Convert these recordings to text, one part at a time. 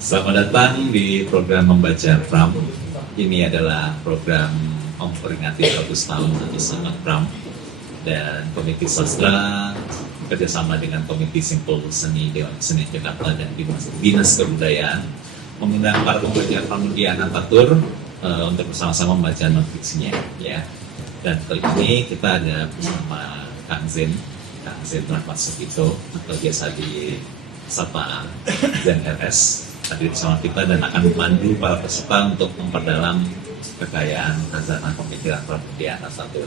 Selamat datang di program Membaca Pram. Ini adalah program memperingati 100 tahun bersama Pram dan Komite Sastra kerjasama dengan Komite Simpul Seni Dewan Seni Jakarta dan Dinas Kebudayaan mengundang para pembaca Pramudia Anantatur untuk bersama-sama membaca non-fiksinya, ya. Dan kali ini kita ada bersama Kang Zen Rahmat Sugito atau biasa disapa Zen RS hadir bersama kita dan akan memandu para peserta untuk memperdalam kekayaan khazanah pemikiran Pramudia Anantatur.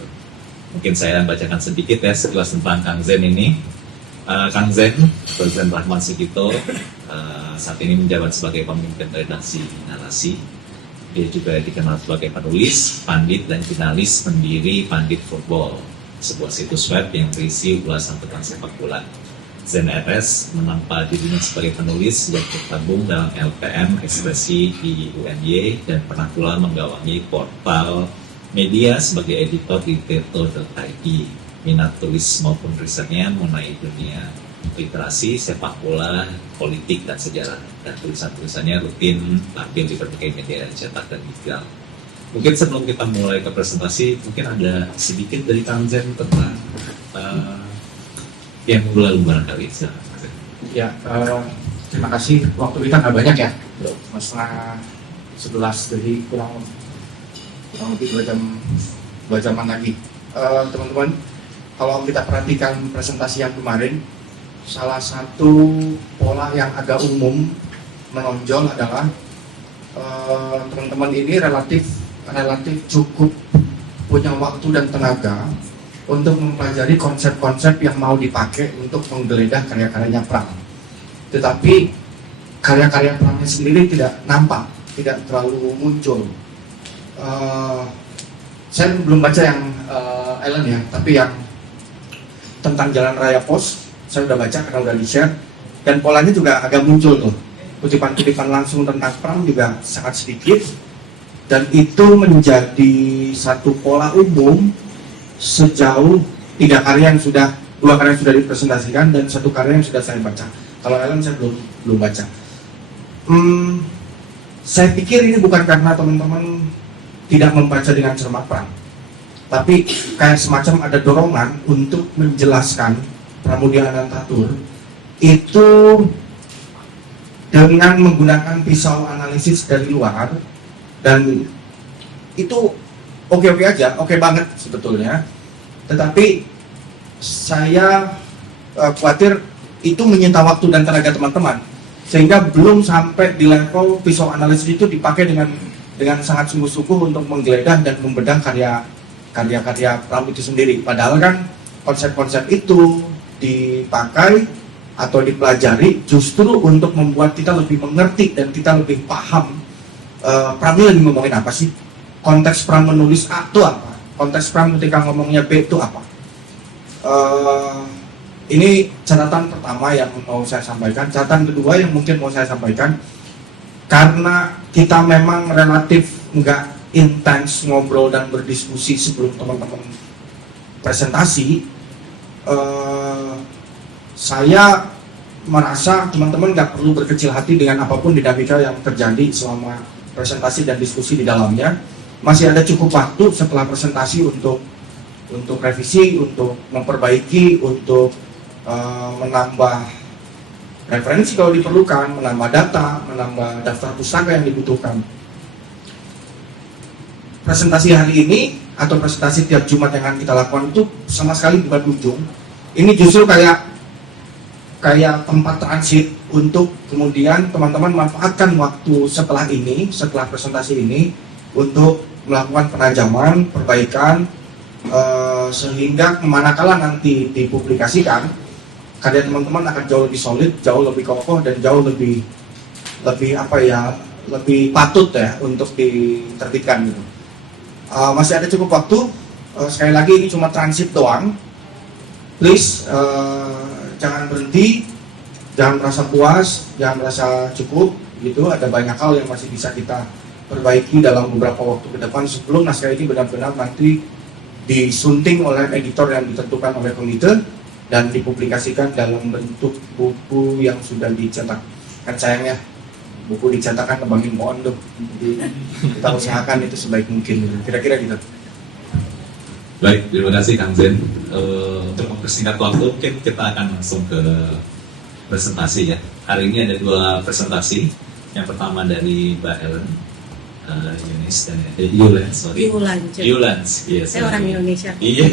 Mungkin saya bacakan sedikit ya sekilas tentang Kang Zen ini. Kang Zen Rahmat Sugito saat ini menjabat sebagai pemimpin redaksi narasi. Dia juga dikenal sebagai penulis, pandit, dan jurnalis pendiri Pandit Football, sebuah situs web yang berisi ulasan tentang sepak bola. Zen RS menampak dirinya sebagai penulis yang tergabung dalam LPM Ekspresi di UNY dan pernah pula menggawangi portal media sebagai editor di tirto.id. Minat tulis maupun risetnya mengenai dunia literasi, sepak bola, politik, dan sejarah. Dan tulisan-tulisannya rutin tampil di berbagai media cetak dan digital. Mungkin sebelum kita mulai ke presentasi, mungkin ada sedikit dari Kang Zen tentang yang lalu barangkali. Ya, terima kasih. Waktu kita nggak banyak ya, masalah 11, jadi kurang lebih 2 jaman lagi. Teman-teman, kalau kita perhatikan presentasi yang kemarin, salah satu pola yang agak umum menonjol adalah teman-teman ini relatif cukup punya waktu dan tenaga untuk mempelajari konsep-konsep yang mau dipakai untuk menggeledah karya-karyanya Pram. Tetapi karya-karya Pramnya sendiri tidak nampak, tidak terlalu muncul. Saya belum baca yang Ellen ya, tapi yang tentang Jalan Raya Pos saya udah baca karena udah di-share, dan polanya juga agak muncul tuh. Kutipan-kutipan langsung tentang Pram juga sangat sedikit, dan itu menjadi satu pola umum sejauh 2 karya yang sudah dipresentasikan dan 1 karya yang sudah saya baca. Kalau Ellen saya belum baca. Saya pikir ini bukan karena teman-teman tidak membaca dengan cermat Pram, tapi kayak semacam ada dorongan untuk menjelaskan Pramudia Anantatur itu dengan menggunakan pisau analisis dari luar, dan itu oke-oke aja, oke banget sebetulnya. Tetapi saya khawatir itu menyita waktu dan tenaga teman-teman, sehingga belum sampai di level pisau analisis itu dipakai dengan sangat sungguh-sungguh untuk menggeledah dan membedah karya-karya Pram itu sendiri. Padahal kan konsep-konsep itu dipakai atau dipelajari justru untuk membuat kita lebih mengerti dan kita lebih paham Pram ini lagi ngomongin apa sih, konteks Pram menulis A itu apa, konteks Pram ketika ngomongnya B itu apa. Ini catatan pertama yang mau saya sampaikan. Catatan kedua yang mungkin mau saya sampaikan, karena kita memang relatif nggak intens ngobrol dan berdiskusi sebelum teman-teman presentasi, saya merasa teman-teman nggak perlu berkecil hati dengan apapun dinamika yang terjadi selama presentasi dan diskusi di dalamnya. Masih ada cukup waktu setelah presentasi untuk revisi, untuk memperbaiki, untuk menambah referensi kalau diperlukan, menambah data, menambah daftar pustaka yang dibutuhkan. Presentasi hari ini atau presentasi tiap Jumat yang akan kita lakukan itu sama sekali bukan ujung. Ini justru kayak tempat transit untuk kemudian teman-teman manfaatkan waktu setelah presentasi ini untuk melakukan penajaman, perbaikan, sehingga manakala nanti dipublikasikan, karya teman-teman akan jauh lebih solid, jauh lebih kokoh, dan jauh lebih patut ya untuk diterbitkan gitu. Masih ada cukup waktu. Sekali lagi ini cuma transit doang. Please jangan berhenti, jangan merasa puas, jangan merasa cukup gitu. Ada banyak hal yang masih bisa kita perbaiki dalam beberapa waktu ke depan sebelum naskah ini benar-benar nanti disunting oleh editor yang ditentukan oleh komite dan dipublikasikan dalam bentuk buku yang sudah dicetak. Kan sayangnya buku dicetakkan Bang mohon dong. Jadi kita usahakan itu sebaik mungkin. Kira-kira gitu. Baik, terima kasih Kang Zen. Untuk mempersingkat waktu, mungkin kita akan langsung ke presentasi ya. Hari ini ada 2 presentasi. Yang pertama dari Mbak Ellen Yunis dan Yulans. Yes, Saya orang Indonesia. Iya.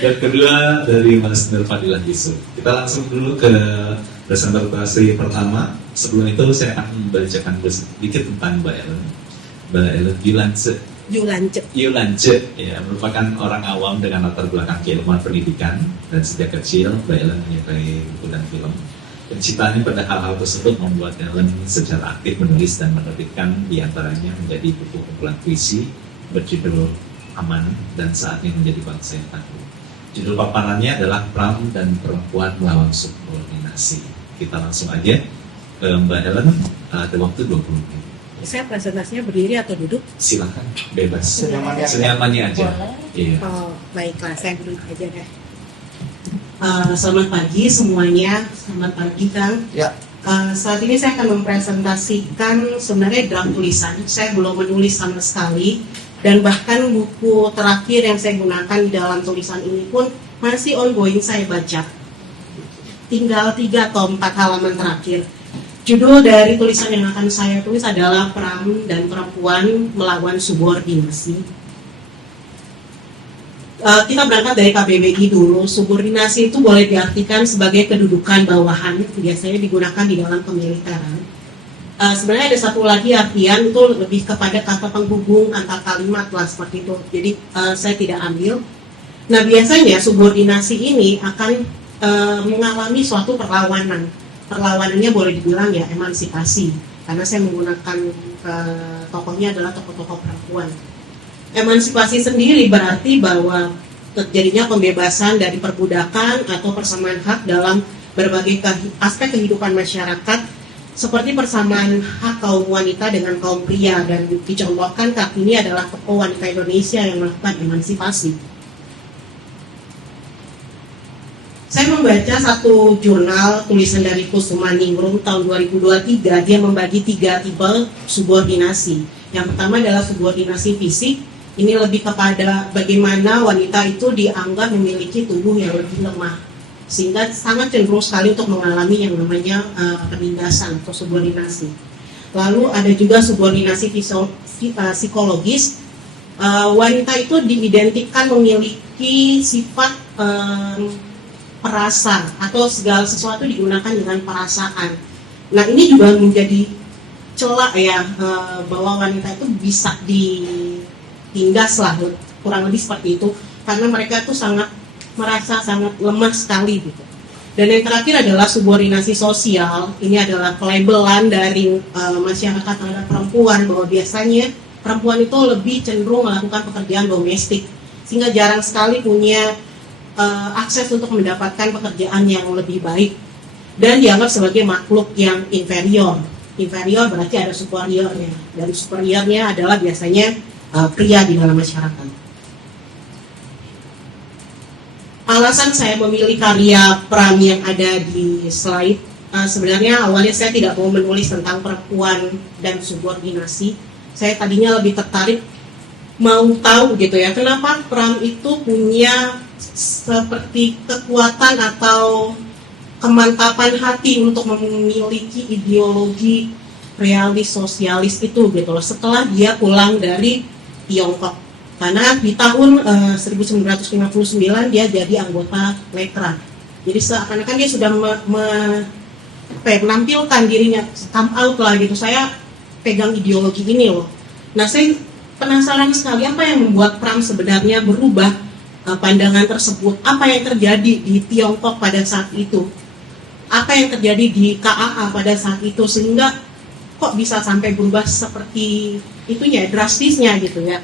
Dan kedua dari Mas Nur Fadilah Yusuf. Kita langsung dulu ke presentasi pertama. Sebelum itu saya akan membacakan sedikit tentang Mbak Ellen. Mbak Ellen Yulance, ya, merupakan orang awam dengan latar belakang keilmuan pendidikan, dan sejak kecil Mbak Ellen menyukai buku dan film. Penciptaannya pada hal-hal tersebut membuat Ellen secara aktif menulis dan menerbitkan diantaranya menjadi buku kumpulan puisi berjudul Aman dan Saatnya Menjadi Bangsa yang Tangguh. Judul paparannya adalah Pram dan Perempuan Melawan Subordinasi. Kita langsung aja ke Mbak Ellen, ada waktu 20 menit. Saya presentasinya berdiri atau duduk? Silakan, bebas. Senyamannya aja. Iya. Oh, baiklah, saya duduk aja deh. Selamat pagi semuanya, selamat pagi Kang. Ya. Saat ini saya akan mempresentasikan sebenarnya draft tulisan. Saya belum menulis sama sekali, dan bahkan buku terakhir yang saya gunakan di dalam tulisan ini pun masih ongoing saya baca. Tinggal 3 atau 4 halaman terakhir. Judul dari tulisan yang akan saya tulis adalah Pram dan Perempuan Melawan Subordinasi. Kita berangkat dari KBBI dulu. Subordinasi itu boleh diartikan sebagai kedudukan bawahan, biasanya digunakan di dalam kemiliteran. Sebenarnya ada satu lagi artian, itu lebih kepada kata penghubung antar kalimat lah, seperti itu. Jadi saya tidak ambil. Nah, biasanya subordinasi ini akan mengalami suatu perlawanan. Perlawanannya boleh dibilang ya emansipasi, karena saya menggunakan tokohnya adalah tokoh-tokoh perempuan. Emansipasi sendiri berarti bahwa terjadinya pembebasan dari perbudakan atau persamaan hak dalam berbagai aspek kehidupan masyarakat, seperti persamaan hak kaum wanita dengan kaum pria, dan dicontohkan saat ini adalah tokoh wanita Indonesia yang melakukan emansipasi. Saya membaca satu jurnal tulisan dari Kusuma Ningrum tahun 2023. Dia membagi 3 tipe subordinasi. Yang pertama adalah subordinasi fisik. Ini lebih kepada bagaimana wanita itu dianggap memiliki tubuh yang lebih lemah, sehingga sangat cenderung sekali untuk mengalami yang namanya penindasan atau subordinasi. Lalu ada juga subordinasi psikologis. Wanita itu diidentikan memiliki sifat perasa, atau segala sesuatu digunakan dengan perasaan. Nah, ini juga menjadi celah ya, bahwa wanita itu bisa ditindas lah, kurang lebih seperti itu, karena mereka itu merasa sangat lemah sekali gitu. Dan yang terakhir adalah subordinasi sosial. Ini adalah pelabelan dari masyarakat terhadap perempuan, bahwa biasanya perempuan itu lebih cenderung melakukan pekerjaan domestik, sehingga jarang sekali punya akses untuk mendapatkan pekerjaan yang lebih baik, dan dianggap sebagai makhluk yang inferior. Inferior berarti ada superiornya, dan superiornya adalah biasanya pria di dalam masyarakat. Alasan saya memilih karya Pram yang ada di slide, sebenarnya awalnya saya tidak mau menulis tentang perempuan dan subordinasi. Saya tadinya lebih tertarik mau tahu gitu ya, kenapa Pram itu punya seperti kekuatan atau kemantapan hati untuk memiliki ideologi realis sosialis itu gitu loh, setelah dia pulang dari Tiongkok. Karena di tahun 1959 dia jadi anggota Lekra. Jadi seakan-akan dia sudah menampilkan dirinya, come out lah gitu, saya pegang ideologi ini loh. Nah, saya penasaran sekali apa yang membuat Pram sebenarnya berubah pandangan tersebut. Apa yang terjadi di Tiongkok pada saat itu, apa yang terjadi di KAA pada saat itu, sehingga kok bisa sampai berubah seperti itunya, drastisnya gitu ya.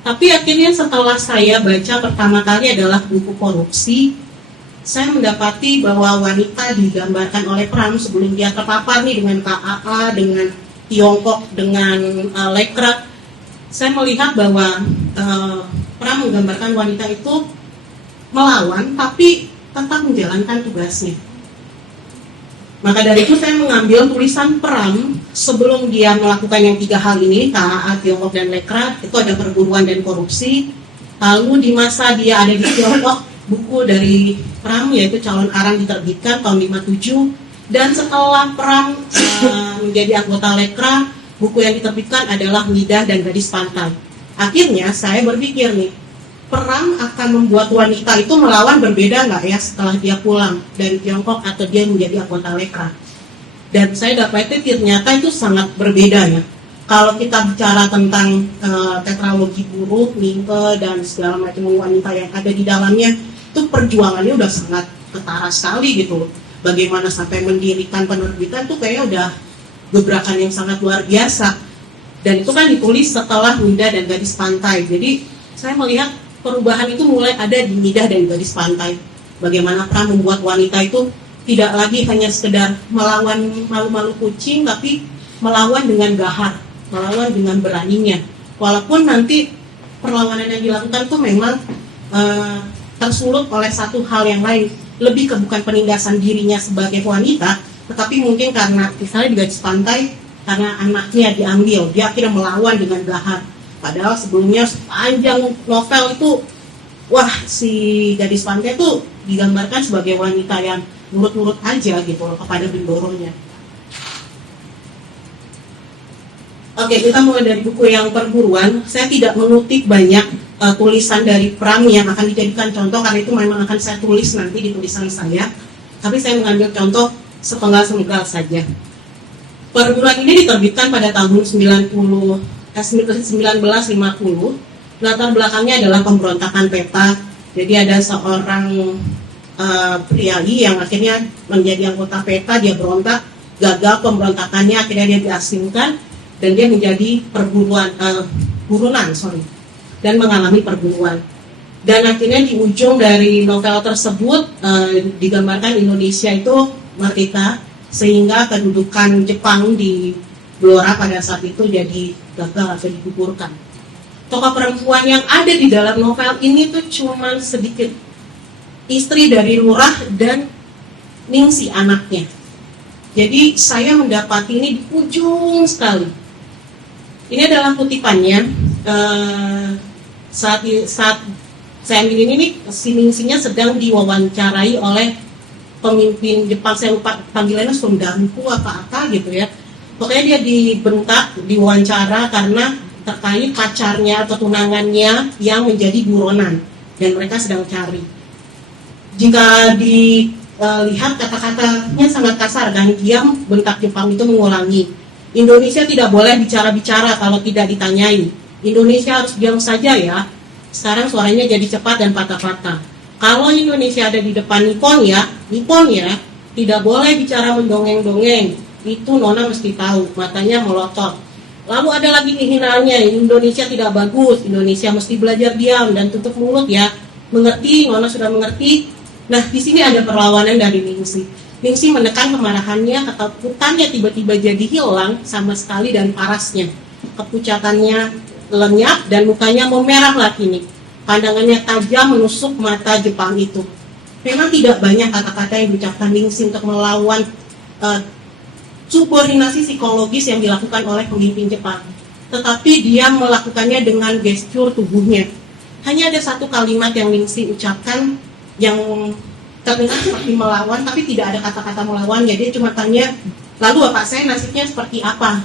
Tapi akhirnya setelah saya baca pertama kali adalah buku Korupsi, saya mendapati bahwa wanita digambarkan oleh Pram sebelum dia terpapar nih dengan KAA, dengan Tiongkok, dengan Lekra. Saya melihat bahwa Pram menggambarkan wanita itu melawan, tapi tetap menjalankan tugasnya. Maka dari itu saya mengambil tulisan Pram sebelum dia melakukan yang 3 hal ini, KAA, Tiongkok, dan Lekra, itu ada perburuan dan korupsi. Lalu di masa dia ada di Tiongkok, buku dari Pram yaitu Calon Arang diterbitkan tahun 57. Dan setelah Pram menjadi anggota Lekra, buku yang diterbitkan adalah Midah dan Gadis Pantai. Akhirnya saya berpikir nih, Pram akan membuat wanita itu melawan berbeda nggak ya setelah dia pulang dari Tiongkok atau dia menjadi anggota Lekra. Dan saya dapatnya ternyata itu sangat berbeda ya. Kalau kita bicara tentang tetralogi buruk, mingke, dan segala macam wanita yang ada di dalamnya, itu perjuangannya udah sangat ketara sekali gitu. Bagaimana sampai mendirikan penerbitan itu kayaknya udah gebrakan yang sangat luar biasa. Dan itu kan ditulis setelah Midah dan Gadis Pantai. Jadi saya melihat perubahan itu mulai ada di Midah dan Gadis Pantai. Bagaimana Pram membuat wanita itu tidak lagi hanya sekedar melawan malu-malu kucing, tapi melawan dengan gahar, melawan dengan beraninya. Walaupun nanti perlawanan yang dilakukan itu memang tersulut oleh satu hal yang lain, lebih ke bukan penindasan dirinya sebagai wanita, tetapi mungkin karena misalnya di Gadis Pantai, karena anaknya diambil, dia akhirnya melawan dengan gahar. Padahal sebelumnya sepanjang novel itu, wah si Gadis Pantai itu digambarkan sebagai wanita yang nurut-nurut aja gitu loh kepada bendoronya. Oke, kita mulai dari buku yang perburuan. Saya tidak mengutip banyak tulisan dari Pram yang akan dijadikan contoh, karena itu memang akan saya tulis nanti di tulisan saya. Tapi saya mengambil contoh sepenggal-sepenggal saja. Perburuan ini diterbitkan pada tahun 1950. Latar belakangnya adalah pemberontakan peta. Jadi ada seorang priai yang akhirnya menjadi anggota peta, dia berontak, gagal pemberontakannya, akhirnya dia diasingkan dan dia menjadi buronan dan mengalami perburuan. Dan akhirnya di ujung dari novel tersebut digambarkan Indonesia itu merdeka, sehingga kedudukan Jepang di Blora pada saat itu jadi gagal atau digugurkan. Tokoh perempuan yang ada di dalam novel ini tuh cuma sedikit, istri dari lurah dan Ningsi anaknya. Jadi saya mendapati ini di ujung sekali. Ini adalah kutipannya. Saat saya ambil ini si Ningsinya sedang diwawancarai oleh pemimpin Jepang, saya lupa panggilannya Sundanku apa gitu ya. Pokoknya dia dibentak, diwawancara karena terkait pacarnya atau tunangannya yang menjadi buronan dan mereka sedang cari. Jika dilihat kata-katanya sangat kasar dan diam, bentak Jepang itu mengulangi, Indonesia tidak boleh bicara-bicara kalau tidak ditanyai. Indonesia harus diam saja ya. Sekarang suaranya jadi cepat dan patah-patah. Kalau Indonesia ada di depan Nippon ya, tidak boleh bicara mendongeng-dongeng. Itu Nona mesti tahu, matanya melotot. Lalu ada lagi hinaannya, Indonesia tidak bagus, Indonesia mesti belajar diam dan tutup mulut ya. Mengerti, Nona sudah mengerti. Nah, di sini ada perlawanan dari Ningsi. Ningsi menekan kemarahannya, ketakutannya tiba-tiba jadi hilang sama sekali dan parasnya. Kepucatannya lenyap dan mukanya memerah lagi nih. Pandangannya tajam menusuk mata Jepang itu. Memang tidak banyak kata-kata yang diucapkan Ningsi untuk melawan subordinasi psikologis yang dilakukan oleh pemimpin Jepang. Tetapi dia melakukannya dengan gestur tubuhnya. Hanya ada satu kalimat yang Ningsi ucapkan yang terdengar seperti melawan, tapi tidak ada kata-kata melawannya. Dia cuma tanya, lalu bapak saya nasibnya seperti apa?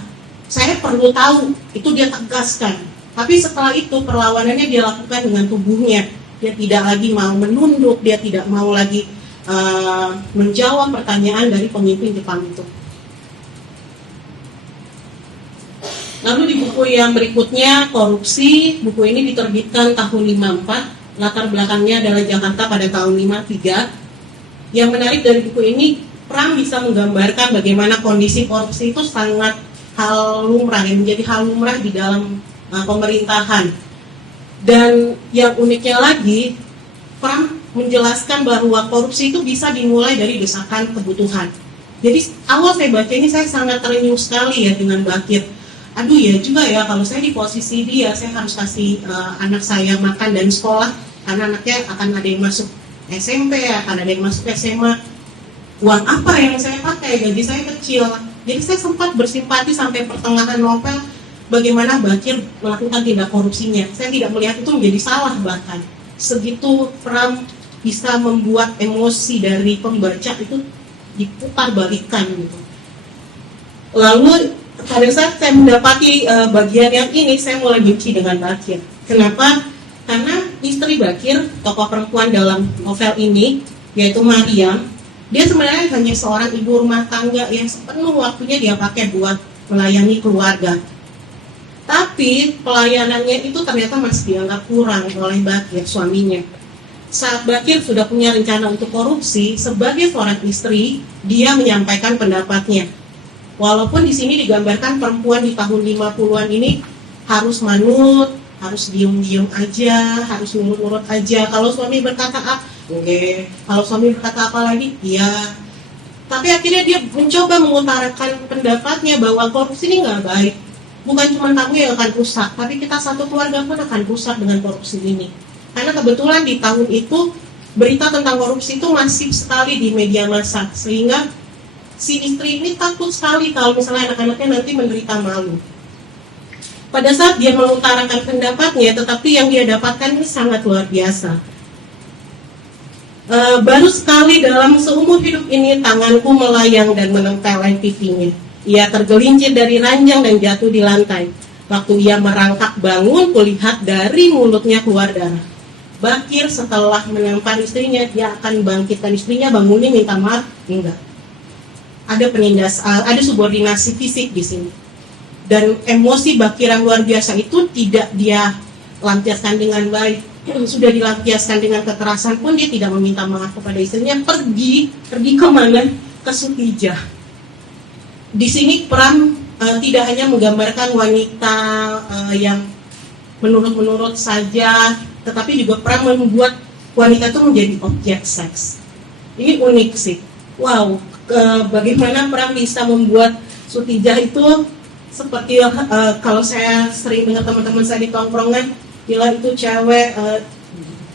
Saya perlu tahu, itu dia tegaskan. Tapi setelah itu perlawanannya dia lakukan dengan tubuhnya. Dia tidak lagi mau menunduk, dia tidak mau lagi menjawab pertanyaan dari pemimpin Jepang itu. Lalu di buku yang berikutnya, Korupsi, buku ini diterbitkan tahun 54, latar belakangnya adalah Jakarta pada tahun 53. Yang menarik dari buku ini, Pram bisa menggambarkan bagaimana kondisi korupsi itu sangat hal lumrah, yang menjadi hal lumrah di dalam pemerintahan. Dan yang uniknya lagi, Pram menjelaskan bahwa korupsi itu bisa dimulai dari desakan kebutuhan. Jadi awal saya baca ini saya sangat terenyuh sekali ya dengan Bakir. Aduh ya juga ya, kalau saya di posisi dia, saya harus kasih anak saya makan dan sekolah, karena anaknya akan ada yang masuk SMP, akan ada yang masuk SMA. uang apa yang saya pakai, gaji saya kecil. Jadi saya sempat bersimpati sampai pertengahan novel bagaimana Bakir melakukan tindak korupsinya. Saya tidak melihat itu menjadi salah, bahkan segitu Pram bisa membuat emosi dari pembaca itu diputar balikan gitu. Lalu pada saat saya mendapati bagian yang ini, saya mulai benci dengan Bakir. Kenapa? Karena istri Bakir, tokoh perempuan dalam novel ini, yaitu Mariam, dia sebenarnya hanya seorang ibu rumah tangga yang sepenuh waktunya dia pakai buat melayani keluarga. Tapi pelayanannya itu ternyata masih dianggap kurang oleh Bakir, suaminya. Saat Bakir sudah punya rencana untuk korupsi, sebagai seorang istri, dia menyampaikan pendapatnya. Walaupun di sini digambarkan perempuan di tahun 50-an ini harus manut, harus diem-diem aja, harus nurut-nurut aja. Kalau suami berkata apa, oke. Kalau suami berkata apa lagi, iya. Tapi akhirnya dia mencoba mengutarakan pendapatnya bahwa korupsi ini nggak baik. Bukan cuma kamu yang akan rusak, tapi kita satu keluarga pun akan rusak dengan korupsi ini. Karena kebetulan di tahun itu berita tentang korupsi itu masif sekali di media massa, sehingga si istri ini takut sekali kalau misalnya anak-anaknya nanti menderita malu. Pada saat dia mengutarakan pendapatnya, tetapi yang dia dapatkan ini sangat luar biasa. Baru sekali dalam seumur hidup ini tanganku melayang dan menempelkan pipinya. Ia tergelincir dari ranjang dan jatuh di lantai. Waktu ia merangkak bangun, kulihat dari mulutnya keluar darah. Bakir setelah menampar istrinya, dia akan bangkitkan istrinya, bangunin, minta maaf, enggak. Ada penindas, ada subordinasi fisik di sini. Dan emosi Bakir yang luar biasa itu tidak dia lampiaskan dengan baik. Sudah dilampiaskan dengan kekerasan pun dia tidak meminta maaf kepada istrinya. Pergi kemana? Ke Sutijah. Di sini Pram tidak hanya menggambarkan wanita yang menurut-menurut saja, tetapi juga Pram membuat wanita itu menjadi objek seks. Ini unik sih. Wow, bagaimana Pram bisa membuat Sutijah itu seperti kalau saya sering dengar teman-teman saya di tongkrongan bilang itu cewek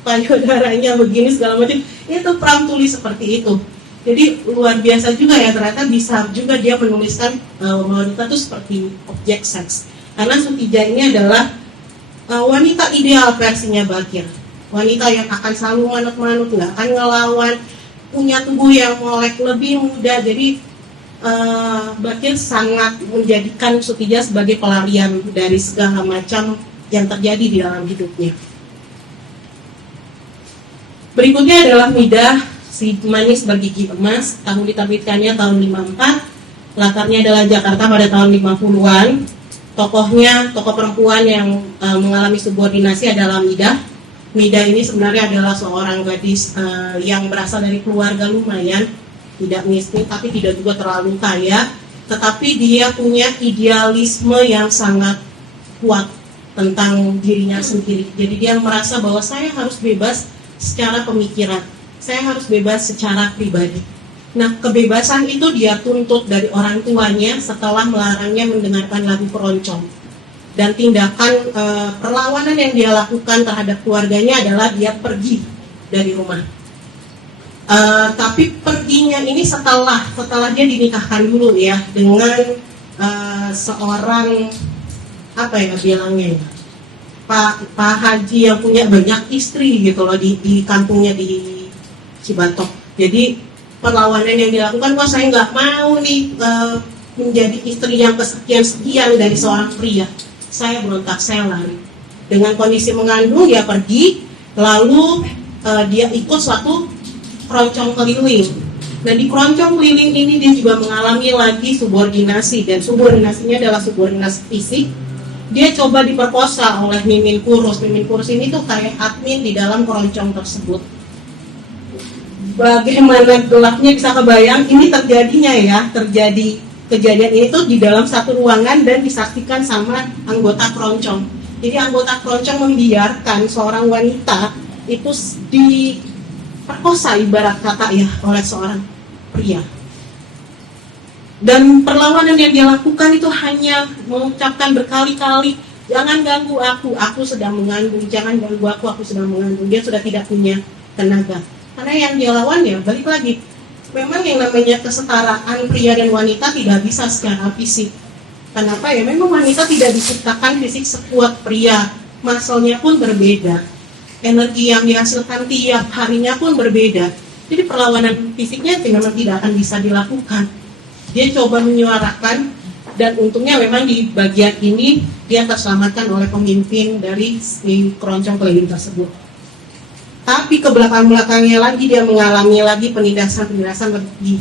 payudaranya begini segala macam, itu Pram tulis seperti itu. Jadi luar biasa juga ya, ternyata bisa juga dia menuliskan wanita itu seperti objek seks. Karena Sutijah ini adalah wanita ideal versinya Bakir. Wanita yang akan selalu manut-manut, nggak akan ngelawan, punya tubuh yang molek, lebih muda. Jadi Bakir sangat menjadikan Sutijah sebagai pelarian dari segala macam yang terjadi di dalam hidupnya. Berikutnya adalah Midah, si manis bergigi emas. Tahun diterbitkannya tahun 54. Latarnya adalah Jakarta pada tahun 50-an. Tokohnya, tokoh perempuan yang mengalami subordinasi adalah Midah. Midah ini sebenarnya adalah seorang gadis yang berasal dari keluarga lumayan, tidak miskin tapi tidak juga terlalu kaya, tetapi dia punya idealisme yang sangat kuat tentang dirinya sendiri. Jadi dia merasa bahwa saya harus bebas secara pemikiran, saya harus bebas secara pribadi. Nah, kebebasan itu dia tuntut dari orang tuanya setelah melarangnya mendengarkan lagu keroncong. Dan tindakan perlawanan yang dia lakukan terhadap keluarganya adalah dia pergi dari rumah. Tapi perginya ini setelah dia dinikahkan dulu ya dengan seorang apa ya bilangnya ya, Pak Haji yang punya banyak istri gitu loh di kampungnya di Cibatok. Jadi perlawanan yang dilakukan, wah saya nggak mau nih menjadi istri yang kesekian-sekian dari seorang pria. Saya berontak, saya lari. Dengan kondisi mengandung dia pergi, lalu dia ikut suatu keroncong keliling. Dan di keroncong keliling ini dia juga mengalami lagi subordinasi, dan subordinasinya adalah subordinasi fisik. Dia coba diperkosa oleh Mimin Kurus. Mimin Kurus ini tuh kayak admin di dalam keroncong tersebut. Bagaimana gelapnya bisa kebayang, ini terjadinya ya, terjadi kejadian ini tuh di dalam satu ruangan dan disaksikan sama anggota keroncong. Jadi anggota keroncong membiarkan seorang wanita itu diperkosa ibarat kata ya oleh seorang pria. Dan perlawanan yang dia lakukan itu hanya mengucapkan berkali-kali, jangan ganggu aku sedang mengandung, jangan ganggu aku sedang mengandung. Dia sudah tidak punya tenaga. Karena yang dia lawan ya balik lagi, memang yang namanya kesetaraan pria dan wanita tidak bisa secara fisik. Kenapa ya? Memang wanita tidak diciptakan fisik sekuat pria, muscle-nya pun berbeda, energi yang dihasilkan tiap harinya pun berbeda. Jadi perlawanan fisiknya memang tidak akan bisa dilakukan. Dia coba menyuarakan, dan untungnya memang di bagian ini dia terselamatkan oleh pemimpin dari si keroncong keliling tersebut. Tapi ke belakang-belakangnya lagi dia mengalami lagi penindasan-penindasan lebih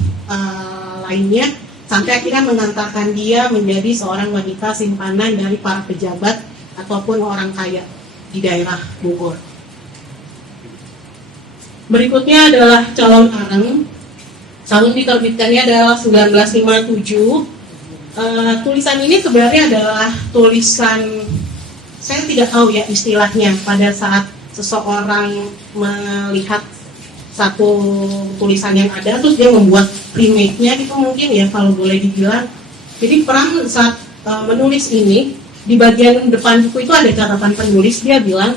lainnya, sampai akhirnya mengantarkan dia menjadi seorang wanita simpanan dari para pejabat ataupun orang kaya di daerah Bogor. Berikutnya adalah Calon Arang. Tahun diterbitkannya adalah 1957. Tulisan ini sebenarnya adalah tulisan, saya tidak tahu ya istilahnya, pada saat seseorang melihat satu tulisan yang ada terus dia membuat remake-nya gitu mungkin ya kalau boleh dibilang. Jadi Pram saat menulis ini, di bagian depan buku itu ada catatan penulis, dia bilang,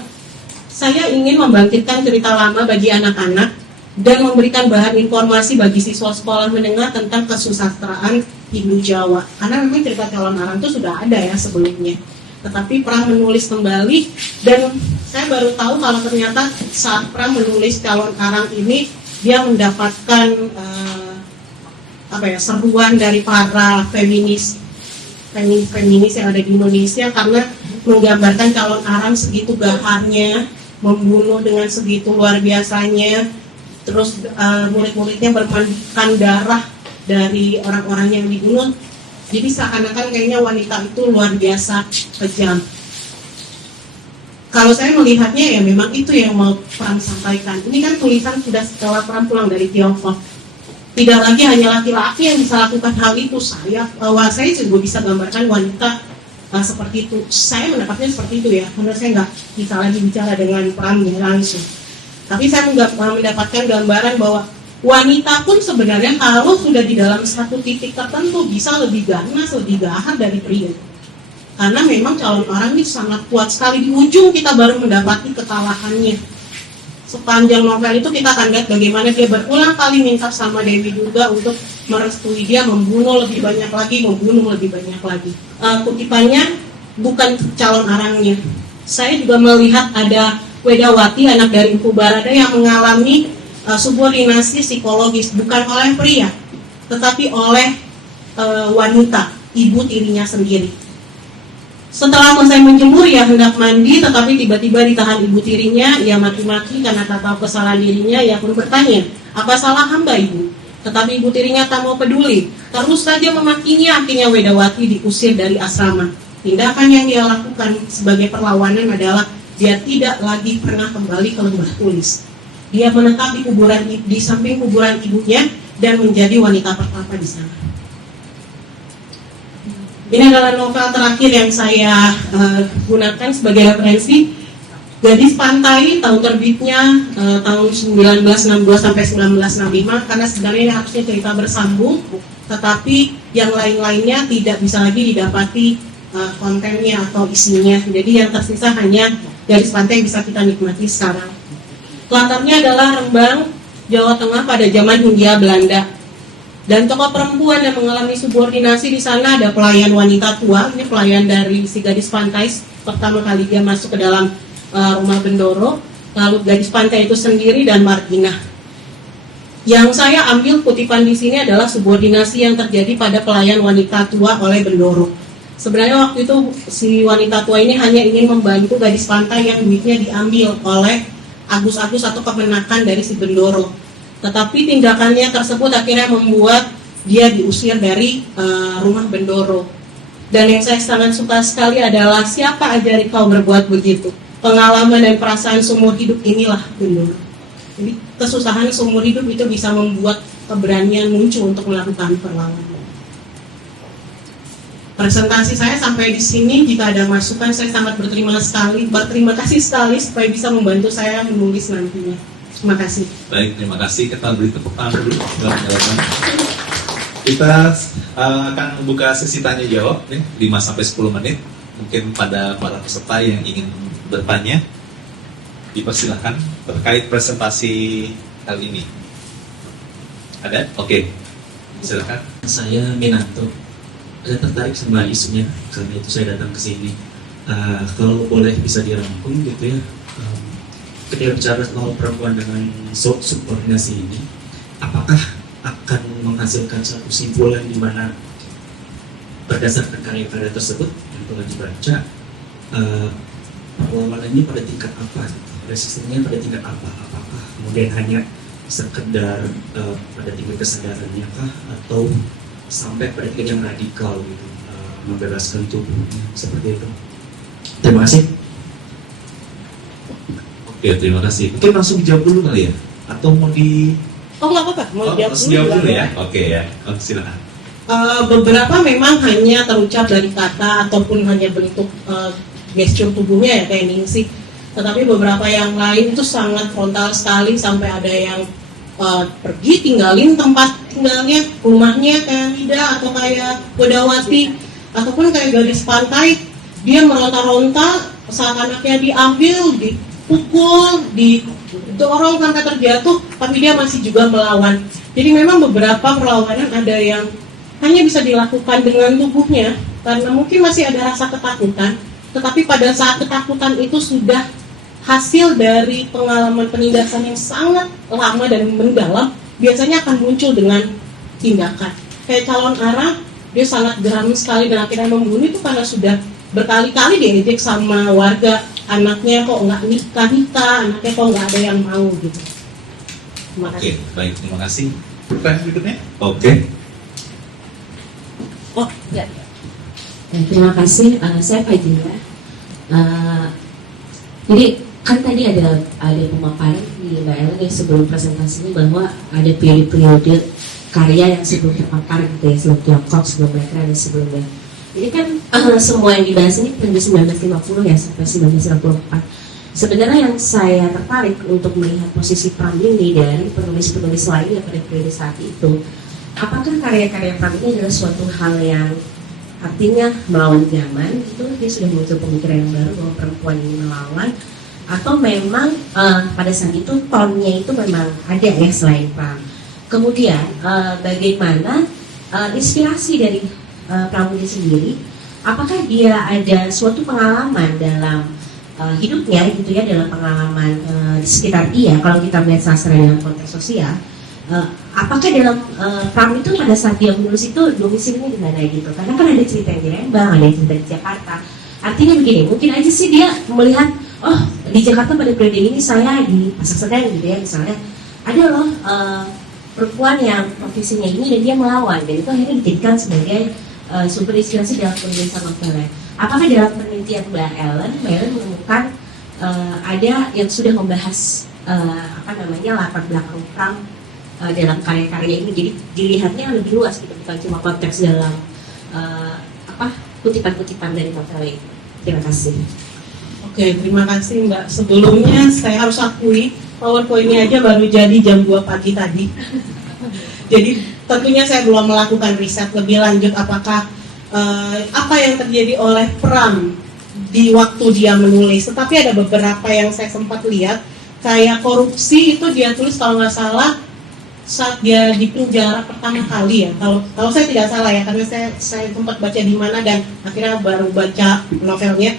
saya ingin membangkitkan cerita lama bagi anak-anak dan memberikan bahan informasi bagi siswa sekolah menengah tentang kesusastraan Indo-Jawa. Karena memang cerita Calon Arang itu sudah ada ya sebelumnya. Tetapi Pram menulis kembali, dan saya baru tahu kalau ternyata saat Pram menulis Calon Arang ini, dia mendapatkan seruan dari para feminis yang ada di Indonesia, karena menggambarkan Calon Arang segitu gaharnya, membunuh dengan segitu luar biasanya, terus murid-muridnya bermandikan darah dari orang-orang yang dibunuh. Jadi seakan-akan kayaknya wanita itu luar biasa kejam. Kalau saya melihatnya ya memang itu yang mau Pram sampaikan. Ini kan tulisan sudah setelah Pram pulang dari Tiongkok. Tidak lagi hanya laki-laki yang bisa lakukan hal itu. Saya juga bisa gambarkan wanita seperti itu. Saya mendapatnya seperti itu ya, karena saya nggak bisa lagi bicara dengan Pram langsung. Tapi saya mendapatkan gambaran bahwa wanita pun sebenarnya kalau sudah di dalam satu titik tertentu bisa lebih ganas, lebih gahar dari pria. Karena memang Calon Arang ini sangat kuat sekali. Di ujung kita baru mendapati kekalahannya. Sepanjang novel itu kita akan lihat bagaimana dia berulang kali minta sama Dewi Durga untuk merestui dia membunuh lebih banyak lagi, Kutipannya bukan Calon Arangnya. Saya juga melihat ada Wedawati, anak dari Empu Barada, yang mengalami subordinasi psikologis bukan oleh pria, tetapi oleh wanita, ibu tirinya sendiri. Setelah selesai menjemur, ia hendak mandi, tetapi tiba-tiba ditahan ibu tirinya. Ia maki-maki karena tak tahu kesalahan dirinya. Ia pun bertanya, apa salah hamba ibu? Tetapi ibu tirinya tak mau peduli, terus saja memakinya. Akhirnya Wedawati diusir dari asrama. Tindakan yang dia lakukan sebagai perlawanan adalah dia tidak lagi pernah kembali ke Lembah Tulis. Dia menetap di samping kuburan ibunya dan menjadi wanita pertama di sana. Ini adalah novel terakhir yang saya gunakan sebagai referensi. Gadis Pantai, tahun terbitnya tahun 1962 sampai 1965, karena sebenarnya ini harusnya cerita bersambung, tetapi yang lain-lainnya tidak bisa lagi didapati kontennya atau isinya. Jadi yang tersisa hanya Gadis Pantai yang bisa kita nikmati sekarang. Latarnya adalah Rembang, Jawa Tengah pada zaman Hindia Belanda. Dan tokoh perempuan yang mengalami subordinasi di sana ada pelayan wanita tua. Ini pelayan dari si Gadis Pantai. Pertama kali dia masuk ke dalam rumah Bendoro. Lalu Gadis Pantai itu sendiri dan Marginah. Yang saya ambil kutipan di sini adalah subordinasi yang terjadi pada pelayan wanita tua oleh Bendoro. Sebenarnya waktu itu si wanita tua ini hanya ingin membantu Gadis Pantai yang duitnya diambil oleh Agus-Agus atau kemenakan dari si Bendoro. Tetapi tindakannya tersebut akhirnya membuat dia diusir dari rumah Bendoro. Dan yang saya sangat suka sekali adalah siapa ajari kau berbuat begitu. Pengalaman dan perasaan seumur hidup inilah Bendoro. Jadi kesusahan seumur hidup itu bisa membuat keberanian muncul untuk melakukan perlawanan. Presentasi saya sampai di sini. Jika ada masukan, saya sangat berterima kasih sekali supaya bisa membantu saya menulis nantinya. Terima kasih. Baik, terima kasih. Kita beri tepuk tangan dulu. Kita akan membuka sesi tanya jawab nih, 5 sampai 10 menit. Mungkin pada para peserta yang ingin bertanya, dipersilahkan terkait presentasi kali ini. Ada? Oke. Silakan. Saya Minato, saya tertarik sama isunya karena itu saya datang ke sini. Kalau boleh bisa dirangkum gitu ya, ketika bicara soal perempuan dengan subordinasi ini, apakah akan menghasilkan satu simpulan di mana berdasarkan karya-karya tersebut yang telah dibaca, perlawanannya pada tingkat apa, resistennya pada tingkat apa, apakah kemudian hanya sekedar pada tingkat kesadarannya kah, atau sampai pada tingkat yang radikal gitu, membebaskan tubuh seperti itu. Terima kasih. Oke, terima kasih. Mungkin langsung dijawab dulu kali ya? Atau mau di... Oh nggak apa-apa, mau jawab langsung jawab dulu ya? boleh. Oke ya, silakan. Beberapa memang hanya terucap dari kata ataupun hanya bentuk gestur tubuhnya ya kayak Ningsih. Tetapi beberapa yang lain itu sangat frontal sekali, sampai ada yang pergi tinggalin tempat tinggalnya, rumahnya kayak Wida atau kayak Godawati, ataupun kayak gadis pantai, dia meronta-ronta saat anaknya diambil, dipukul, didorong sampai terjatuh, tapi dia masih juga melawan. Jadi memang beberapa perlawanan ada yang hanya bisa dilakukan dengan tubuhnya karena mungkin masih ada rasa ketakutan, tetapi pada saat ketakutan itu sudah hasil dari pengalaman penindasan yang sangat lama dan mendalam, biasanya akan muncul dengan tindakan. Kayak calon Arab, dia sangat geram sekali dan akhirnya membunuh itu karena sudah berkali-kali diejek sama warga, anaknya kok nggak nikah, anaknya kok nggak ada yang mau gitu. Terima Oke, kasih. baik, terima kasih. Pertanyaan berikutnya? Oke. Oh, ya. Terima kasih, saya Fajila. Jadi kan tadi ada pemaparan di Mbak Ellen ya sebelum presentasinya bahwa ada periode karya yang sebelum terpapar gitu ya, sebelum Tiongkok, sebelum mereka dan sebelumnya. Jadi kan semua yang dibahas ini dari 1950 ya sampai 1964. Sebenarnya yang saya tertarik untuk melihat posisi Pram ini dari penulis-penulis lainnya pada periode saat itu, apakah karya-karya Pram ini adalah suatu hal yang artinya melawan zaman, itu dia sudah muncul pemikiran yang baru bahwa perempuan ini melawan, atau memang pada saat itu tonnya itu memang ada ya selain Pram. Kemudian bagaimana inspirasi dari Pramudi sendiri, apakah dia ada suatu pengalaman dalam hidupnya gitu ya, dalam pengalaman di sekitar dia, kalau kita melihat sastra dalam konteks sosial, apakah dalam Pram itu pada saat dia menulis itu domisilinya di mana gitu, karena kan ada cerita yang di Lembang, ada yang cerita di Jakarta. Artinya begini, mungkin aja sih dia melihat, oh di Jakarta pada periode ini saya di Pasar Senen gitu ya misalnya, ada loh perempuan yang profesinya ini dan dia melawan, dan itu akhirnya dijadikan sebagai sumber inspirasi dalam penulisan novelnya. Apakah dalam penelitian Mbak Ellen menemukan ada yang sudah membahas latar belakang Pram dalam karya-karya ini, jadi dilihatnya lebih luas gitu, bukan cuma konteks dalam kutipan-kutipan dari novel itu. Terima kasih. Oke, terima kasih Mbak. Sebelumnya saya harus akui PowerPoint-nya aja baru jadi jam 2 pagi tadi. Jadi tentunya saya belum melakukan riset lebih lanjut apakah apa yang terjadi oleh Pram di waktu dia menulis. Tetapi ada beberapa yang saya sempat lihat, kayak korupsi itu dia tulis kalau nggak salah saat dia di penjara pertama kali ya. Kalau saya tidak salah ya, karena saya sempat baca di mana dan akhirnya baru baca novelnya.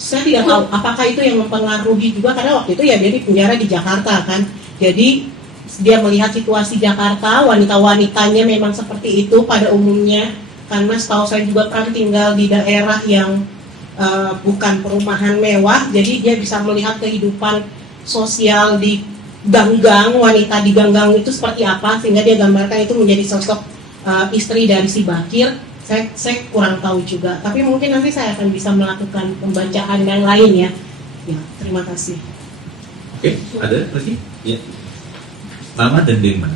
Saya tidak tahu apakah itu yang mempengaruhi juga, karena waktu itu ya dia di penjara di Jakarta kan. Jadi dia melihat situasi Jakarta, wanita-wanitanya memang seperti itu pada umumnya, karena setahu saya juga Pram tinggal di daerah yang bukan perumahan mewah, jadi dia bisa melihat kehidupan sosial di ganggang, wanita di ganggang itu seperti apa, sehingga dia gambarkan itu menjadi sosok istri dari si Bakir. Saya kurang tahu juga, tapi mungkin nanti saya akan bisa melakukan pembacaan yang lain ya. Ya, terima kasih. Oke, ada lagi? Ya. Nama dan dari mana?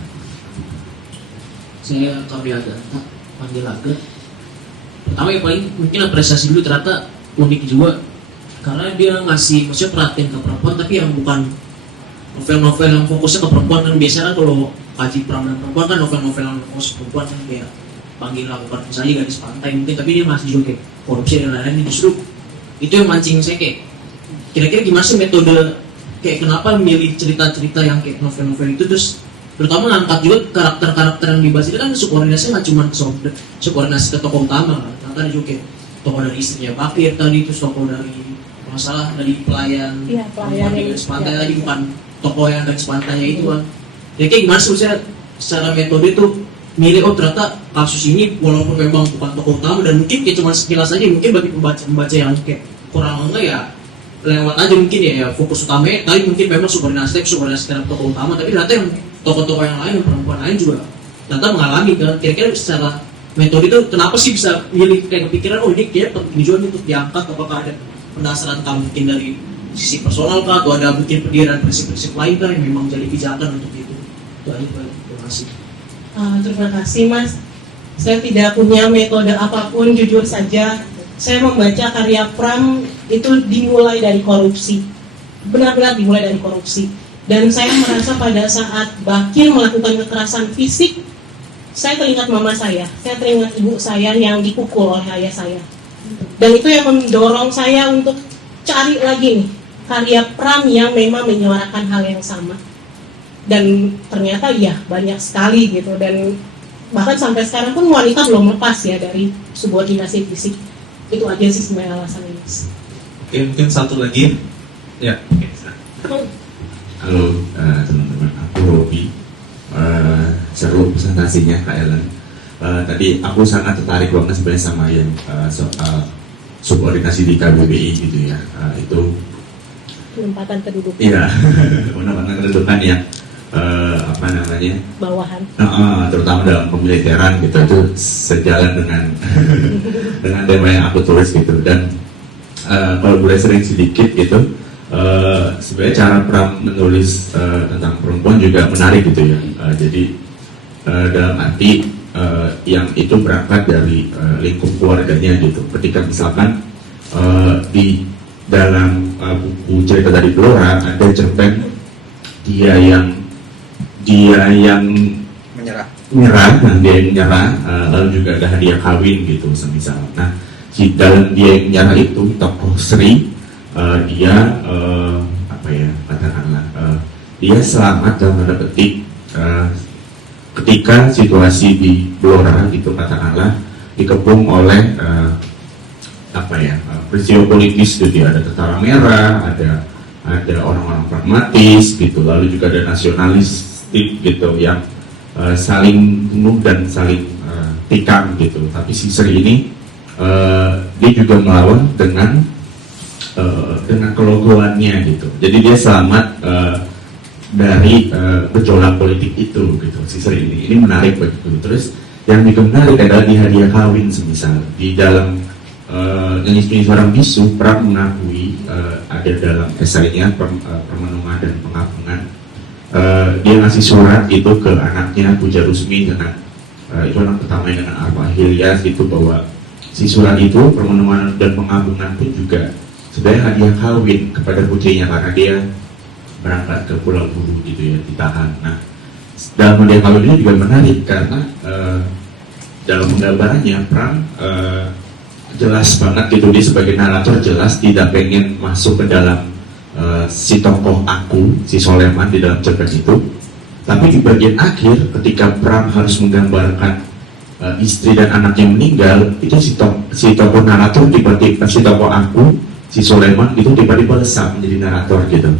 Saya Kapriaga, panggil Aga. Pertama yang paling mungkin apresiasi dulu, ternyata unik juga karena dia ngasih maksudnya perhatian ke perempuan, tapi yang bukan novel-novel yang fokusnya ke perempuan. Kan biasanya kalau kaji peran perempuan kan novel-novel yang fokus ke perempuan kan kayak panggil lakukan saja gadis pantai mungkin, tapi dia masih juga kayak korupsi dan lain-lain. Justru itu yang mancing saya kayak kira-kira gimana sih metode, kayak kenapa memilih cerita-cerita yang kayak novel-novel itu, terus terutama ngangkat juga karakter-karakter yang dibahas itu kan subordinasinya nggak cuma subordinasi ke tokoh utama kan. Tadi juga kayak tokoh dari istrinya Bakir tadi, terus tokoh dari masalah dari pelayan pelayan di yang- pantai ya. tadi, bukan tokoh yang dari pantainya itu kan. Jadi kayak gimana sih saya secara metode itu milih, oh ternyata kasus ini walaupun memang bukan tokoh utama dan mungkin kayak cuma sekilas aja, mungkin bagi pembaca yang kayak kurang enggak ya lewat aja mungkin ya fokus utamanya tapi mungkin memang subordinasi terhadap tokoh utama, tapi ternyata yang tokoh-tokoh yang lain, yang perempuan lain juga ternyata mengalami kan. Kira-kira secara metode itu kenapa sih bisa milih kayak kepikiran, oh ini kayak penting juga nih untuk diangkat, apakah ada penasaran kamu mungkin dari sisi personal kah, atau ada mungkin pendirian prinsip-prinsip lain kah yang memang jadi pijakan untuk itu aja Pak. Terima kasih. Terima kasih Mas. Saya tidak punya metode apapun, jujur saja. Saya membaca karya Pram itu dimulai dari korupsi, benar-benar dimulai dari korupsi. Dan saya merasa pada saat Bakir melakukan kekerasan fisik, saya teringat mama saya teringat ibu saya yang dipukul oleh ayah saya. Dan itu yang mendorong saya untuk cari lagi nih karya Pram yang memang menyuarakan hal yang sama. Dan ternyata ya banyak sekali gitu, dan bahkan sampai sekarang pun wanita belum lepas ya dari subordinasi fisik. Itu aja sih sebenarnya alasannya Mas. Oke, mungkin satu lagi. Ya. Halo teman-teman, aku Robi. Seru presentasinya Kak Ellen. Tadi aku sangat tertarik banget sebenarnya sama yang soal subordinasi di KBBI gitu ya. Itu Penempatan kedudukan iya, penempatan kedudukan yang apa namanya, bawahan. terutama dalam pemiliteran gitu, itu sejalan dengan dengan tema yang aku tulis gitu. Dan kalau boleh sering sedikit gitu, sebenarnya cara Pram menulis tentang perempuan juga menarik gitu ya. Jadi dalam arti yang itu berangkat dari lingkup keluarganya gitu. Ketika misalkan di dalam buku cerita dari Blora ada cerpen dia yang Menyerah. dia yang menyerah, lalu juga ada hadiah kawin gitu semisal. Nah, di dalam dia yang menyerah itu tokoh Sri, dia apa ya katakanlah, dia selamat dalam tanda petik ketika situasi di Blora gitu katakanlah dikepung oleh apa ya peristiwa politis gitu ya, ada tentara merah, ada orang-orang pragmatis gitu, lalu juga ada nasionalis gitu yang saling bunuh dan saling tikam gitu. Tapi si Sri ini dia juga melawan dengan kelogoannya gitu. Jadi dia selamat dari gejolak politik itu gitu. Si Sri ini menarik begitu. Terus yang juga menarik adalah di hadiah kawin semisal di dalam nyanyi seorang bisu, Pram mengakui ada dalam esainya Permenungan dan Pengagungan. Dia ngasih surat itu ke anaknya Puja Rusmi dengan itu anak pertama dengan Arwah Hilyas gitu, bahwa si surat itu Permenungan dan Pengagungan pun juga sebenarnya hadiah kawin kepada putrinya karena dia berangkat ke Pulau Buru gitu ya, ditahan. Nah, dalam hadiah kawin ini juga menarik karena dalam penggambarannya Pram jelas banget gitu, dia sebagai narator jelas tidak pengen masuk ke dalam si tokoh aku, si Soleman di dalam cerpen itu. Tapi di bagian akhir ketika Pram harus menggambarkan istri dan anaknya meninggal, itu si tokoh narator tiba-tiba, si tokoh aku, si Soleman itu tiba-tiba lesap menjadi narator gitu.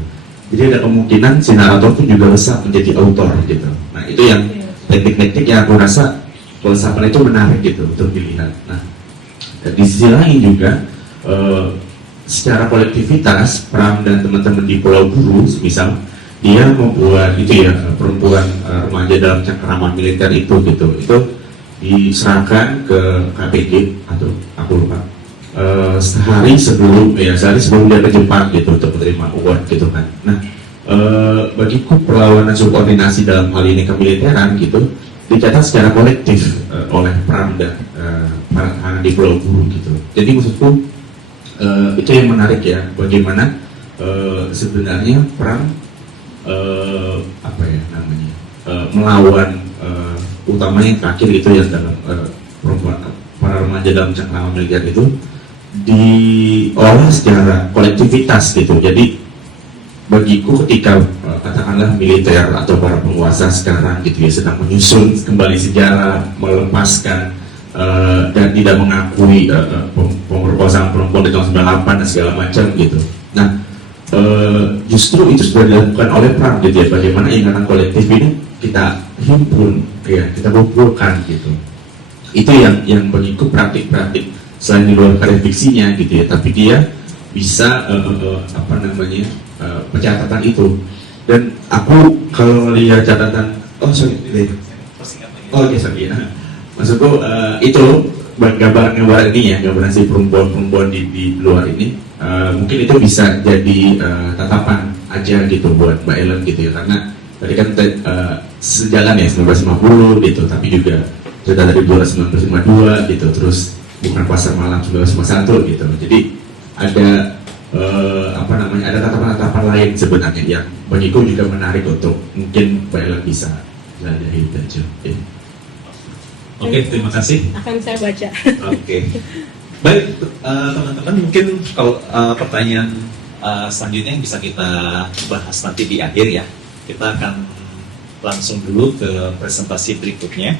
Jadi ada kemungkinan si narator pun juga lesap menjadi autor gitu. Nah itu yang teknik-teknik yang aku rasa pelesapan itu menarik gitu untuk dilihat. Nah di sisi lain juga secara kolektivitas Pram dan teman-teman di Pulau Buru misal dia membuat itu ya perempuan remaja dalam cengkeraman militer itu gitu, itu diserahkan ke KPG atau aku lupa sehari sebelum dia ke Jepang gitu untuk menerima award gitu kan. Nah bagiku perlawanan subordinasi dalam hal ini kemiliteran gitu dicatat secara kolektif oleh Pram dan para tahanan di Pulau Buru gitu. Jadi maksudku itu yang menarik ya, bagaimana sebenarnya Pram apa ya namanya melawan utamanya yang terakhir itu yang dalam perempuan para remaja dalam cengkeraman militer itu diolah secara kolektivitas gitu. Jadi bagiku ketika katakan katakanlah militer atau para penguasa sekarang gitu ya sedang menyusun kembali sejarah, melepaskan dan tidak mengakui pemerkosaan perempuan di tahun 98 dan segala macam gitu. Nah, justru itu sudah dilakukan oleh Pram gitu ya, bagaimana ingatan kolektif ini kita himpun ya, kita kumpulkan gitu. Itu yang mengikut praktik-praktik selain di luar karya fiksinya gitu ya, tapi dia bisa pencatatan itu. Dan aku kalau lihat catatan maksudku itu gambaran ini ya, gambaran si perempuan di luar ini mungkin itu bisa jadi tatapan aja gitu buat Mbak Ellen gitu ya, karena tadi kan sejalan ya 1950 gitu, tapi juga cerita dari 1952 gitu, terus bukan pasar malam 1951 gitu. Jadi ada ada tatapan-tatapan lain sebenarnya yang bagiku juga menarik untuk mungkin Mbak Ellen bisa jelajahi aja. Oke, terima kasih. Akan saya baca. Oke. Baik, teman-teman, mungkin kalau pertanyaan selanjutnya yang bisa kita bahas nanti di akhir ya. Kita akan langsung dulu ke presentasi berikutnya,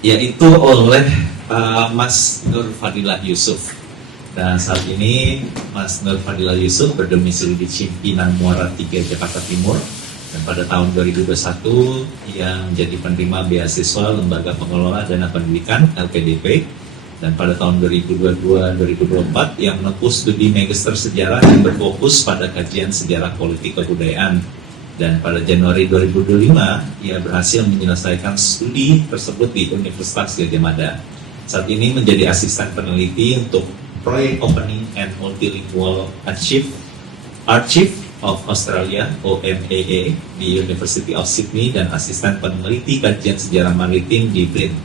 yaitu oleh Mas Nur Fadilah Yusuf. Dan saat ini Mas Nur Fadilah Yusuf berdomisili di Cipinang Muara 3, Jakarta Timur. Dan pada tahun 2021 yang menjadi penerima beasiswa Lembaga Pengelola Dana Pendidikan LPDP, dan pada tahun 2022-2024 yang menempuh studi Magister Sejarah yang berfokus pada kajian sejarah politik kebudayaan, dan pada Januari 2025 ia berhasil menyelesaikan studi tersebut di Universitas Gadjah Mada. Saat ini menjadi asisten peneliti untuk proyek Opening and Multilingual Archive of Australia (OMAA) di University of Sydney dan asisten peneliti kajian sejarah maritim di BRIN.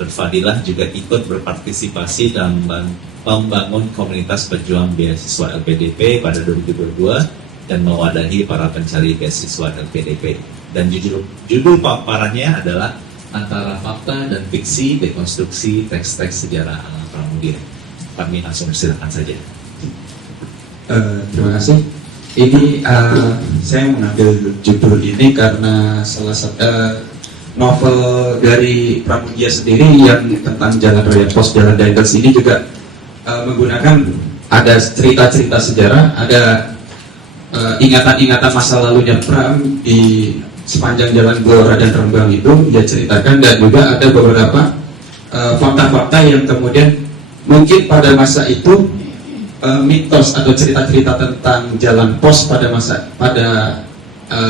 Fadilah juga ikut berpartisipasi dalam membangun komunitas pejuang beasiswa LPDP pada 2022 dan mewadahi para pencari beasiswa LPDP. Dan judul paparannya adalah Antara Fakta dan Fiksi Dekonstruksi Teks-teks Sejarah ala Pramudia. Kami langsung silakan saja. Terima kasih. Ini saya mengambil judul ini karena salah satu novel dari Pramudia sendiri yang tentang Jalan Raya Pos, Jalan Daendels ini juga menggunakan ada cerita-cerita sejarah, ada ingatan-ingatan masa lalunya Pram di sepanjang Jalan Blora dan Rembang itu dia ceritakan, dan juga ada beberapa fakta-fakta yang kemudian mungkin pada masa itu mitos atau cerita-cerita tentang jalan pos pada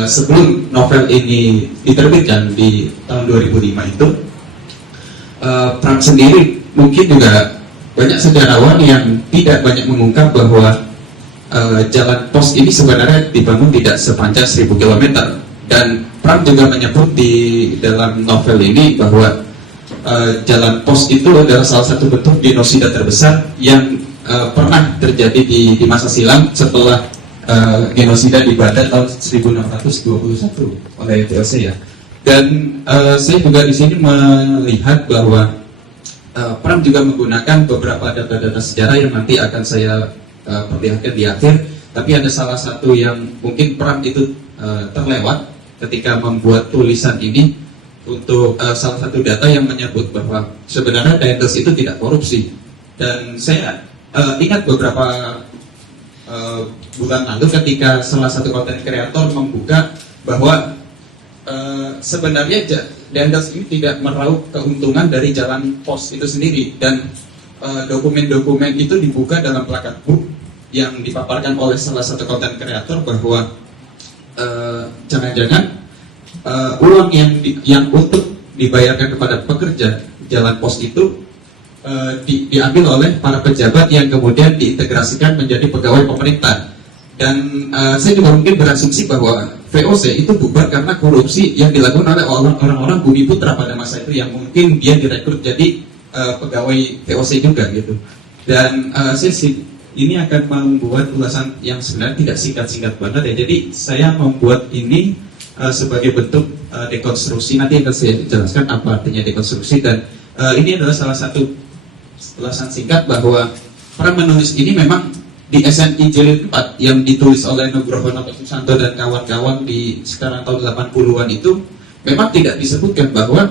sebelum novel ini diterbitkan di tahun 2005 itu, Pram sendiri mungkin juga banyak sejarawan yang tidak banyak mengungkap bahwa jalan pos ini sebenarnya dibangun tidak sepanjang 1000 km, dan Pram juga menyebut di dalam novel ini bahwa jalan pos itu adalah salah satu bentuk genosida terbesar yang pernah terjadi di masa silam setelah genosida di Banda tahun 1621 oleh VOC ya. Dan saya juga di sini melihat bahwa Pram juga menggunakan beberapa data-data sejarah yang nanti akan saya perlihatkan di akhir. Tapi ada salah satu yang mungkin Pram itu terlewat ketika membuat tulisan ini, untuk salah satu data yang menyebut bahwa sebenarnya Daendels itu tidak korupsi. Dan saya ingat beberapa bulan lalu ketika salah satu konten kreator membuka bahwa sebenarnya Daendels ini tidak meraup keuntungan dari jalan pos itu sendiri, dan dokumen-dokumen itu dibuka dalam plakat book yang dipaparkan oleh salah satu konten kreator bahwa jangan-jangan uang yang untuk dibayarkan kepada pekerja jalan pos itu diambil oleh para pejabat yang kemudian diintegrasikan menjadi pegawai pemerintah. Dan saya juga mungkin berasumsi bahwa VOC itu bubar karena korupsi yang dilakukan oleh orang-orang Bumi Putra pada masa itu, yang mungkin dia direkrut jadi pegawai VOC juga gitu. Dan saya ini akan membuat ulasan yang sebenarnya tidak singkat-singkat banget ya. Jadi saya membuat ini sebagai bentuk dekonstruksi. Nanti akan saya jelaskan apa artinya dekonstruksi, dan ini adalah salah satu ulasan singkat bahwa Pram menulis ini memang di SNI Jilid 4 yang ditulis oleh Nugroho Noto Susanto dan kawan-kawan di sekarang tahun 80-an itu memang tidak disebutkan bahwa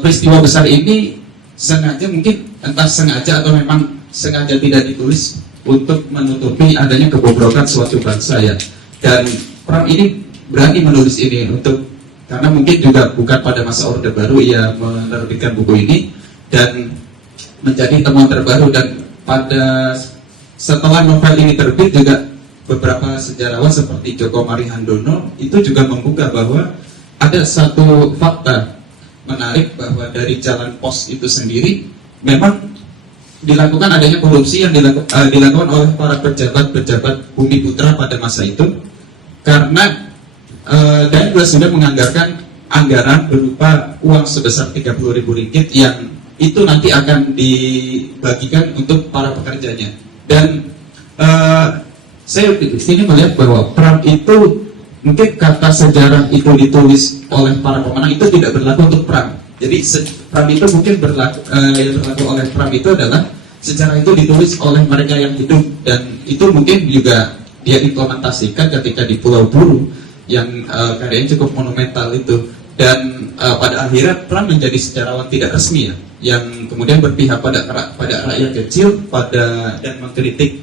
peristiwa besar ini sengaja, mungkin entah sengaja atau memang sengaja tidak ditulis untuk menutupi adanya kebobrokan suatu bangsa ya. Dan Pram ini berani menulis ini karena mungkin juga bukan pada masa Orde Baru ia menerbitkan buku ini dan menjadi temuan terbaru. Dan pada setelah novel ini terbit juga beberapa sejarawan seperti Joko Marihandono itu juga membuka bahwa ada satu fakta menarik bahwa dari Jalan Pos itu sendiri memang dilakukan adanya korupsi yang dilakukan oleh para pejabat-pejabat Bumi Putra pada masa itu, karena dan juga sudah menganggarkan anggaran berupa uang sebesar 30.000 ringgit yang itu nanti akan dibagikan untuk para pekerjanya. Dan saya di sini melihat bahwa Pram itu mungkin kata sejarah itu ditulis oleh para pemenang itu tidak berlaku untuk Pram. Jadi Pram itu mungkin yang berlaku oleh Pram itu adalah sejarah itu ditulis oleh mereka yang hidup, dan itu mungkin juga dia implementasikan ketika di Pulau Buru yang karyanya cukup monumental itu. Dan pada akhirnya Pram menjadi sejarawan tidak resmi ya, yang kemudian berpihak pada rakyat kecil dan mengkritik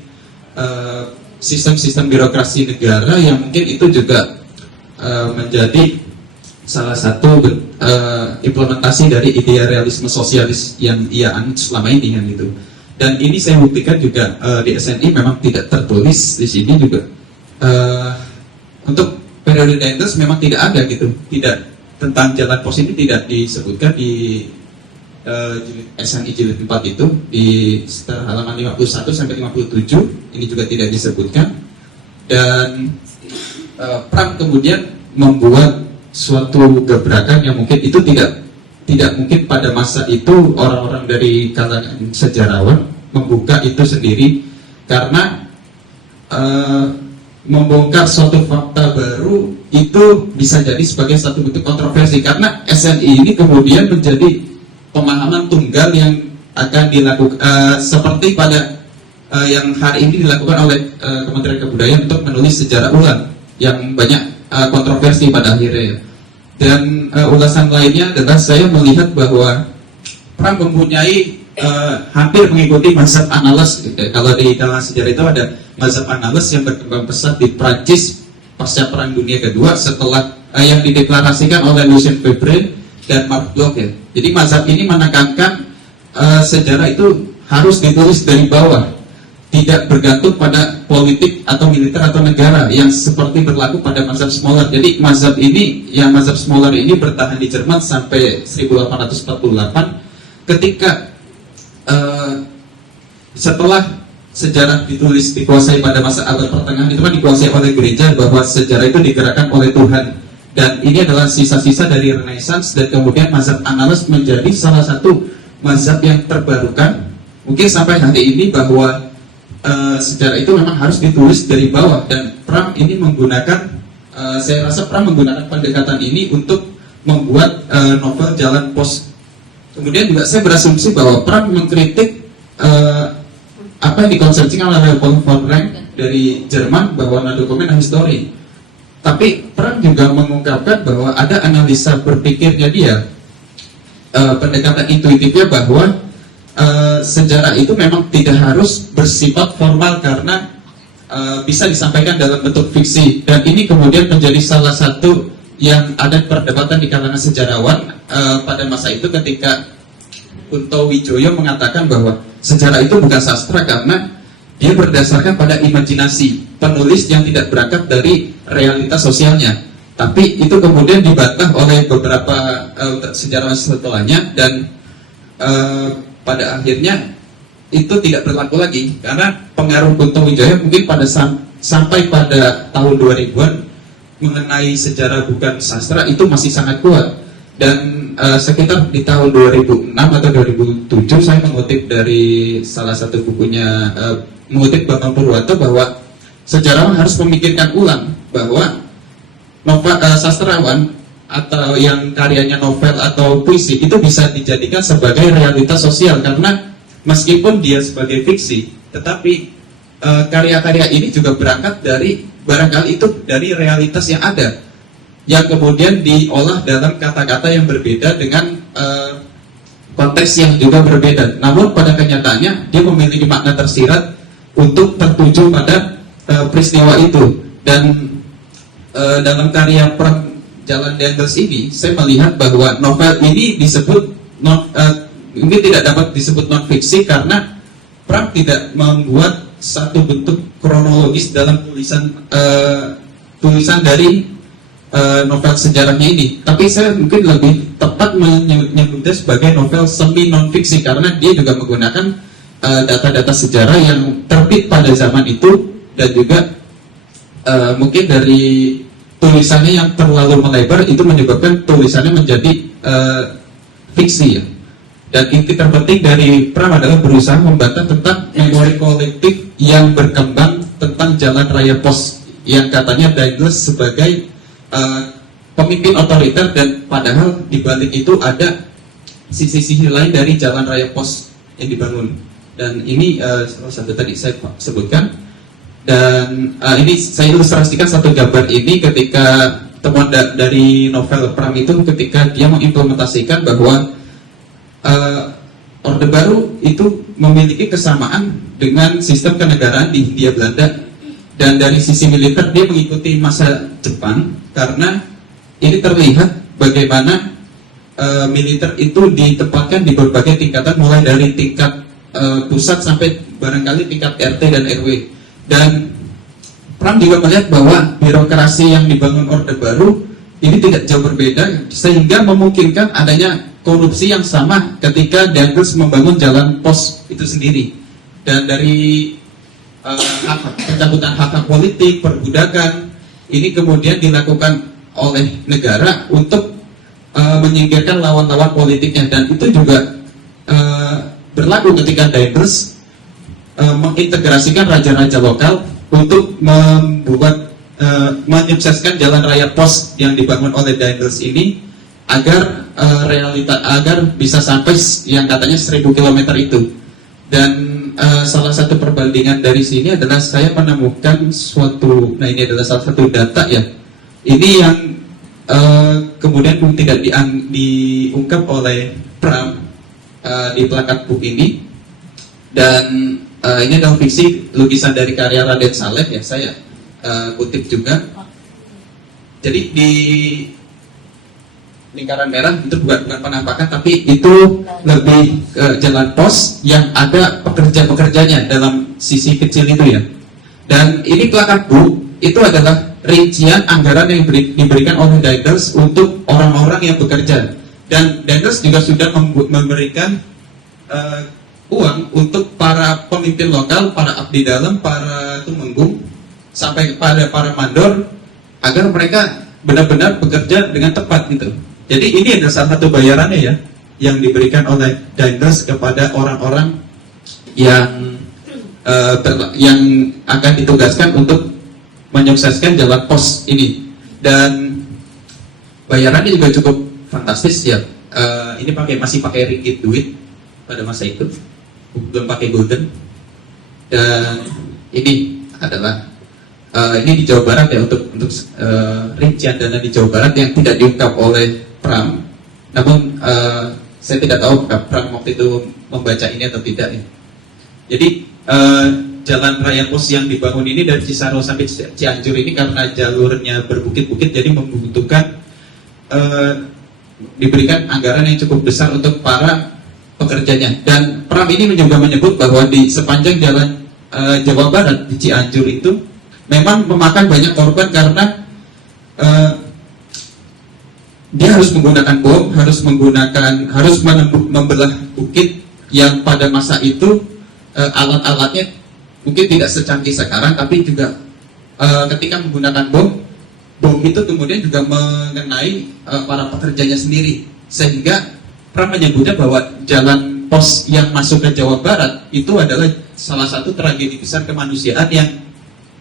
sistem-sistem birokrasi negara yang mungkin itu juga menjadi salah satu implementasi dari idealisme sosialis yang ia anut selama ini kan gitu. Dan ini saya buktikan juga di SNI memang tidak tertulis di sini juga untuk periode Dendels memang tidak ada gitu, tidak tentang Jalan Pos ini tidak disebutkan di SNI Jilid 4 itu di sekitar halaman 51 sampai 57 ini juga tidak disebutkan. Dan Pram kemudian membuat suatu gebrakan yang mungkin itu tidak mungkin pada masa itu orang-orang dari kalangan sejarawan membuka itu sendiri, karena membongkar suatu fakta baru itu bisa jadi sebagai satu bentuk kontroversi, karena SNI ini kemudian menjadi pemahaman tunggal yang akan dilakukan seperti pada yang hari ini dilakukan oleh Kementerian Kebudayaan untuk menulis sejarah ulang yang banyak kontroversi pada akhirnya. Dan ulasan lainnya adalah saya melihat bahwa Pram mempunyai hampir mengikuti mazhab Annales. Kalau di dalam sejarah itu ada mazhab Annales yang berkembang pesat di Prancis pasca Perang Dunia Kedua setelah yang dideklarasikan oleh Lucien Febvre dan Marc Bloch ya. Jadi mazhab ini menekankan sejarah itu harus ditulis dari bawah, tidak bergantung pada politik atau militer atau negara yang seperti berlaku pada mazhab Smoller. Jadi mazhab Smoller ini bertahan di Jerman sampai 1848 ketika setelah sejarah dikuasai pada masa abad pertengahan itu kan dikuasai oleh gereja, bahwa sejarah itu digerakkan oleh Tuhan. Dan ini adalah sisa-sisa dari Renaissance, dan kemudian mazhab Annales menjadi salah satu mazhab yang terbarukan mungkin sampai hari ini, bahwa sejarah itu memang harus ditulis dari bawah. Dan Pram ini menggunakan saya rasa Pram menggunakan pendekatan ini untuk membuat novel Jalan Pos. Kemudian juga saya berasumsi bahwa Pram mengkritik apa yang dikonsepsikan oleh Leopold von Ranke dari Jerman bahwa dokumen history. Tapi Pram juga mengungkapkan bahwa ada analisa berpikirnya dia, pendekatan intuitifnya bahwa sejarah itu memang tidak harus bersifat formal karena bisa disampaikan dalam bentuk fiksi. Dan ini kemudian menjadi salah satu yang ada perdebatan di kalangan sejarawan pada masa itu, ketika Kunto Wijoyo mengatakan bahwa sejarah itu bukan sastra karena dia berdasarkan pada imajinasi penulis yang tidak berangkat dari realitas sosialnya. Tapi itu kemudian dibantah oleh beberapa sejarawan setelahnya, dan pada akhirnya itu tidak berlaku lagi karena pengaruh Kunto Wijoyo mungkin sampai pada tahun 2000-an mengenai sejarah bukan sastra itu masih sangat kuat. Dan sekitar di tahun 2006 atau 2007 saya mengutip dari salah satu bukunya, mengutip Bambang Purwanto, bahwa sejarawan harus memikirkan ulang bahwa sastrawan atau yang karyanya novel atau puisi itu bisa dijadikan sebagai realitas sosial, karena meskipun dia sebagai fiksi tetapi karya-karya ini juga berangkat dari barangkali itu dari realitas yang ada, yang kemudian diolah dalam kata-kata yang berbeda dengan konteks yang juga berbeda. Namun pada kenyataannya dia memiliki makna tersirat untuk tertuju pada peristiwa itu. Dan dalam karya Perang Jalan Dangles ini, saya melihat bahwa novel ini disebut ini tidak dapat disebut non fiksi karena Pram tidak membuat satu bentuk kronologis dalam tulisan dari novel sejarahnya ini. Tapi saya mungkin lebih tepat menyebutnya sebagai novel semi non fiksi karena dia juga menggunakan data-data sejarah yang terbit pada zaman itu, dan juga mungkin dari tulisannya yang terlalu melebar itu menyebabkan tulisannya menjadi fiksi ya. Dan inti terpenting dari Pram adalah berusaha membantah tentang memori kolektif yang berkembang tentang Jalan Raya Pos yang katanya Dangles sebagai pemimpin otoriter, dan padahal di balik itu ada sisi-sisi lain dari Jalan Raya Pos yang dibangun. Dan ini salah satu tadi saya sebutkan. Dan ini saya ilustrasikan satu gambar ini ketika temuan dari novel Pram itu, ketika dia mengimplementasikan bahwa Orde Baru itu memiliki kesamaan dengan sistem kenegaraan di Hindia Belanda, dan dari sisi militer dia mengikuti masa Jepang karena ini terlihat bagaimana militer itu ditempatkan di berbagai tingkatan, mulai dari tingkat pusat sampai barangkali tingkat RT dan RW. Dan Pram juga melihat bahwa birokrasi yang dibangun Orde Baru ini tidak jauh berbeda, sehingga memungkinkan adanya korupsi yang sama ketika Dangles membangun Jalan Pos itu sendiri. Dan dari pencabutan hak politik, perbudakan, ini kemudian dilakukan oleh negara untuk menyingkirkan lawan-lawan politiknya. Dan itu juga berlaku ketika Dangles mengintegrasikan raja-raja lokal untuk membuat menyukseskan Jalan Raya Pos yang dibangun oleh Dangles ini agar agar bisa sampai yang katanya 1000 km itu. Dan salah satu perbandingan dari sini adalah saya menemukan suatu, nah ini adalah salah satu data ya, ini yang kemudian tidak diungkap oleh Pram di plakat buku ini. Dan ini adalah fiksi lukisan dari karya Raden Saleh ya, saya kutip juga. Jadi di lingkaran merah itu bukan penampakan, tapi itu lebih ke Jalan Pos yang ada pekerja-pekerjanya dalam sisi kecil itu ya. Dan ini plakat bu itu adalah rincian anggaran yang diberikan oleh Dangles untuk orang-orang yang bekerja. Dan Dangles juga sudah memberikan uang untuk para pemimpin lokal, para abdi dalam, para tumenggung, sampai kepada para mandor, agar mereka benar-benar bekerja dengan tepat gitu. Jadi ini adalah salah satu bayarannya ya, yang diberikan oleh Dangles kepada orang-orang yang akan ditugaskan untuk menyukseskan Jalan Pos ini. Dan bayarannya juga cukup fantastis ya. Ini masih pakai ringgit duit pada masa itu, belum pakai golden. Dan ini adalah ini di Jawa Barat ya, untuk rincian dana di Jawa Barat yang tidak diungkap oleh Pram. Namun saya tidak tahu Pram waktu itu membaca ini atau tidak ya. Jadi Jalan Raya Pos yang dibangun ini dari Cisarua sampai Cianjur ini karena jalurnya berbukit-bukit, jadi membutuhkan diberikan anggaran yang cukup besar untuk para pekerjanya. Dan Pram ini juga menyebut bahwa di sepanjang jalan Jawa Barat di Cianjur itu memang memakan banyak korban karena dia harus menggunakan bom, harus membelah bukit yang pada masa itu alat-alatnya mungkin tidak secanggih sekarang, tapi juga ketika menggunakan bom itu kemudian juga mengenai para pekerjanya sendiri, sehingga Pram menyebutnya bahwa Jalan Pos yang masuk ke Jawa Barat itu adalah salah satu tragedi besar kemanusiaan yang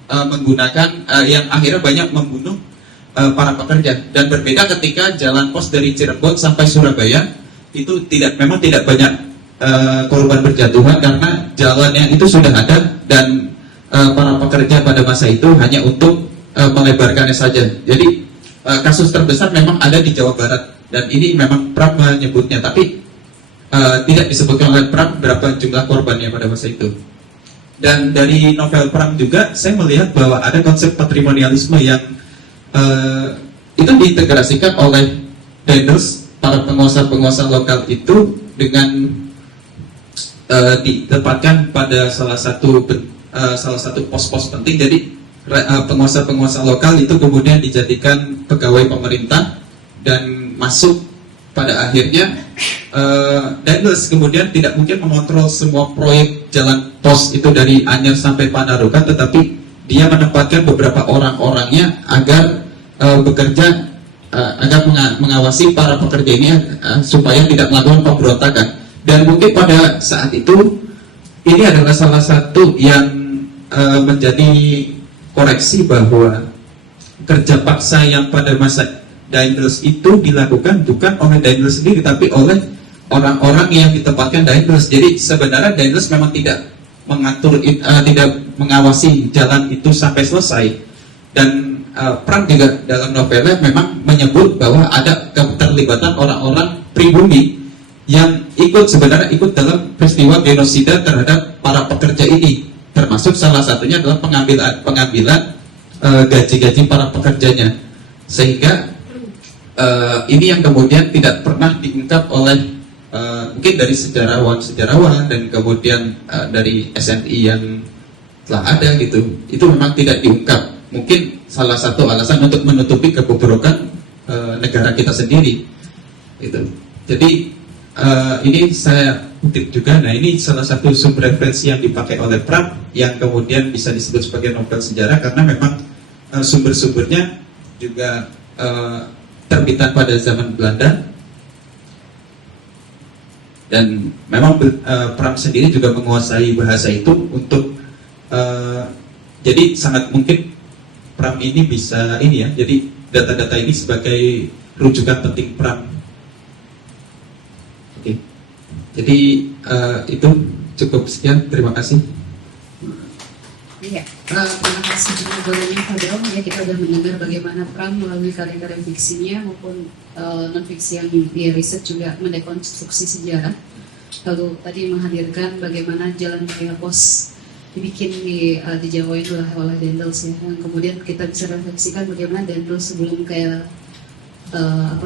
menggunakan yang akhirnya banyak membunuh para pekerja. Dan berbeda ketika Jalan Pos dari Cirebon sampai Surabaya itu memang tidak banyak korban berjatuhan karena jalannya itu sudah ada, dan para pekerja pada masa itu hanya untuk melebarkannya saja. Jadi kasus terbesar memang ada di Jawa Barat, dan ini memang Pram menyebutnya, tapi tidak disebutkan oleh Pram berapa jumlah korbannya pada masa itu. Dan dari novel Pram juga saya melihat bahwa ada konsep patrimonialisme yang itu diintegrasikan oleh Dendels, para penguasa-penguasa lokal itu, dengan ditempatkan pada salah satu pos-pos penting. Jadi penguasa-penguasa lokal itu kemudian dijadikan pegawai pemerintah, dan masuk pada akhirnya Dendels kemudian tidak mungkin mengontrol semua proyek jalan pos itu dari Anyer sampai Panarukan, tetapi dia menempatkan beberapa orang-orangnya agar bekerja, agar mengawasi para pekerja ini supaya tidak melakukan pemberontakan. Dan mungkin pada saat itu ini adalah salah satu yang menjadi koreksi bahwa kerja paksa yang pada masa Dendels itu dilakukan bukan oleh Dendels sendiri, tapi oleh orang-orang yang ditempatkan Dendels. Jadi sebenarnya Dendels memang tidak mengatur, tidak mengawasi jalan itu sampai selesai. Dan Pram juga dalam novelnya memang menyebut bahwa ada keterlibatan orang-orang pribumi yang sebenarnya ikut dalam peristiwa genosida terhadap para pekerja ini, termasuk salah satunya adalah pengambilan gaji-gaji para pekerjanya, sehingga ini yang kemudian tidak pernah diungkap oleh mungkin dari sejarawan dan kemudian dari SNI yang telah ada gitu. Itu memang tidak diungkap, mungkin salah satu alasan untuk menutupi kebobrokan negara kita sendiri itu. Jadi ini saya kutip juga. Nah, ini salah satu sumber referensi yang dipakai oleh Pram, yang kemudian bisa disebut sebagai novel sejarah, karena memang sumber-sumbernya juga terbitan pada zaman Belanda. Dan memang Pram sendiri juga menguasai bahasa itu untuk jadi sangat mungkin Pram ini bisa ini ya, jadi data-data ini sebagai rujukan penting Pram. Oke. Jadi itu cukup sekian, terima kasih. Iya, terima kasih juga bolehnya Fadil. Ya, kita sudah mendengar bagaimana Pram melalui karya-karya fiksinya maupun non-fiksi yang dia riset juga mendekonstruksi sejarah. Lalu tadi menghadirkan bagaimana jalan raya pos dibikin di Jawa itu oleh Dendels ya. Dan kemudian kita bisa refleksikan bagaimana Dendels sebelum kayak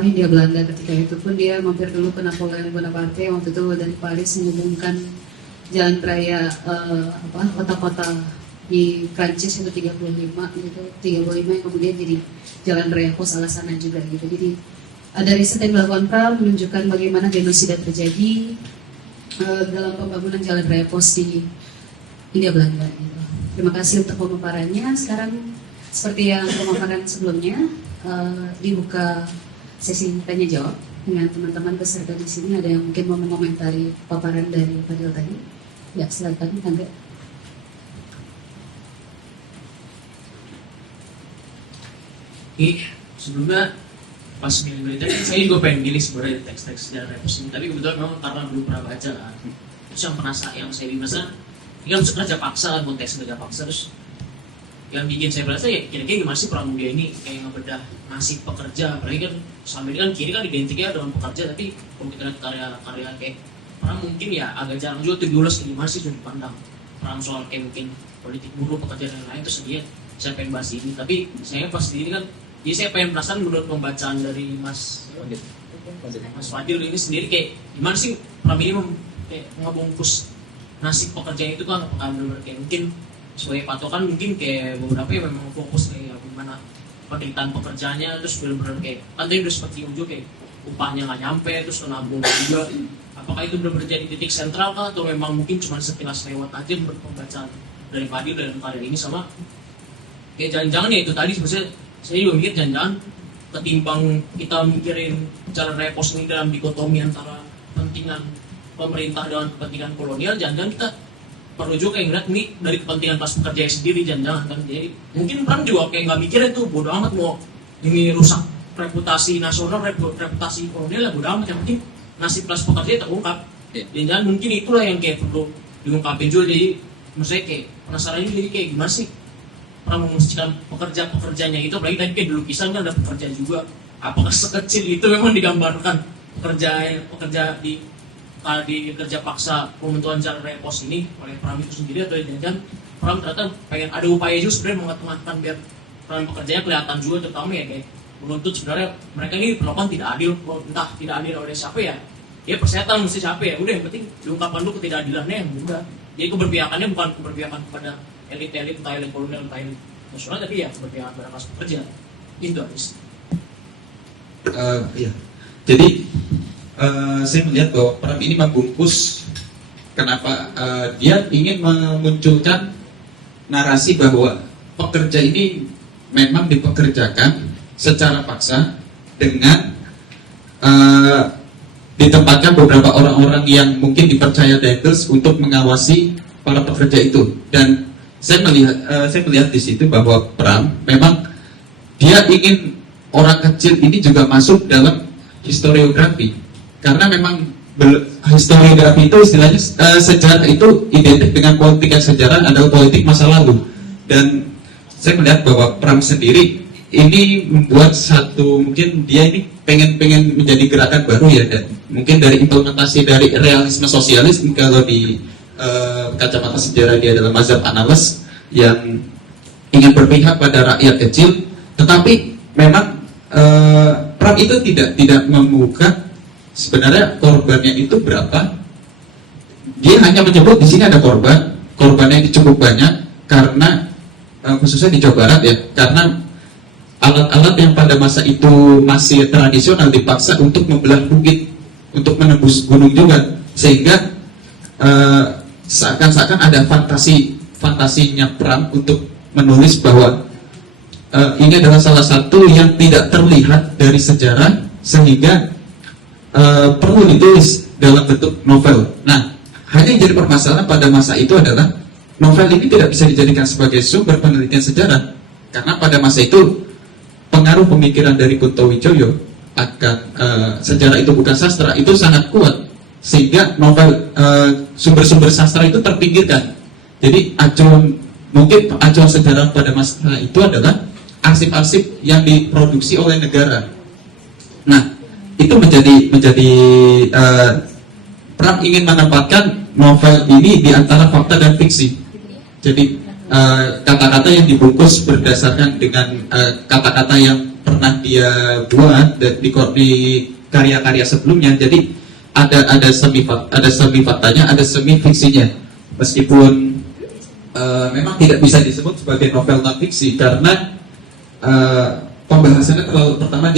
Hindia Belanda, ketika itu pun dia mampir dulu ke Napoleon Bonaparte waktu itu dari Paris menghubungkan jalan raya kota-kota di Prancis itu 35 yang kemudian jadi jalan raya pos ala sana juga gitu. Jadi ada riset yang dilakukan Pram menunjukkan bagaimana genosida terjadi dalam pembangunan jalan raya pos di Hindia Belanda gitu. Terima kasih untuk pemaparannya. Sekarang seperti yang pemaparan sebelumnya, dibuka sesi tanya jawab dengan teman-teman peserta di sini. Ada yang mungkin mau mengomentari paparan dari Fadil tadi? Ya, silakan Tangga. Oke, sebelumnya pas milih berita saya juga pengen milih sebenarnya teks-teks sejarah repos ini, tapi kebetulan memang karena belum pernah baca kan. Terus yang saya biasa ini kan kerja paksa kan, konteks kerja paksa. Terus yang bikin saya merasa ya kira-kira gimana sih Pramudia ini kayak ngebedah nasib pekerja, apalagi kan selama ini kan kiri kan identiknya dengan pekerja, tapi kalau kita lihat karya-karya kayak Pram mungkin ya agak jarang juga tuh diulas gimana sih sudah dipandang Pram soal kayak mungkin politik buruh, pekerja dan lain-lain. Terus dia saya pengen bahas ini, tapi saya pas di ini kan jadi saya pengen perasaan menurut pembacaan dari Mas Fadil ini sendiri kayak gimana sih Pram ini kayak ngebungkus nasib pekerja itu kan, apakah benar-benar kayak mungkin sebagai patokan mungkin kayak beberapa yang memang fokus kayak gimana penderitaan pekerjaannya, terus benar-benar kayak kan tadi udah seperti ujung kayak upahnya nggak nyampe, terus nabung juga. Apakah itu benar-benar jadi titik sentral kah, atau memang mungkin cuma sekilas lewat aja menurut pembacaan dari Fadil dan karya ini? Sama kayak jangan-jangan ya itu tadi sebenarnya saya juga mikir jangan-jangan ketimbang kita mikirin jalan raya pos ini dalam dikotomi antara kepentingan pemerintah dengan kepentingan kolonial, jangan-jangan kita perlu juga kayak ngeliat ini dari kepentingan pas pekerja sendiri, jangan-jangan kan. Jadi mungkin Pram juga kayak nggak mikirnya tuh bodo amat mau ini rusak reputasi nasional, reputasi kolonial, ya bodo amat, yang penting nasib kelas pekerja terungkap. Jangan-jangan mungkin itulah yang kayak perlu diungkapin juga. Jadi maksudnya kayak penasaran ini, jadi kayak gimana sih Pram memposisikan pekerjanya itu, apalagi tadi kayak di lukisan kan ada pekerja juga, apakah sekecil itu memang digambarkan pekerja di kerja paksa pembentukan jalan raya pos ini oleh Pram itu sendiri, atau jangan Pram ternyata pengen ada upaya juga sebenarnya mengatur biar peran pekerjanya kelihatan juga, terutama ya kayak menuntut sebenarnya mereka ini perlakuan tidak adil, entah tidak adil oleh siapa ya persetan mesti siapa ya, udah yang penting diungkapkan dulu ketidakadilannya yang udah. Jadi keberpihakannya bukan keberpihakan kepada elit-elit, entah elit kolonial, entah elit nasional, tapi ya keberpihakan pada kelas pekerja. Itu guys. Iya. Jadi saya melihat bahwa Pram ini membungkus kenapa dia ingin memunculkan narasi bahwa pekerja ini memang dipekerjakan secara paksa dengan ditempatkan beberapa orang-orang yang mungkin dipercaya Dendels untuk mengawasi para pekerja itu. Dan saya melihat di situ bahwa Pram memang dia ingin orang kecil ini juga masuk dalam historiografi, karena memang historiografi itu istilahnya sejarah itu identik dengan politik, yang sejarah adalah politik masa lalu. Dan saya melihat bahwa Pram sendiri ini membuat satu, mungkin dia ini pengen menjadi gerakan baru ya, dan mungkin dari implementasi dari realisme sosialis, kalau di kacamata sejarah dia adalah mazhab analis yang ingin berpihak pada rakyat kecil, tetapi memang Pram itu tidak membuka sebenarnya korbannya itu berapa. Dia hanya menyebut di sini ada korbannya cukup banyak, karena khususnya di Jawa Barat ya, karena alat-alat yang pada masa itu masih tradisional dipaksa untuk membelah bukit, untuk menembus gunung juga, sehingga seakan-akan ada fantasinya Pram untuk menulis bahwa ini adalah salah satu yang tidak terlihat dari sejarah, sehingga perlu ditulis dalam bentuk novel. Nah, hanya yang jadi permasalahan pada masa itu adalah novel ini tidak bisa dijadikan sebagai sumber penelitian sejarah, karena pada masa itu pengaruh pemikiran dari Kunto Wijoyo akan sejarah itu bukan sastra itu sangat kuat, sehingga novel sumber-sumber sastra itu terpinggirkan. Jadi acuan sejarah pada masa itu adalah arsip-arsip yang diproduksi oleh negara. Nah, itu menjadi Pram ingin menempatkan novel ini di antara fakta dan fiksi. Jadi kata-kata yang dibungkus berdasarkan dengan kata-kata yang pernah dia buat di karya-karya sebelumnya. Jadi ada semi faktanya, ada semi fiksinya. Meskipun memang tidak bisa disebut sebagai novel non fiksi, karena pembahasannya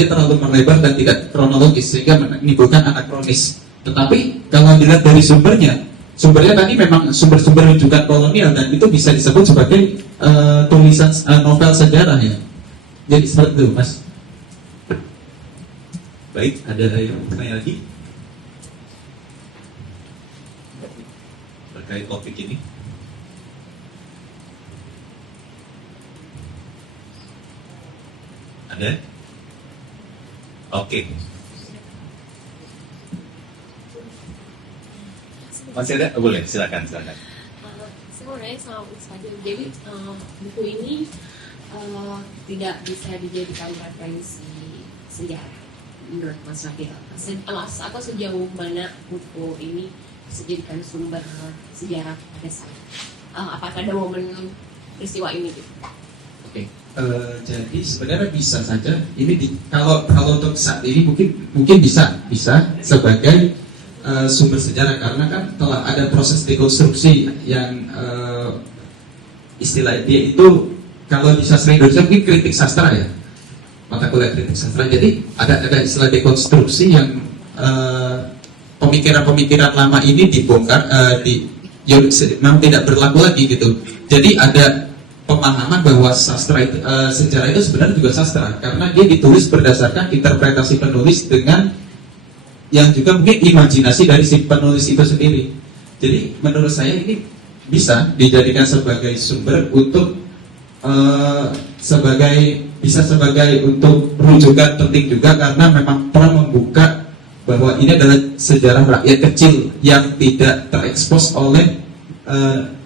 terlalu melebar dan tidak kronologis, sehingga menimbulkan anakronis. Tetapi kalau dilihat dari sumbernya tadi memang sumber-sumber rujukan kolonial, dan itu bisa disebut sebagai tulisan novel sejarah ya. Jadi seperti itu, Mas. Baik, ada yang bertanya lagi terkait topik ini? Ada? Oke. Masih ada? Boleh, silakan. Sebenarnya sama saja. Jadi buku ini tidak bisa dijadikan referensi sejarah menurut Mas Rakil. Atau sejauh mana buku ini bisa dijadikan sumber sejarah pada saat apakah ada momen peristiwa ini gitu? Oke. Jadi sebenarnya bisa saja. Ini kalau untuk saat ini mungkin bisa sebagai sumber sejarah, karena kan telah ada proses dekonstruksi yang istilah dia itu kalau di sastra Indonesia mungkin kritik sastra ya, mata kuliah kritik sastra. Jadi ada istilah dekonstruksi yang pemikiran-pemikiran lama ini dibongkar, memang tidak berlaku lagi gitu. Jadi ada pemahaman bahwa sastra itu, sejarah itu sebenarnya juga sastra, karena dia ditulis berdasarkan interpretasi penulis dengan yang juga mungkin imajinasi dari si penulis itu sendiri. Jadi menurut saya ini bisa dijadikan sebagai sumber untuk sebagai untuk rujukan penting juga, karena memang pernah membuka bahwa ini adalah sejarah rakyat kecil yang tidak terekspos oleh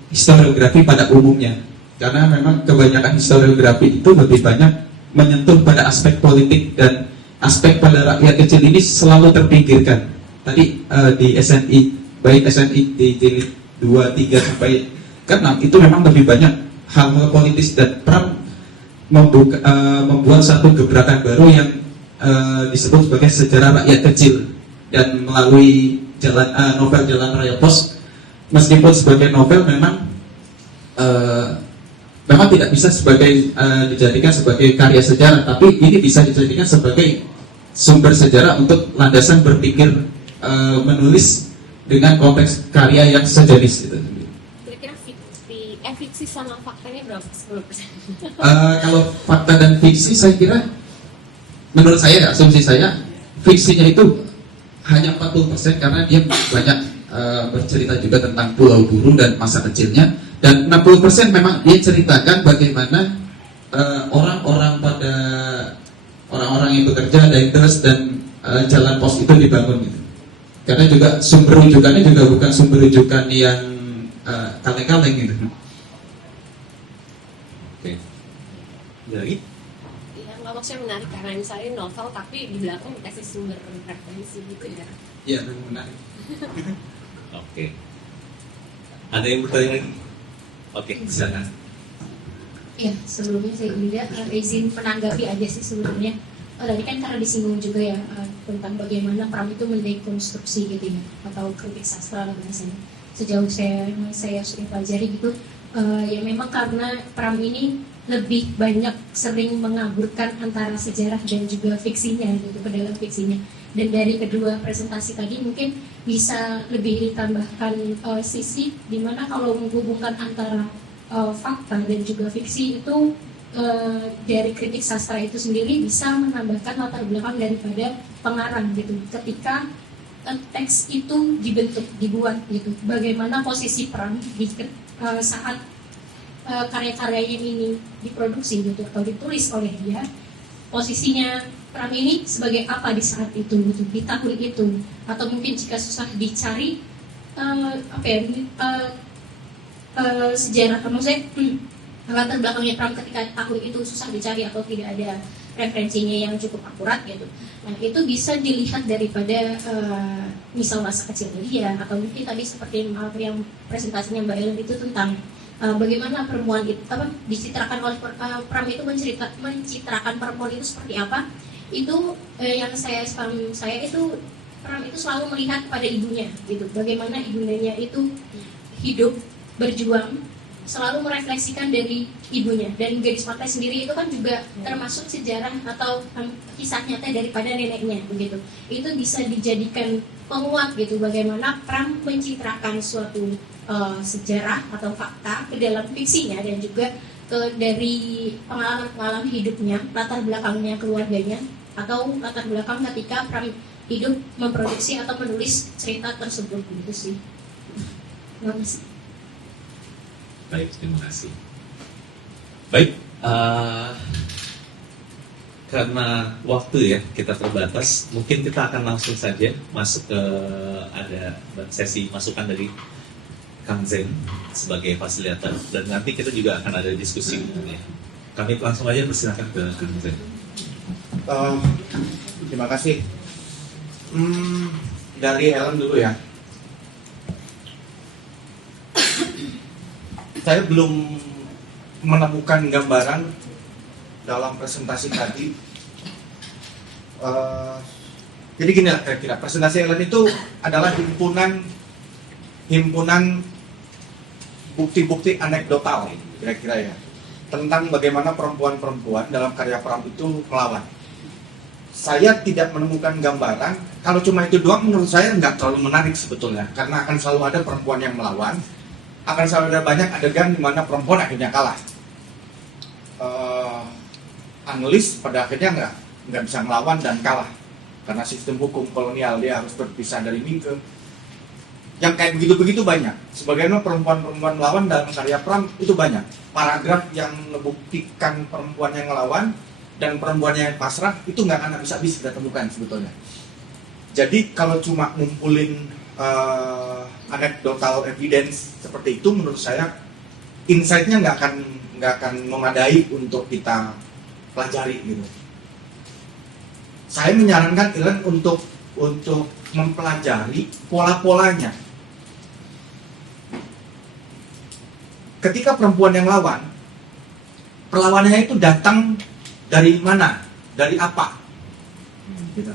historiografi pada umumnya, karena memang kebanyakan historiografi itu lebih banyak menyentuh pada aspek politik dan aspek pada rakyat kecil ini selalu terpinggirkan. Tadi di SNI, baik SNI di jilid 2, 3 sampai ke 6 itu memang lebih banyak hal-hal politis, dan Pram membuat satu gebrakan baru yang disebut sebagai sejarah rakyat kecil, dan melalui novel Jalan Raya Pos, meskipun sebagai novel memang tidak bisa dijadikan sebagai karya sejarah, tapi ini bisa dijadikan sebagai sumber sejarah untuk landasan berpikir menulis dengan konteks karya yang sejenis gitu. Kira-kira fiksi sama faktanya berapa? 10%? Kalau fakta dan fiksi, saya kira, menurut saya, asumsi saya, fiksinya itu hanya 40%, karena dia banyak bercerita juga tentang Pulau Buru dan masa kecilnya, dan 60% memang dia ceritakan bagaimana orang-orang yang bekerja, diners, dan jalan pos itu dibangun gitu. Karena juga sumber rujukannya juga bukan sumber rujukan yang kaleng-kaleng gitu. Oke. Dari? Ya, maksudnya menarik karena misalnya novel tapi di belakang dikasih sumber referensi gitu ya. Iya, memang menarik. Oke. Ada yang bertanya lagi? Oke, silakan. Ya, sebelumnya saya juga izin menanggapi aja sih sebelumnya. Tadi kan karena disinggung juga ya tentang bagaimana Pram itu mendekonstruksi gitu ya, atau kritik sastra lah bahasanya. Sejauh saya sering pelajari gitu, ya memang karena Pram ini lebih banyak sering mengaburkan antara sejarah dan juga fiksinya gitu, ke dalam fiksinya. Dan dari kedua presentasi tadi mungkin bisa lebih ditambahkan sisi dimana kalau menghubungkan antara fakta dan juga fiksi itu dari kritik sastra itu sendiri bisa menambahkan latar belakang daripada pengarang gitu. Ketika teks itu dibuat gitu, bagaimana posisi Pram di saat karya-karyanya ini diproduksi gitu atau ditulis oleh dia, posisinya Pram ini sebagai apa di saat itu gitu, di tahun itu, atau mungkin jika susah dicari sejarah, maksudnya latar belakangnya Pram ketika tahun itu susah dicari atau tidak ada referensinya yang cukup akurat gitu. Nah itu bisa dilihat daripada misal masa kecilnya dia, atau mungkin tadi seperti yang presentasinya Mbak Ellen itu tentang bagaimana perempuan itu dicitrakan oleh Pram itu mencitrakan perempuan itu seperti apa. Itu yang saya itu Pram itu selalu melihat pada ibunya gitu, bagaimana ibunya itu hidup berjuang, selalu merefleksikan dari ibunya. Dan Gadis Pantai sendiri itu kan juga termasuk sejarah atau kisah nyata daripada neneknya begitu. Itu bisa dijadikan penguat gitu, bagaimana Pram mencitrakan suatu sejarah atau fakta ke dalam fiksinya, dan juga dari pengalaman hidupnya, latar belakangnya keluarganya, atau latar belakang ketika Pram hidup memproduksi atau menulis cerita tersebut gitu sih. Terima kasih. Baik, terima kasih. Baik, karena waktu ya kita terbatas, mungkin kita akan langsung saja masuk ke ada sesi masukan dari Kang Zen sebagai fasilitator, dan nanti kita juga akan ada diskusi. Ya. Kami langsung aja persilakan ke Kang Zen. Terima kasih. Dari Ellen dulu ya. Saya belum menemukan gambaran dalam presentasi tadi. Jadi gini lah kira-kira, presentasi Ellen itu adalah himpunan bukti-bukti anekdotal kira-kira ya, tentang bagaimana perempuan-perempuan dalam karya Pram itu melawan. Saya tidak menemukan gambaran. Kalau cuma itu doang menurut saya nggak terlalu menarik sebetulnya, karena akan selalu ada perempuan yang melawan, akan selalu ada banyak adegan di mana perempuan akhirnya kalah. Analis pada akhirnya nggak bisa melawan dan kalah karena sistem hukum kolonial, dia harus berpisah dari Mingke. Yang kayak begitu-begitu banyak. Sebagaimana perempuan-perempuan melawan dalam karya Pram itu banyak. Paragraf yang membuktikan perempuan yang melawan dan perempuan yang pasrah itu nggak akan bisa kita temukan sebetulnya. Jadi kalau cuma ngumpulin anecdotal evidence seperti itu, menurut saya insight-nya nggak akan memadai untuk kita pelajari gitu. Saya menyarankan kalian untuk mempelajari pola-polanya. Ketika perempuan yang lawan, perlawanannya itu datang dari mana? Dari apa? Gitu.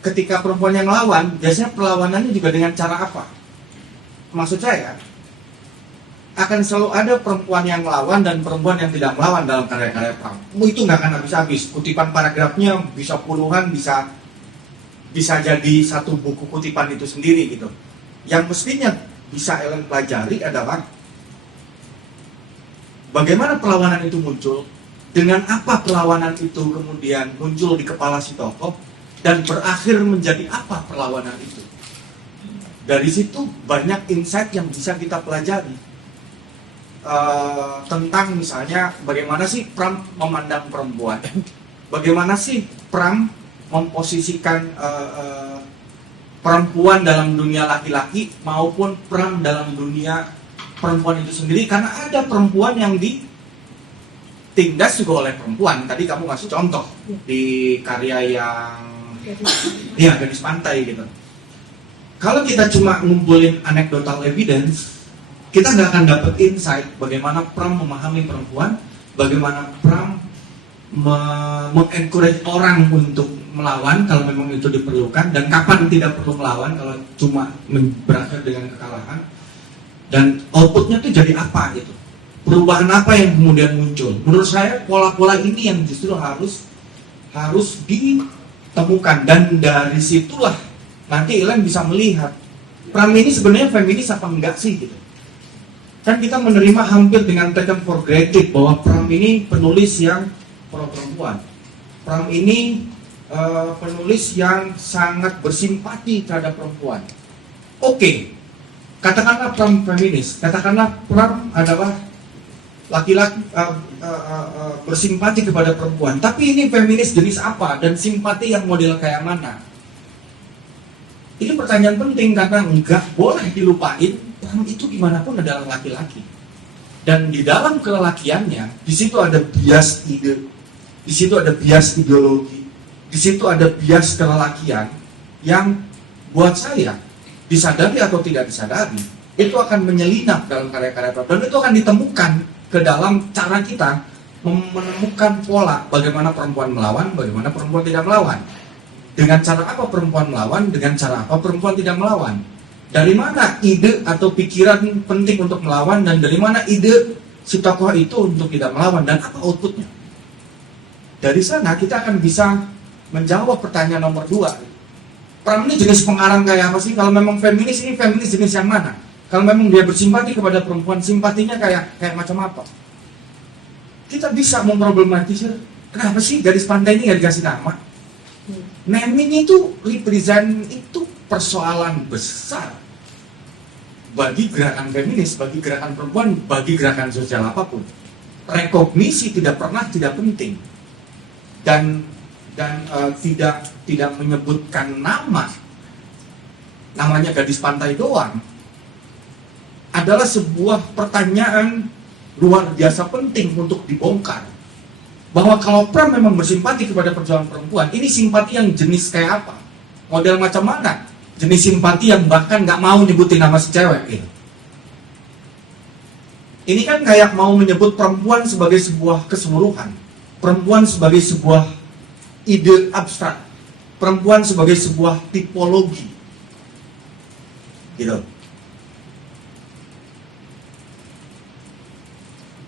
Ketika perempuan yang lawan, biasanya perlawanannya juga dengan cara apa? Maksud saya, akan selalu ada perempuan yang melawan dan perempuan yang tidak melawan dalam karya-karya Pram. Itu nggak akan habis-habis. Kutipan paragrafnya bisa puluhan, bisa jadi satu buku kutipan itu sendiri gitu. Yang mestinya bisa Ellen pelajari adalah bagaimana perlawanan itu muncul, dengan apa perlawanan itu kemudian muncul di kepala si tokoh, dan berakhir menjadi apa perlawanan itu. Dari situ banyak insight yang bisa kita pelajari. Tentang misalnya bagaimana sih Pram memandang perempuan, bagaimana sih Pram memposisikan perempuan dalam dunia laki-laki maupun Pram dalam dunia perempuan itu sendiri, karena ada perempuan yang ditindas juga oleh perempuan. Tadi kamu ngasih contoh di karya yang Gadis Pantai gitu. Kalau kita cuma ngumpulin anecdotal evidence, kita nggak akan dapat insight bagaimana Pram memahami perempuan, bagaimana Pram mengencourage orang untuk melawan kalau memang itu diperlukan, dan kapan tidak perlu melawan kalau cuma berakhir dengan kekalahan, dan outputnya itu jadi apa gitu. Perubahan apa yang kemudian muncul? Menurut saya pola-pola ini yang justru harus ditemukan, dan dari situlah nanti Ellen bisa melihat Pram ini sebenarnya feminis apa enggak sih gitu. Kan kita menerima hampir dengan taken for granted bahwa Pram ini penulis yang pro perempuan. Pram ini penulis yang sangat bersimpati terhadap perempuan. Oke, katakanlah Pram feminis, katakanlah Pram adalah laki-laki bersimpati kepada perempuan. Tapi ini feminis jenis apa dan simpati yang model kayak mana? Ini pertanyaan penting karena nggak boleh dilupain. Pram itu gimana pun adalah laki-laki, dan di dalam kelelakiannya, di situ ada bias ide, di situ ada bias ideologi, di situ ada bias kelelakian yang buat saya disadari atau tidak disadari itu akan menyelinap dalam karya-karya Pram, dan itu akan ditemukan ke dalam cara kita menemukan pola bagaimana perempuan melawan, bagaimana perempuan tidak melawan, dengan cara apa perempuan melawan, dengan cara apa perempuan tidak melawan. Dari mana ide atau pikiran penting untuk melawan, dan dari mana ide si tokoh itu untuk tidak melawan, dan apa outputnya. Dari sana kita akan bisa menjawab pertanyaan nomor 2. Pram ini jenis pengarang kayak apa sih? Kalau memang feminis, ini feminis jenis yang mana? Kalau memang dia bersimpati kepada perempuan, simpatinya kayak macam apa? Kita bisa memproblematisir, kenapa sih Gadis Pantai ini nggak dikasih nama? Naming itu represent itu persoalan besar bagi gerakan feminis, bagi gerakan perempuan, bagi gerakan sosial apapun. Rekognisi tidak pernah tidak penting, dan tidak menyebutkan namanya Gadis Pantai doang adalah sebuah pertanyaan luar biasa penting untuk dibongkar. Bahwa kalau Pram memang bersimpati kepada perjuangan perempuan, ini simpati yang jenis kayak apa? Model macam mana? Jenis simpati yang bahkan nggak mau nyebutin nama si cewek gitu. Ini kan kayak mau menyebut perempuan sebagai sebuah keseluruhan, perempuan sebagai sebuah ide abstrak, perempuan sebagai sebuah tipologi, gitu.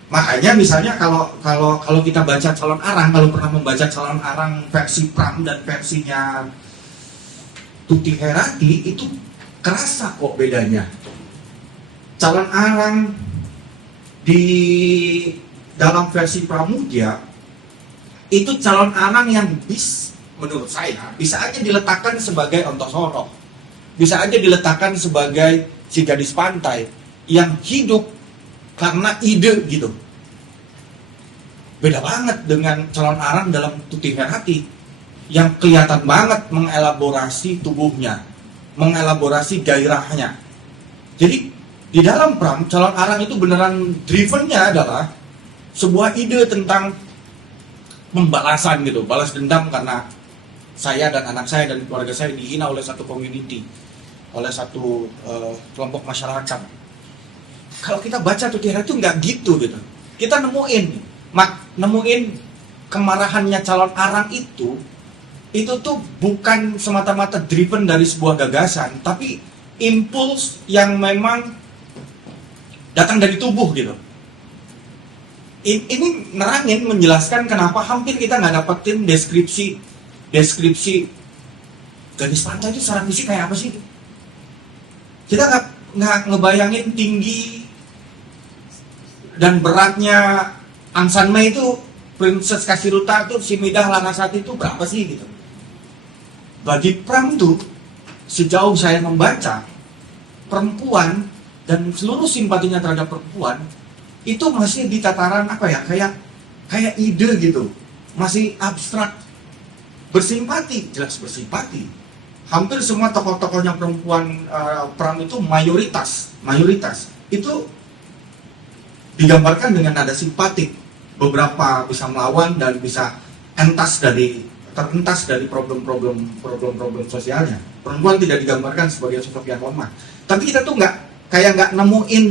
Makanya misalnya kalau kita baca Calon Arang, kalau pernah membaca Calon Arang versi Pram dan versinya Tuti Herati, itu kerasa kok bedanya. Calon Arang di dalam versi Pramudia itu calon arang yang menurut saya bisa aja diletakkan sebagai Ontosoro, bisa aja diletakkan sebagai si Gadis Pantai yang hidup karena ide gitu. Beda banget dengan calon arang dalam Tuti Herati yang kelihatan banget mengelaborasi tubuhnya, mengelaborasi gairahnya. Jadi di dalam Pram, calon arang itu beneran drivennya adalah sebuah ide tentang pembalasan gitu, balas dendam karena saya dan anak saya dan keluarga saya dihina oleh satu community, oleh satu kelompok masyarakat. Kalau kita baca Tutira itu nggak gitu. Kita nemuin kemarahannya calon arang itu tuh bukan semata-mata driven dari sebuah gagasan, tapi impuls yang memang datang dari tubuh gitu. Ini nerangin, menjelaskan kenapa hampir kita nggak dapetin deskripsi garis pantai itu secara fisik kayak apa sih? Kita nggak ngebayangin tinggi dan beratnya Angsan Mei itu, Princess Kasiruta itu, si Midah Larasati itu berapa sih gitu. Bagi Pram itu, sejauh saya membaca, perempuan dan seluruh simpatinya terhadap perempuan itu masih di tataran apa ya, kayak ide gitu, masih abstrak. Bersimpati, jelas bersimpati. Hampir semua tokoh-tokohnya perempuan Pram itu mayoritas itu digambarkan dengan nada simpatik. Beberapa bisa melawan dan bisa terentas dari problem sosialnya. Perempuan tidak digambarkan sebagai sosok yang lemah. Tapi kita tuh nggak nemuin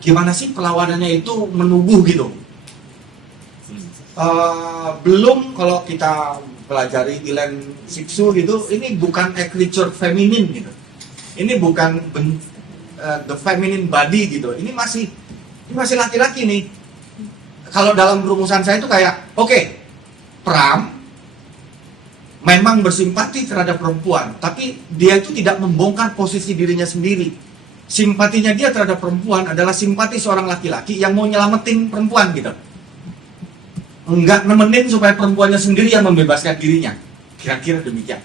gimana sih perlawanannya itu menubuh gitu. Belum kalau kita pelajari Ilan Siksu gitu, ini bukan a creature feminin gitu. Ini bukan the feminine body gitu. Ini masih laki-laki nih. Kalau dalam rumusan saya itu kayak, oke, Pram memang bersimpati terhadap perempuan, tapi dia itu tidak membongkar posisi dirinya sendiri. Simpatinya dia terhadap perempuan adalah simpati seorang laki-laki yang mau nyelamatin perempuan gitu. Enggak nemenin supaya perempuannya sendiri yang membebaskan dirinya. Kira-kira demikian.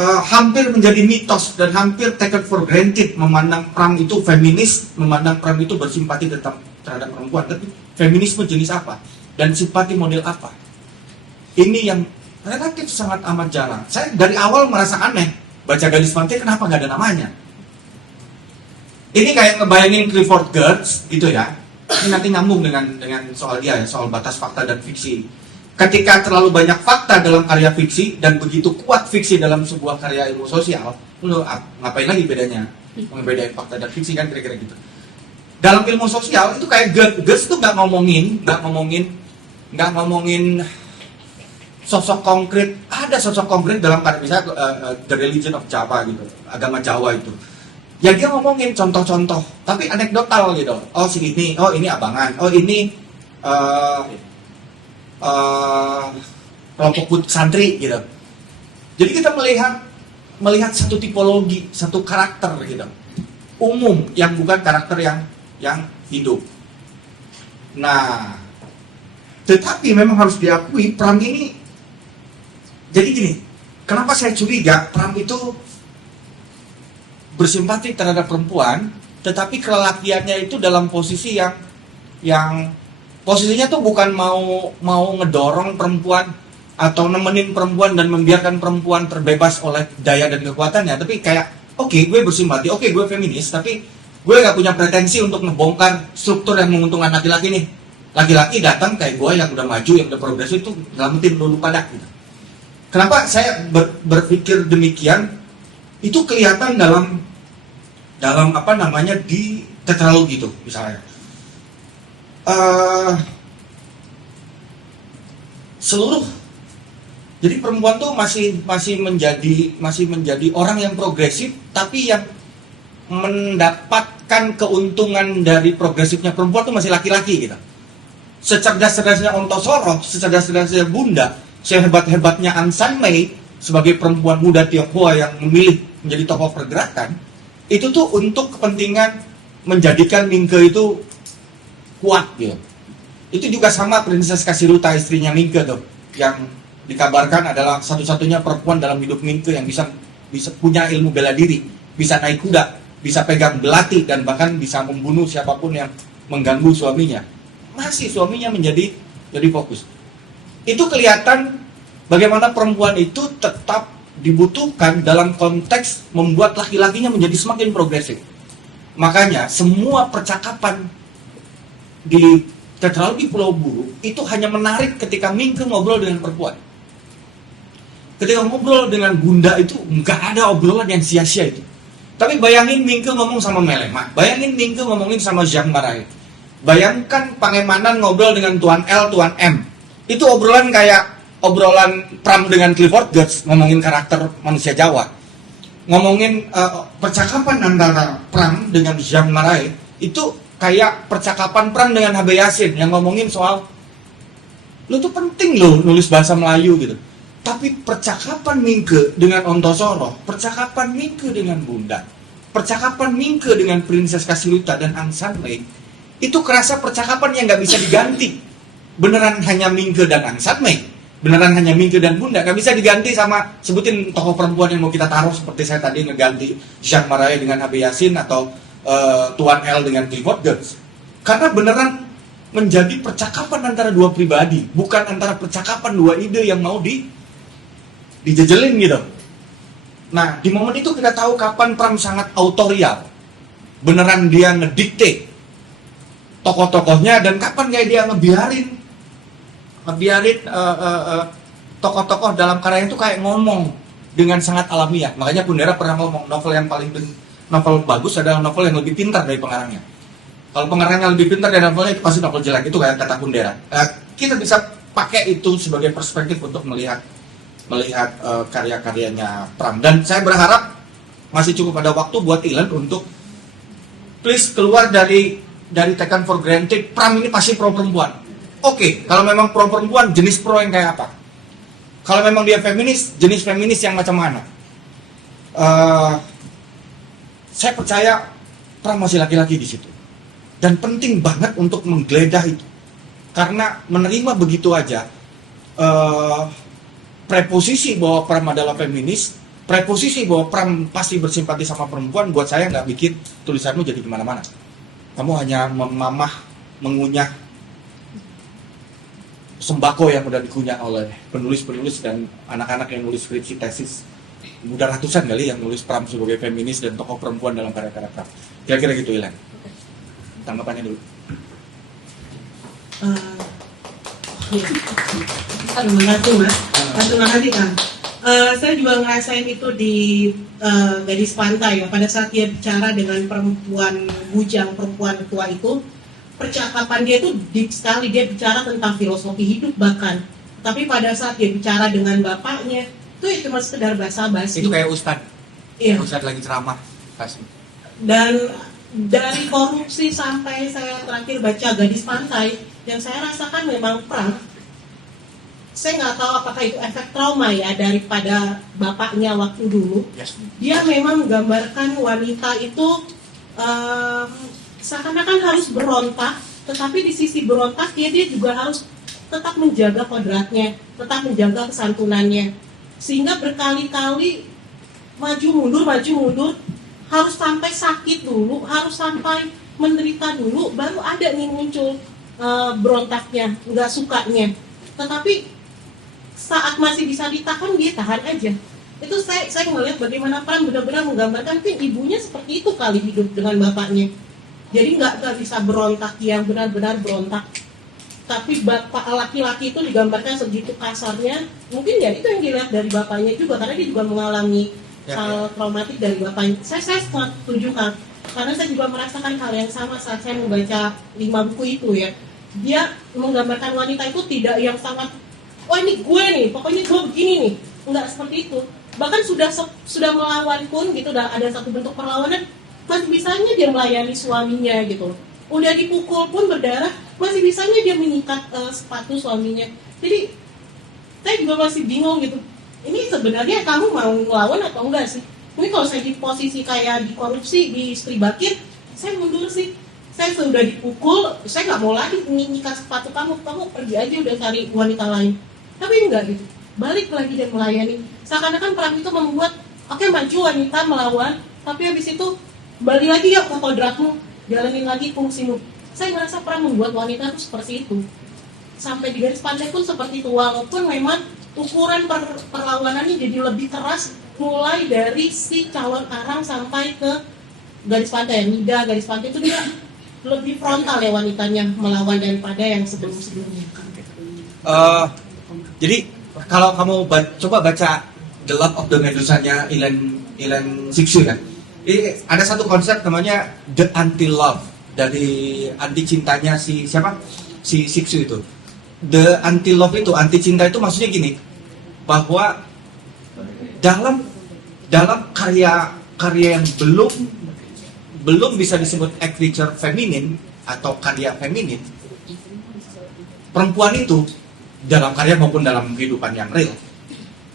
Hampir menjadi mitos dan hampir taken for granted memandang Pram itu feminis, memandang Pram itu bersimpati terhadap perempuan. Tapi feminisme jenis apa? Dan simpati model apa? Ini yang relatif sangat amat jarang. Saya dari awal merasa aneh baca Gadis Pantai, kenapa nggak ada namanya? Ini kayak ngebayangin Clifford Geertz gitu ya. Ini nanti nyambung dengan soal dia ya, soal batas fakta dan fiksi. Ketika terlalu banyak fakta dalam karya fiksi dan begitu kuat fiksi dalam sebuah karya ilmu sosial, ngapain lagi bedanya? Membedain fakta dan fiksi kan kira-kira gitu. Dalam ilmu sosial itu kayak Geertz tuh nggak ngomongin sosok konkret. Ada sosok konkret dalam karya misalnya The Religion of Java gitu, agama Jawa itu. Ya dia ngomongin contoh-contoh, tapi anekdotal gitu. Oh si ini, oh ini abangan, oh ini kelompok santri gitu. Jadi kita melihat satu tipologi, satu karakter gitu, umum yang bukan karakter yang hidup. Nah, tetapi memang harus diakui Pram ini. Jadi gini, kenapa saya curiga Pram itu bersimpati terhadap perempuan, tetapi kelelakiannya itu dalam posisi yang posisinya tuh bukan mau ngedorong perempuan atau nemenin perempuan dan membiarkan perempuan terbebas oleh daya dan kekuatannya, tapi kayak oke, gue bersimpati, oke, gue feminis, tapi gue gak punya pretensi untuk ngebongkar struktur yang menguntungkan laki-laki nih. Laki-laki datang kayak gue yang udah maju, yang udah progresif itu nyelamatin dulu pada gitu. Kenapa saya berpikir demikian? Itu kelihatan dalam apa namanya di tetralogi itu misalnya. Jadi perempuan tuh masih menjadi orang yang progresif, tapi yang mendapatkan keuntungan dari progresifnya perempuan tuh masih laki-laki gitu. Secerdas-cerdasnya Ontosoro, secerdas-cerdasnya Bunda, sehebat-hebatnya Aung San Mei sebagai perempuan muda Tionghoa yang memilih menjadi tokoh pergerakan, itu tuh untuk kepentingan menjadikan Mingke itu kuat gitu. Itu juga sama Princess Kasiruta, istrinya Mingke tuh, yang dikabarkan adalah satu-satunya perempuan dalam hidup Mingke yang bisa punya ilmu bela diri, bisa naik kuda, bisa pegang belati, dan bahkan bisa membunuh siapapun yang mengganggu suaminya. Masih suaminya menjadi fokus. Itu kelihatan bagaimana perempuan itu tetap dibutuhkan dalam konteks membuat laki-lakinya menjadi semakin progresif. Makanya semua percakapan di tetralogi Pulau Buru itu hanya menarik ketika Mingke ngobrol dengan perempuan. Ketika ngobrol dengan Bunda itu nggak ada obrolan yang sia-sia itu. Tapi bayangin Mingke ngomong sama Melema, bayangin Mingke ngomongin sama Jean Marais. Bayangkan Pangemanan ngobrol dengan Tuan L, Tuan M. Itu obrolan kayak obrolan Pram dengan Clifford Geertz, ngomongin karakter manusia Jawa. Ngomongin percakapan antara Pram dengan Jean Marais, itu kayak percakapan Pram dengan Habe Yasin yang ngomongin soal lu tuh penting loh nulis bahasa Melayu gitu. Tapi percakapan Mingke dengan Ontosoro, percakapan Mingke dengan Bunda, percakapan Mingke dengan Princess Kasiluta dan Aung San Mei, itu kerasa percakapan yang nggak bisa diganti. Beneran hanya Mingke dan Aung San Mei, beneran hanya Mingke dan Bunda, nggak bisa diganti sama sebutin tokoh perempuan yang mau kita taruh seperti saya tadi ngeganti Jean Marais dengan Habe Yasin atau Tuan L dengan Clifford Geertz. Karena beneran menjadi percakapan antara dua pribadi, bukan antara percakapan dua ide yang mau dijejelin gitu. Nah, di momen itu kita tahu kapan Pram sangat autorial. Beneran dia ngedikte tokoh-tokohnya, dan kapan kayak dia ngebiarin tokoh-tokoh dalam karya itu kayak ngomong dengan sangat alamiah. Makanya Kundera pernah ngomong novel bagus adalah novel yang lebih pintar dari pengarangnya. Kalau pengarangnya lebih pintar dari novelnya, itu pasti novel jelek. Itu kayak kata Kundera. Kita bisa pakai itu sebagai perspektif untuk melihat karya-karyanya Pram. Dan saya berharap masih cukup ada waktu buat Ilan untuk please keluar dari taken for granted Pram ini pasti pro perempuan. Oke, kalau memang pro perempuan, jenis pro yang kayak apa? Kalau memang dia feminis, jenis feminis yang macam mana? Saya percaya Pram masih laki-laki di situ. Dan penting banget untuk menggeledah itu. Karena menerima begitu aja, preposisi bahwa Pram adalah feminis, preposisi bahwa Pram pasti bersimpati sama perempuan, buat saya nggak bikin tulisanmu jadi kemana-mana. Kamu hanya mengunyah sembako yang udah dikunyah oleh penulis-penulis dan anak-anak yang nulis skripsi tesis. Udah ratusan kali yang nulis Pram sebagai feminis dan tokoh perempuan dalam karya-karya Pram. Kira-kira gitu, Ilan. Tanggapannya dulu. Terima kasih, Mas. Terima kasih, Kang. Saya juga ngerasain itu di Gadis Pantai ya. Pada saat dia bicara dengan perempuan bujang, perempuan tua itu, percakapan dia itu deep sekali. Dia bicara tentang filosofi hidup bahkan. Tapi pada saat dia bicara dengan bapaknya, itu ya cuma sekedar basa-basi. Itu kayak Ustadz. Iya. Ustadz lagi ceramah. Kasih. Dan dari korupsi sampai saya terakhir baca Gadis Pantai, yang saya rasakan memang Pram, saya nggak tahu apakah itu efek trauma ya daripada bapaknya waktu dulu. Yes. Dia memang menggambarkan wanita itu seakan-akan harus berontak, tetapi di sisi berontak dia juga harus tetap menjaga kodratnya, tetap menjaga kesantunannya, sehingga berkali-kali maju mundur, harus sampai sakit dulu, harus sampai menderita dulu, baru ada nih muncul berontaknya, nggak sukanya. Tetapi saat masih bisa ditahan, dia tahan aja. Itu saya melihat bagaimana Pram benar-benar menggambarkan ibunya seperti itu kali hidup dengan bapaknya. Jadi nggak bisa berontak yang benar-benar berontak. Tapi bapak laki-laki itu digambarkan segitu kasarnya. Mungkin ya itu yang dilihat dari bapaknya juga, karena dia juga mengalami hal traumatik dari bapaknya. Saya sangat setuju, Kang. Karena saya juga merasakan hal yang sama saat saya membaca 5 buku itu ya. Dia menggambarkan wanita itu tidak yang sangat, oh ini gue nih, pokoknya gue begini nih. Enggak seperti itu. Bahkan sudah melawan pun gitu, udah ada satu bentuk perlawanan, masih bisanya dia melayani suaminya gitu. Udah dipukul pun berdarah, masih bisanya dia menyikat sepatu suaminya. Jadi saya juga masih bingung gitu. Ini sebenarnya kamu mau melawan atau enggak sih? Ini kalau saya di posisi kayak di korupsi, di istri Bakir, saya mundur sih. Saya sudah dipukul, saya nggak mau lagi menyikat sepatu kamu pergi aja udah cari wanita lain. Tapi enggak gitu, balik lagi dan melayani. Seakan-akan Pram itu membuat, oke, maju wanita melawan, tapi habis itu balik lagi ya ke kodratmu, jalanin lagi fungsimu. Saya merasa Pram membuat wanita itu seperti itu. Sampai di Gadis Pantai pun seperti itu, walaupun memang ukuran perlawanannya jadi lebih keras, mulai dari si calon arang sampai ke garis pantai, mida garis pantai itu dia lebih frontal ya wanitanya melawan daripada yang sebelum-sebelumnya. Jadi kalau kamu coba baca The Love of the Medusa-nya Ilan Sixu kan, ini ada satu konsep namanya The Anti-Love, dari anti cintanya si siapa? Si Sixu itu. The Anti-Love itu, anti cinta itu maksudnya gini, bahwa dalam karya yang belum bisa disebut literature feminin atau karya feminin, perempuan itu dalam karya maupun dalam kehidupan yang real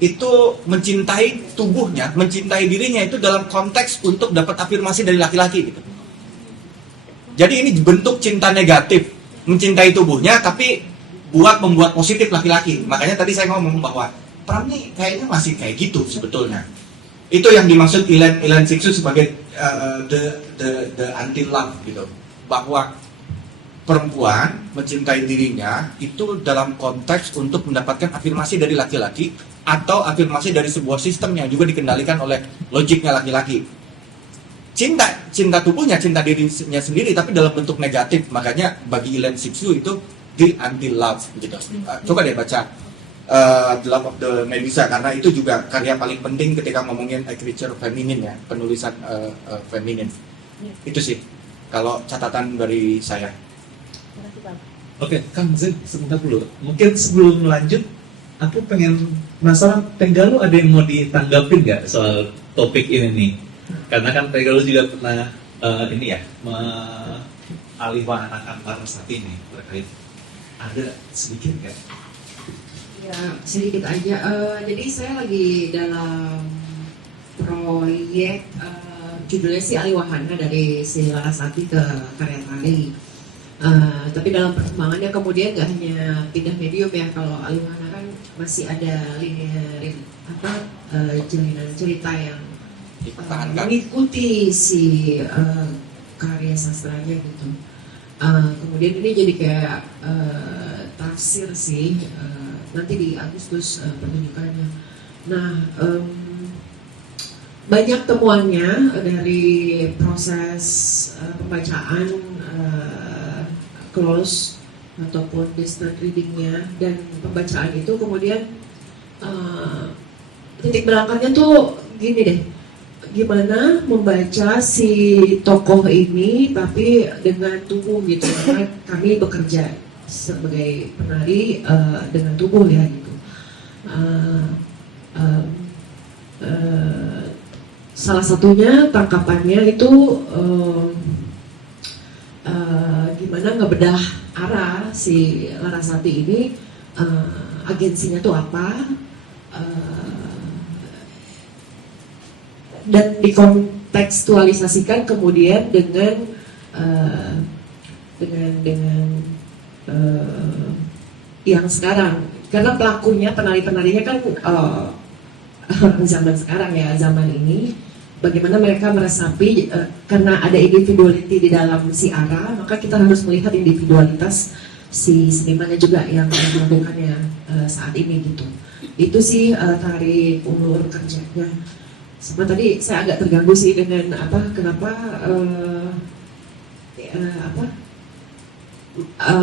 itu mencintai tubuhnya, mencintai dirinya itu dalam konteks untuk dapat afirmasi dari laki-laki gitu. Jadi ini bentuk cinta negatif, mencintai tubuhnya tapi membuat positif laki-laki. Makanya tadi saya ngomong bahwa Pram nih kayaknya masih kayak gitu sebetulnya. Itu yang dimaksud Ilan Sixu sebagai the anti-love gitu. Bahwa perempuan mencintai dirinya itu dalam konteks untuk mendapatkan afirmasi dari laki-laki atau afirmasi dari sebuah sistem yang juga dikendalikan oleh logiknya laki-laki. Cinta tubuhnya, cinta dirinya sendiri tapi dalam bentuk negatif. Makanya bagi Ilan Sixu itu the anti-love gitu. Coba deh baca The Love of the Medusa, karena itu juga karya paling penting ketika ngomongin literature feminin ya, penulisan feminin. Itu sih kalau catatan dari saya. Oke, Kang Zain, sebentar dulu. Mungkin sebelum lanjut, aku penasaran, Penggalu ada yang mau ditanggapin nggak soal topik ini nih? Karena kan Penggalu juga pernah alihwanakan Larasati nih terkait. Ada sedikit nggak? Ya, sedikit aja. Jadi saya lagi dalam proyek judulnya si Aliwahana, dari si Larasati ke karya tari. Tapi dalam perkembangannya kemudian nggak hanya pindah medium ya. Kalau Aliwahana kan masih ada jalinan cerita yang mengikuti si karya sastranya gitu. Kemudian ini jadi kayak tafsir sih, nanti di Agustus pertunjukannya. Nah, banyak temuannya dari proses pembacaan close ataupun distant readingnya, dan pembacaan itu kemudian titik berangkatnya tuh gini deh, gimana membaca si tokoh ini tapi dengan tubuh gitu. Karena kami bekerja sebagai penari dengan tubuh ya gitu. Salah satunya tangkapannya itu gimana ngebedah arah si Larasati ini, agensinya tuh apa, dan dikontekstualisasikan kemudian dengan yang sekarang, karena pelakunya, penari-penarinya kan zaman sekarang ya, zaman ini bagaimana mereka meresapi, karena ada individuality di dalam si Ara, maka kita harus melihat individualitas si senimannya juga yang melakukannya saat ini gitu. Itu sih tarik ulur kerjanya. Sama tadi saya agak terganggu sih dengan kenapa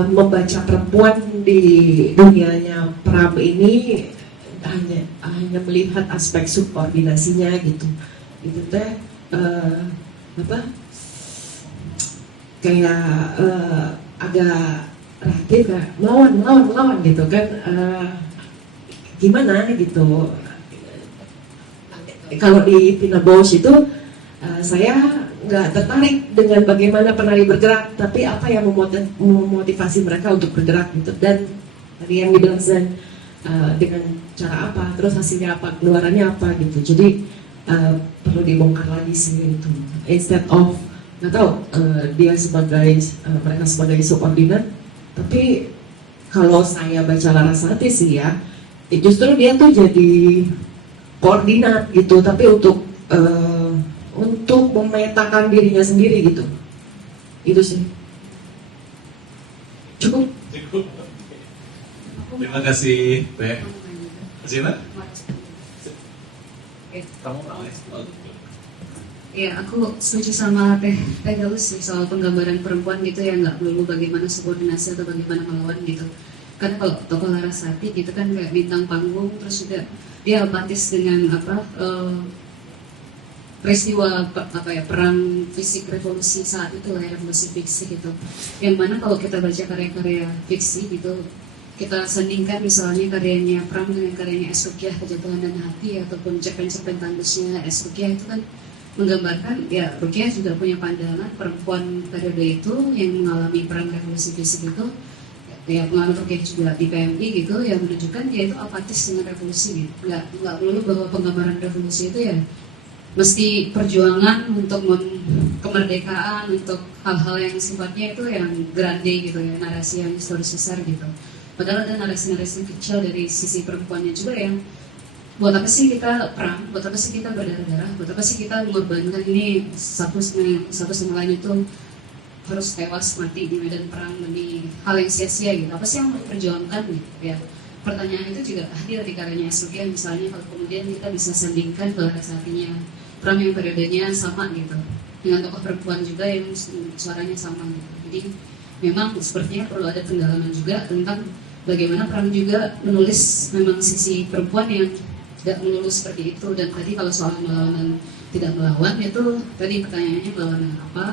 membaca perempuan di dunianya Pram ini hanya melihat aspek subordinasinya gitu. Itu teh kayak agak reaktif, kayak melawan gitu kan, gimana gitu. Kalau di Pina Bausch itu saya nggak tertarik dengan bagaimana penari bergerak, tapi apa yang memotivasi mereka untuk bergerak gitu. Dan tadi yang dibilang Zen, dengan cara apa, terus hasilnya apa, keluarannya apa gitu. Jadi perlu dibongkar lagi sih itu. Instead of nggak tahu dia sebagai mereka sebagai subordinat, tapi kalau saya baca Larasati sih ya, justru dia tuh jadi koordinat gitu, tapi untuk memetakan dirinya sendiri gitu. Itu sih. Cukup. Terima kasih, Teh. Zina? Oke. Kamu mau ya? Ya, aku setuju sama Teh Galus sih soal penggambaran perempuan gitu ya, nggak melulu bagaimana subordinasi atau bagaimana melawan gitu. Kan kalau tokoh Larasati gitu kan kayak bintang panggung, terus juga dia apatis dengan peristiwa perang fisik revolusi saat itu lah, revolusi fiksi gitu. Yang mana kalau kita baca karya-karya fiksi gitu, kita sandingkan misalnya karyanya Pram dengan karyanya Es Rukiah Kejatuhan dan Hati ataupun cerpen-cerpen tandusnya Es Rukiah, itu kan menggambarkan ya Rukiah juga punya pandangan perempuan periode itu yang mengalami perang revolusi fisik itu, ya pengalaman Rukiah juga di PMI gitu, yang menunjukkan dia itu apatis dengan revolusi gitu. Nggak melulu bahwa penggambaran revolusi itu ya mesti perjuangan untuk kemerdekaan, untuk hal-hal yang sifatnya itu yang grande gitu ya, narasi yang historis besar gitu. Padahal ada narasi-narasi kecil dari sisi perempuannya juga yang buat apa sih kita perang, buat apa sih kita berdarah-darah, buat apa sih kita mengorbankan ini satu sama lain itu harus tewas mati di medan perang demi hal yang sia-sia gitu. Apa sih yang mau diperjuangkan gitu ya. Pertanyaan itu juga hadir di karyanya Es Rukiah misalnya, kalau kemudian kita bisa sandingkan ke Larasatinya Pram yang periodenya sama gitu, dengan tokoh perempuan juga yang suaranya sama gitu. Jadi memang sepertinya perlu ada pendalaman juga tentang bagaimana Pram juga menulis memang sisi perempuan yang tidak melulu seperti itu. Dan tadi kalau soal melawan tidak melawan itu tadi pertanyaannya melawan apa,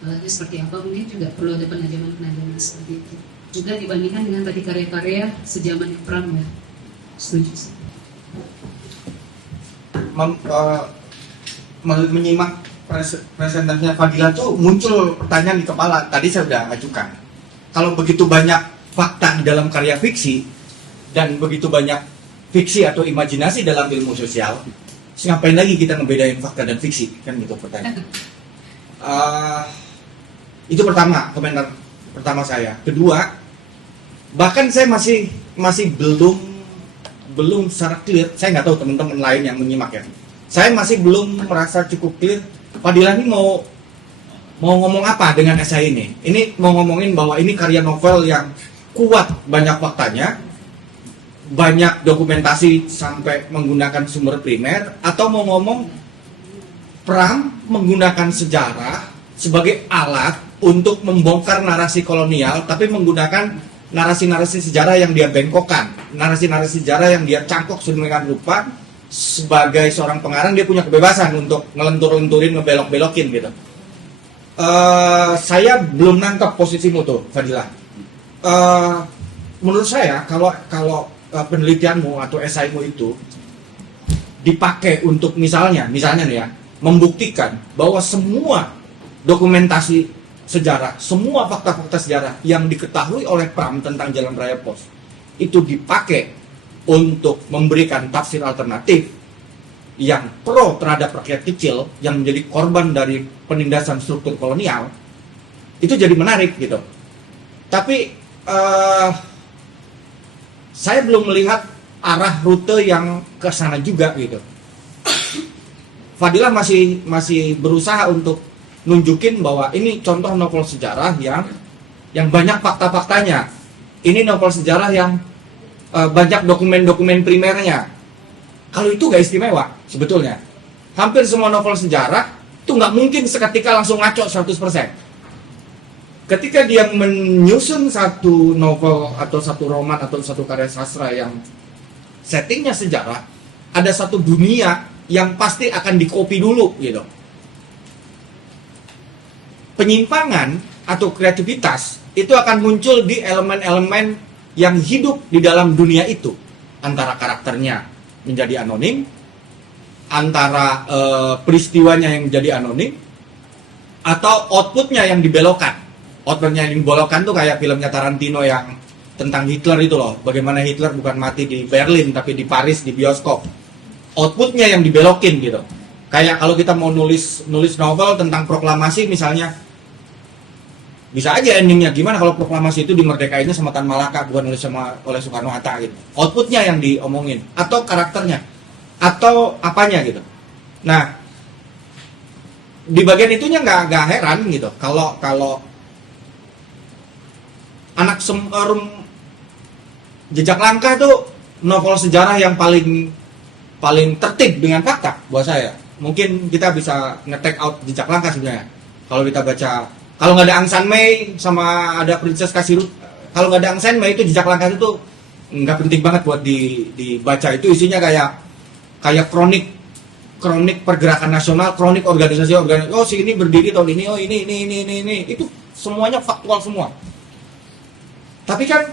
melawannya seperti apa, mungkin juga perlu ada penajaman-penajaman seperti itu juga dibandingkan dengan tadi karya-karya sejaman Pram ya. Setuju sih. Menyimak presentasinya Fadila tuh muncul pertanyaan di kepala. Tadi saya sudah ajukan. Kalau begitu banyak fakta di dalam karya fiksi dan begitu banyak fiksi atau imajinasi dalam ilmu sosial, ngapain lagi kita ngebedain fakta dan fiksi? Kan gitu pertanyaan. Itu pertama, komentar pertama saya. Kedua, bahkan saya masih belum secara clear. Saya nggak tahu teman-teman lain yang menyimak ya. Saya masih belum merasa cukup clear. Fadila ini mau ngomong apa dengan esai ini? Ini mau ngomongin bahwa ini karya novel yang kuat, banyak faktanya, banyak dokumentasi sampai menggunakan sumber primer, atau mau ngomong Pram menggunakan sejarah sebagai alat untuk membongkar narasi kolonial, tapi menggunakan narasi-narasi sejarah yang dia bengkokkan, narasi-narasi sejarah yang dia cangkok sedemikian rupa. Sebagai seorang pengarang dia punya kebebasan untuk ngelentur-lenturin, ngebelok-belokin gitu. Saya belum nangkep posisimu tuh, Fadila. Menurut saya kalau penelitianmu atau esaimu itu dipakai untuk misalnya nih ya, membuktikan bahwa semua dokumentasi sejarah, semua fakta-fakta sejarah yang diketahui oleh Pram tentang Jalan Raya Pos itu dipakai untuk memberikan tafsir alternatif yang pro terhadap rakyat kecil yang menjadi korban dari penindasan struktur kolonial, itu jadi menarik gitu. Tapi saya belum melihat arah rute yang ke sana juga gitu. Fadila masih berusaha untuk nunjukin bahwa ini contoh novel sejarah yang banyak fakta-faktanya. Ini novel sejarah yang banyak dokumen-dokumen primernya. Kalau itu gak istimewa sebetulnya. Hampir semua novel sejarah itu nggak mungkin seketika langsung ngaco 100%. Ketika dia menyusun satu novel atau satu roman atau satu karya sastra yang settingnya sejarah, ada satu dunia yang pasti akan dikopi dulu gitu. Penyimpangan atau kreativitas itu akan muncul di elemen-elemen yang hidup di dalam dunia itu, antara karakternya menjadi anonim, antara peristiwanya yang menjadi anonim, atau outputnya yang dibelokkan. Outputnya yang dibelokkan tuh kayak filmnya Tarantino yang tentang Hitler itu loh, bagaimana Hitler bukan mati di Berlin tapi di Paris di bioskop. Outputnya yang dibelokin gitu. Kayak kalau kita mau nulis novel tentang proklamasi misalnya, bisa aja endingnya gimana kalau proklamasi itu dimerdekainnya sama Tan Malaka bukan oleh Soekarno Hatta gitu. Outputnya yang diomongin atau karakternya atau apanya gitu. Nah, di bagian itunya nggak heran gitu kalau anak Jejak Langkah tuh novel sejarah yang paling tertib dengan fakta buat saya. Mungkin kita bisa nge-take out Jejak Langkah sebenarnya. Kalau kita baca, kalau nggak ada Aung San Mei sama ada Princess Kasirut, kalau nggak ada Aung San Mei itu Jejak Langkah itu nggak penting banget buat dibaca. Itu isinya kayak kronik pergerakan nasional, kronik organisasi. Oh, si ini berdiri tahun ini, oh ini. Itu semuanya faktual semua. Tapi kan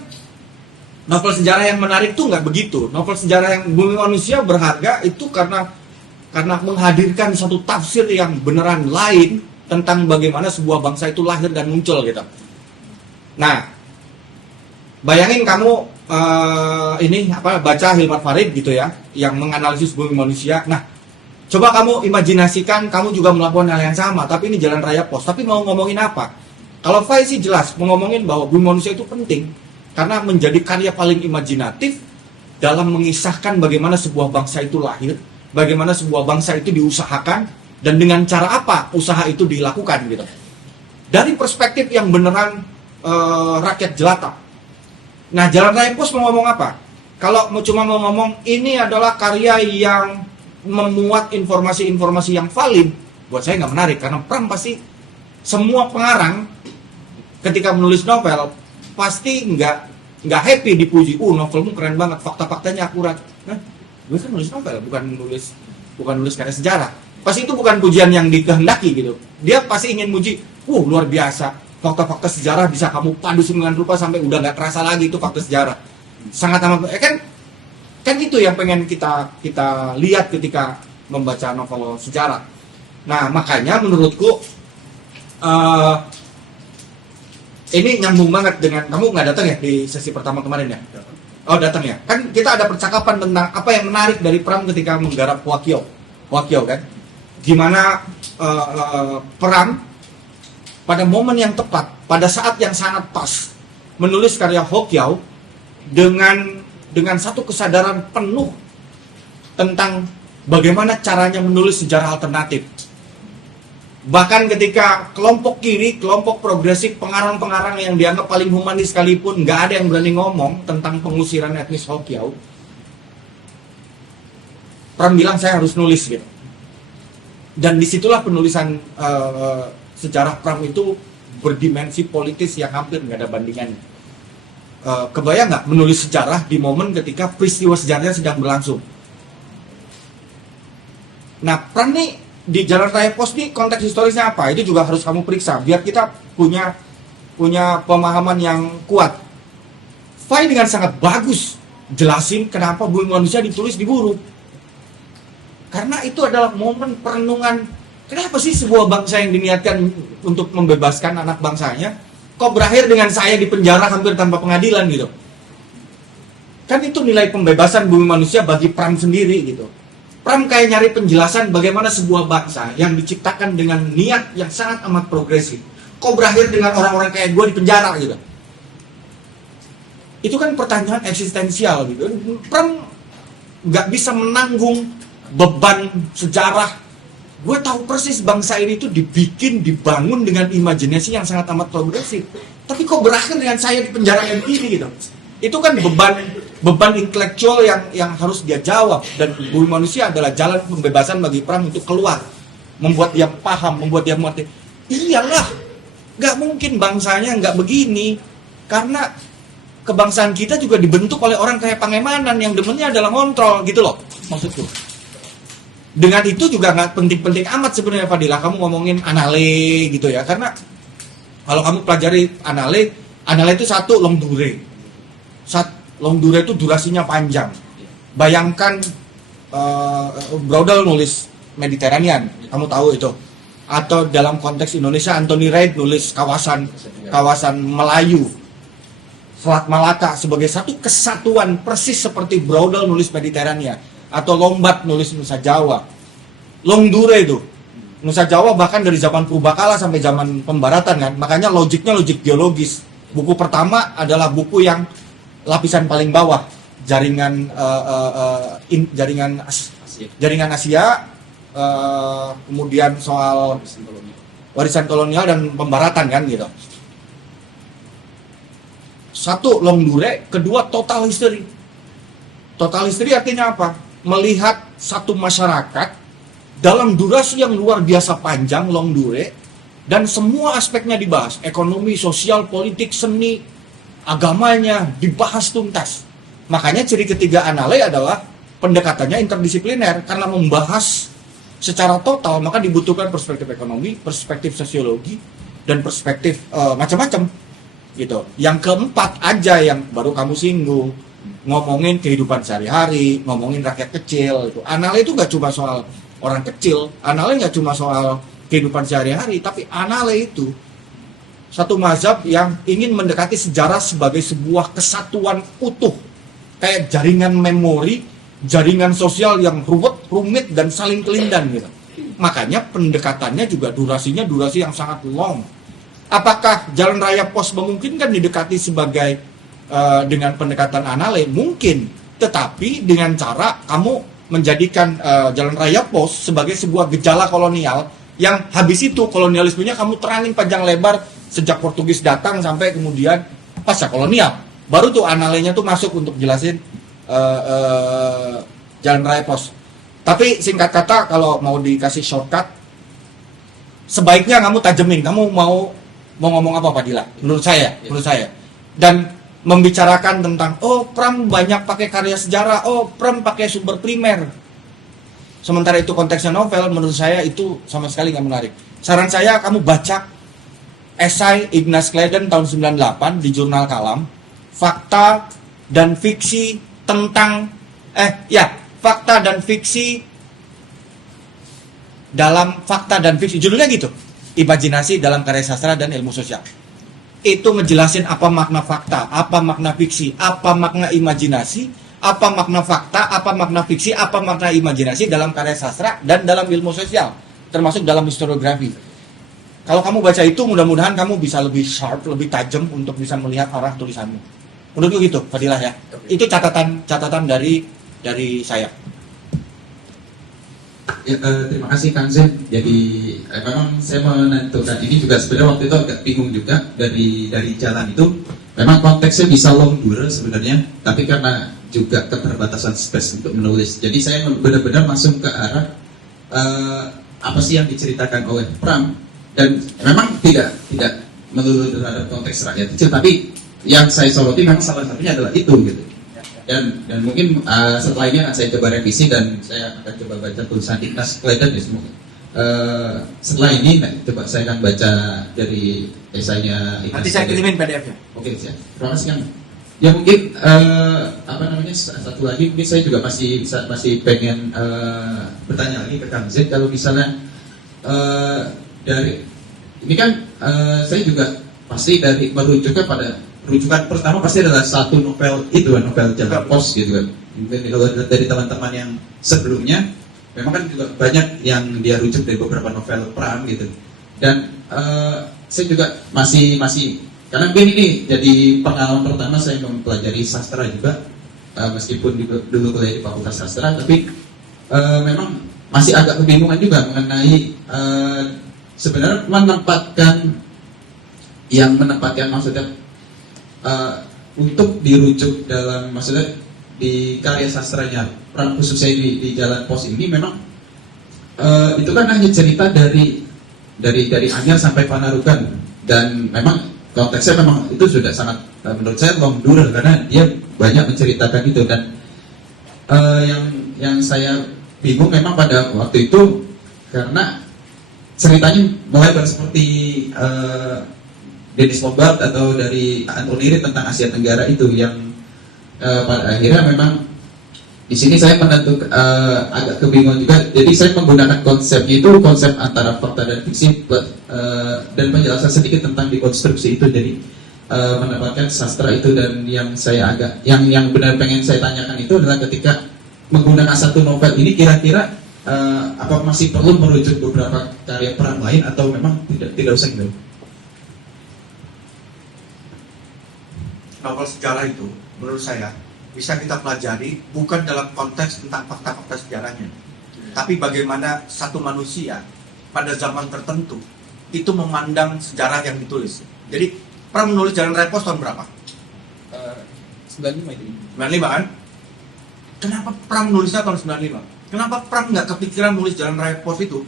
novel sejarah yang menarik tuh nggak begitu. Novel sejarah yang Bumi Manusia berharga itu karena menghadirkan satu tafsir yang beneran lain tentang bagaimana sebuah bangsa itu lahir dan muncul gitu. Nah, bayangin kamu baca Hilmar Farid gitu ya, yang menganalisis Bumi Manusia. Nah, coba kamu imajinasikan kamu juga melakukan hal yang sama, tapi ini Jalan Raya Pos. Tapi mau ngomongin apa? Kalau Fai sih jelas mau ngomongin bahwa Bumi Manusia itu penting karena menjadi karya paling imajinatif dalam mengisahkan bagaimana sebuah bangsa itu lahir, bagaimana sebuah bangsa itu diusahakan, dan dengan cara apa usaha itu dilakukan gitu. Dari perspektif yang beneran rakyat jelata. Nah, Jalan Raya Pos mau ngomong apa? Kalau cuma mau ngomong ini adalah karya yang memuat informasi-informasi yang valid, buat saya nggak menarik. Karena Pram pasti, semua pengarang ketika menulis novel pasti nggak happy dipuji. Novelmu keren banget, fakta-faktanya akurat. Nah, gue kan nulis novel, bukan nulis karya sejarah. Pasti itu bukan pujian yang dikehendaki gitu. Dia pasti ingin muji, luar biasa, fakta-fakta sejarah bisa kamu padu dengan rupa sampai udah nggak terasa lagi itu fakta sejarah. Sangat amat, kan itu yang pengen kita lihat ketika membaca novel sejarah. Nah, makanya menurutku ini nyambung banget dengan, kamu nggak datang ya di sesi pertama kemarin ya? Oh, datang ya. Kan kita ada percakapan tentang apa yang menarik dari Pram ketika menggarap Hwakyo kan? Gimana Pram pada momen yang tepat, pada saat yang sangat pas menulis karya Hwakyo dengan satu kesadaran penuh tentang bagaimana caranya menulis sejarah alternatif. Bahkan ketika kelompok kiri, kelompok progresif, pengarang-pengarang yang dianggap paling humanis sekalipun, nggak ada yang berani ngomong tentang pengusiran etnis Hwakyo, Pram bilang saya harus nulis gitu. Dan disitulah penulisan sejarah Pram itu berdimensi politis yang hampir nggak ada bandingannya. Kebayang nggak menulis sejarah di momen ketika peristiwa sejarahnya sedang berlangsung? Nah, Pram nih di Jalan Raya Pos nih konteks historisnya apa? Itu juga harus kamu periksa biar kita punya pemahaman yang kuat. Fai dengan sangat bagus jelasin kenapa Bumi Manusia ditulis di Buru. Karena itu adalah momen perenungan, kenapa sih sebuah bangsa yang diniatkan untuk membebaskan anak bangsanya kok berakhir dengan saya di penjara hampir tanpa pengadilan gitu. Kan itu nilai pembebasan Bumi Manusia bagi Pram sendiri gitu. Pram kayak nyari penjelasan bagaimana sebuah bangsa yang diciptakan dengan niat yang sangat amat progresif kok berakhir dengan orang-orang kayak gue di penjara gitu. Itu kan pertanyaan eksistensial gitu. Pram nggak bisa menanggung beban sejarah. Gue tahu persis bangsa ini tuh dibangun dengan imajinasi yang sangat amat progresif. Tapi kok berakhir dengan saya di penjara yang ini gitu. Itu kan beban intelektual yang harus dia jawab. Dan Bumi Manusia adalah jalan pembebasan bagi Pram untuk keluar, membuat dia paham, membuat dia mengerti. Iyalah, nggak mungkin bangsanya nggak begini, karena kebangsaan kita juga dibentuk oleh orang kayak Pangemanan yang demennya adalah ngontrol gitu loh maksudku. Dengan itu juga nggak penting-penting amat sebenarnya Fadilah kamu ngomongin Annales gitu ya, karena kalau kamu pelajari Annales itu satu long durée. Long durée itu durasinya panjang. Bayangkan Braudel nulis Mediterranean, kamu tahu itu. Atau dalam konteks Indonesia Anthony Reid nulis kawasan Melayu, Selat Malaka sebagai satu kesatuan persis seperti Braudel nulis Mediterranean. Atau Lombard nulis Nusa Jawa. Long durée itu. Nusa Jawa bahkan dari zaman Purbakala sampai zaman Pembaratan kan. Makanya logiknya logik geologis. Buku pertama adalah buku yang lapisan paling bawah, jaringan Asia, kemudian soal warisan kolonial dan pembaratan kan gitu. Satu long durée, kedua total history. Total history artinya apa? Melihat satu masyarakat dalam durasi yang luar biasa panjang, long dure, dan semua aspeknya dibahas. Ekonomi, sosial, politik, seni, agamanya dibahas tuntas. Makanya ciri ketiga Anale adalah pendekatannya interdisipliner, karena membahas secara total, maka dibutuhkan perspektif ekonomi, perspektif sosiologi, dan perspektif macam-macam gitu. Yang keempat aja yang baru kamu singgung, ngomongin kehidupan sehari-hari, ngomongin rakyat kecil itu. Anale itu gak cuma soal orang kecil, Anale gak cuma soal kehidupan sehari-hari, tapi Anale itu satu mazhab yang ingin mendekati sejarah sebagai sebuah kesatuan utuh, kayak jaringan memori, jaringan sosial yang rumit dan saling kelindan gitu. Makanya pendekatannya juga durasinya durasi yang sangat long. Apakah Jalan Raya Pos memungkinkan didekati sebagai dengan pendekatan Anale? Mungkin, tetapi dengan cara kamu menjadikan Jalan Raya Pos sebagai sebuah gejala kolonial yang habis itu kolonialismenya kamu terangin panjang lebar sejak Portugis datang sampai kemudian pasca kolonial. Baru tuh Anale-nya tuh masuk untuk jelasin Jalan Raya Pos. Tapi singkat kata, kalau mau dikasih shortcut, sebaiknya kamu tajemin. Kamu mau ngomong apa, Pak Dila? Menurut saya. Dan membicarakan tentang, Pram banyak pakai karya sejarah, Pram pakai sumber primer. Sementara itu konteksnya novel, menurut saya itu sama sekali nggak menarik. Saran saya, kamu baca esai Ignaz Kleiden tahun 98 di Jurnal Kalam, fakta dan fiksi tentang fakta dan fiksi dalam fakta dan fiksi, judulnya gitu, imajinasi dalam karya sastra dan ilmu sosial. Itu ngejelasin apa makna fakta, apa makna fiksi, apa makna imajinasi, apa makna fakta, apa makna fiksi, apa makna imajinasi dalam karya sastra dan dalam ilmu sosial, termasuk dalam historiografi. Kalau kamu baca itu, mudah-mudahan kamu bisa lebih sharp, lebih tajam untuk bisa melihat arah tulisanmu. Menurutku gitu, Fadilah ya. Itu catatan dari saya. Ya, terima kasih Kang Zen. Jadi memang saya menentukan ini juga sebenarnya waktu itu agak bingung juga dari jalan itu. Memang konteksnya bisa long dure sebenarnya, tapi karena juga keterbatasan space untuk menulis. Jadi saya benar-benar masuk ke arah apa sih yang diceritakan oleh Pram, dan memang tidak melulu terhadap konteks rakyat kecil, tapi yang saya soroti memang salah satunya adalah itu gitu. Dan mungkin setelah ini akan saya coba revisi dan saya akan coba baca tulisan Ignaz Kleiden ya semua. Setelah ini coba saya akan baca dari esainya Ignaz. Nanti saya kirimin PDF-nya. Oke, siap. Terima kasih Kang. Ya mungkin satu lagi mungkin saya juga masih pengen bertanya lagi ke Kang Z, kalau misalnya dari ini kan saya juga pasti dari merujuknya pada rujukan pertama pasti adalah satu novel itu kan, novel Jalan Pos gitu kan. Mungkin kalau dari teman-teman yang sebelumnya memang kan juga banyak yang dia rujuk dari beberapa novel Pram gitu. Dan saya juga masih karena mungkin ini jadi pengalaman pertama saya mempelajari sastra juga, meskipun dulu kuliah di Fakultas Sastra, tapi memang masih agak kebingungan juga mengenai sebenarnya menempatkan maksudnya untuk dirujuk dalam maksudnya di karya sastranya Pram khususnya di Jalan Pos ini memang itu kan hanya cerita dari Anyar sampai Panarukan, dan memang konteksnya memang itu sudah sangat menurut saya long dure karena dia banyak menceritakan itu. Dan yang saya bingung memang pada waktu itu karena ceritanya melebar seperti Dennis Lombard atau dari Antoniri tentang Asia Tenggara itu yang pada akhirnya memang di sini saya menentukan agak kebingungan juga. Jadi saya menggunakan konsepnya itu konsep antara fakta dan fiksi dan penjelasan sedikit tentang dekonstruksi itu. Jadi mendapatkan sastra itu, dan yang saya yang benar pengen saya tanyakan itu adalah ketika menggunakan satu novel ini kira-kira apa masih perlu merujuk beberapa karya Pram lain atau memang tidak usah gitu? Novel sejarah itu menurut saya bisa kita pelajari bukan dalam konteks tentang fakta-fakta sejarahnya, tapi bagaimana satu manusia pada zaman tertentu itu memandang sejarah yang ditulis. Jadi Pram menulis Jalan Raya Pos tahun berapa? 95 itu. 95 kan? kenapa Pram nulisnya tahun 95? Kenapa Pram nggak kepikiran nulis Jalan Raya Pos itu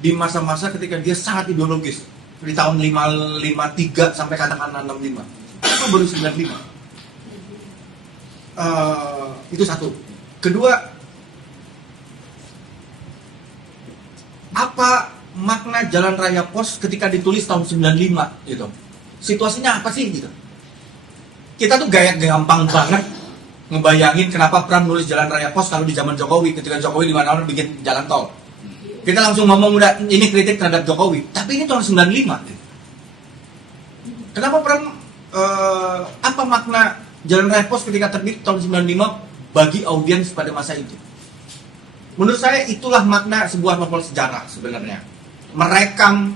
di masa-masa ketika dia sangat ideologis, di tahun 553 sampai katakan 65? Kenapa baru 95? Itu satu. Kedua, apa makna Jalan Raya Pos ketika ditulis tahun 95 gitu? Situasinya apa sih gitu? Kita tuh gampang banget ngebayangin kenapa Pram nulis Jalan Raya Pos kalau di zaman Jokowi, ketika Jokowi di mana-mana bikin jalan tol. Kita langsung ngomong udah ini kritik terhadap Jokowi, tapi ini tahun 95 gitu. Kenapa Pram apa makna Jalan Raya Pos ketika terbit tahun 95 bagi audiens pada masa itu? Menurut saya itulah makna sebuah novel sejarah sebenarnya. Merekam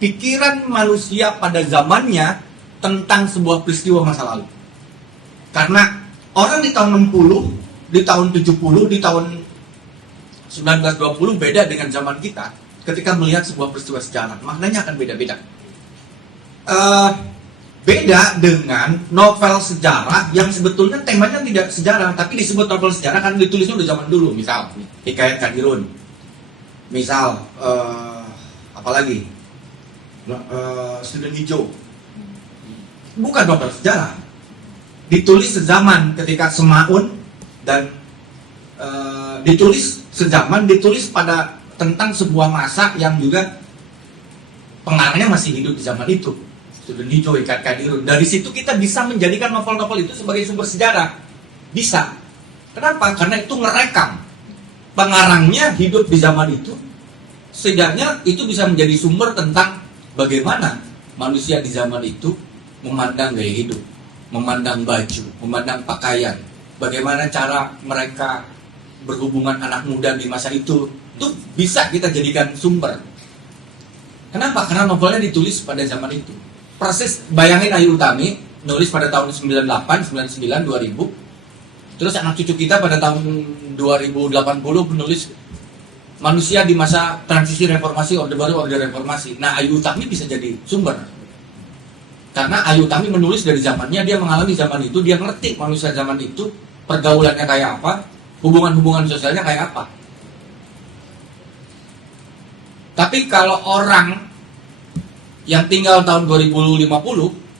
pikiran manusia pada zamannya tentang sebuah peristiwa masa lalu. Karena orang di tahun 60, di tahun 70, di tahun 1920 beda dengan zaman kita ketika melihat sebuah peristiwa sejarah. Maknanya akan beda-beda. Beda dengan novel sejarah yang sebetulnya temanya tidak sejarah, tapi disebut novel sejarah karena ditulisnya udah zaman dulu. Misal, Hikayat Kadirun. Misal, apalagi? Student Hijau. Bukan novel sejarah. Ditulis sezaman ketika Semaun dan ditulis sezaman, ditulis pada tentang sebuah masa yang juga pengarangnya masih hidup di zaman itu. Student Hijau, Hikayat Kadirun. Dari situ kita bisa menjadikan novel-novel itu sebagai sumber sejarah. Bisa. Kenapa? Karena itu ngerekam. Pengarangnya hidup di zaman itu. Setidaknya itu bisa menjadi sumber tentang bagaimana manusia di zaman itu memandang gaya hidup, memandang baju, memandang pakaian, bagaimana cara mereka berhubungan anak muda di masa itu bisa kita jadikan sumber. Kenapa? Karena novelnya ditulis pada zaman itu. Proses, bayangin Ayu Utami nulis pada tahun 98, 99, 2000. Terus anak cucu kita pada tahun 2080 menulis manusia di masa transisi reformasi, orde baru, orde reformasi. Nah, Ayu Utami bisa jadi sumber. Karena Ayu Utami menulis dari zamannya, dia mengalami zaman itu, dia ngerti manusia zaman itu, pergaulannya kayak apa, hubungan-hubungan sosialnya kayak apa. Tapi kalau orang yang tinggal tahun 2050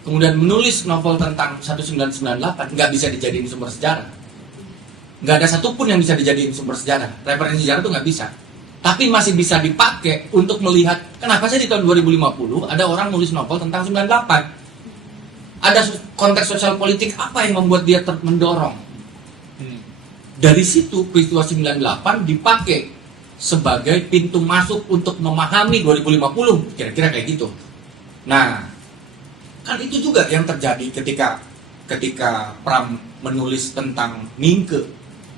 kemudian menulis novel tentang 1998, nggak bisa dijadiin sumber sejarah. Nggak ada satupun yang bisa dijadiin sumber sejarah. Referensi sejarah itu nggak bisa. Tapi masih bisa dipakai untuk melihat kenapa sih di tahun 2050 ada orang nulis novel tentang 98. Ada konteks sosial politik apa yang membuat dia mendorong. Dari situ peristiwa 98 dipakai sebagai pintu masuk untuk memahami 2050. Kira-kira kayak gitu. Nah, kan itu juga yang terjadi ketika Pram menulis tentang Mingke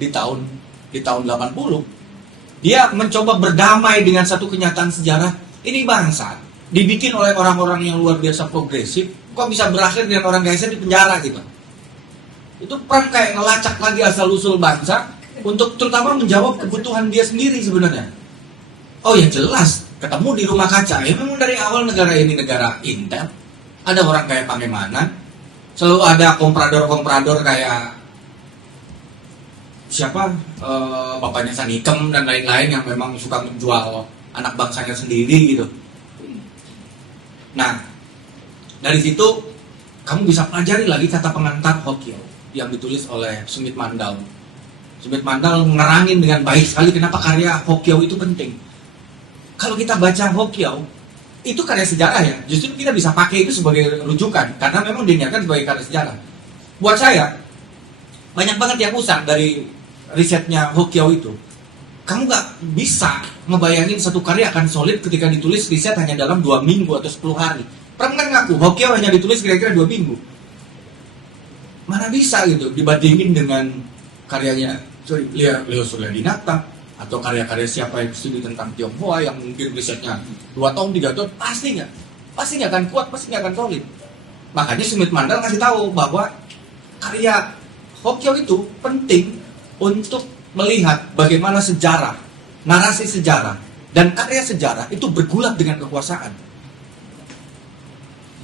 di tahun 80. Dia mencoba berdamai dengan satu kenyataan sejarah. Ini bangsa dibikin oleh orang-orang yang luar biasa progresif, kok bisa berakhir dengan orang kayak saya di penjara gitu. Itu Pram kayak ngelacak lagi asal-usul bangsa untuk terutama menjawab kebutuhan dia sendiri sebenarnya. Oh ya jelas, ketemu di rumah kaca. Ya memang dari awal negara ini negara intel. Ada orang kayak Pangemanan, selalu ada komprador-komprador kayak siapa, bapaknya Sanikem dan lain-lain yang memang suka menjual anak bangsanya sendiri gitu. Nah, dari situ kamu bisa pelajari lagi kata pengantar Hokyo yang ditulis oleh Sumit Mandal. Sumit Mandal ngerangin dengan baik sekali kenapa karya Hokyo itu penting. Kalau kita baca Hokyo, itu karya sejarah ya. Justru kita bisa pakai itu sebagai rujukan karena memang diniatkan sebagai karya sejarah. Buat saya, banyak banget yang usang dari risetnya Hokyo itu. Kamu gak bisa ngebayangin satu karya akan solid ketika ditulis riset hanya dalam 2 minggu atau 10 hari. Pram kan ngaku, Hokyo hanya ditulis kira-kira 2 minggu. Mana bisa gitu dibandingin dengan karyanya Leo Suryadinata atau karya-karya siapa yang studi tentang Tionghoa yang mungkin risetnya 2 tahun, 3 tahun, pasti nggak akan kuat, pasti nggak akan solid. Makanya Sumit Mandal kasih tahu bahwa karya Hokyo itu penting untuk melihat bagaimana sejarah, narasi sejarah, dan karya sejarah itu bergulat dengan kekuasaan.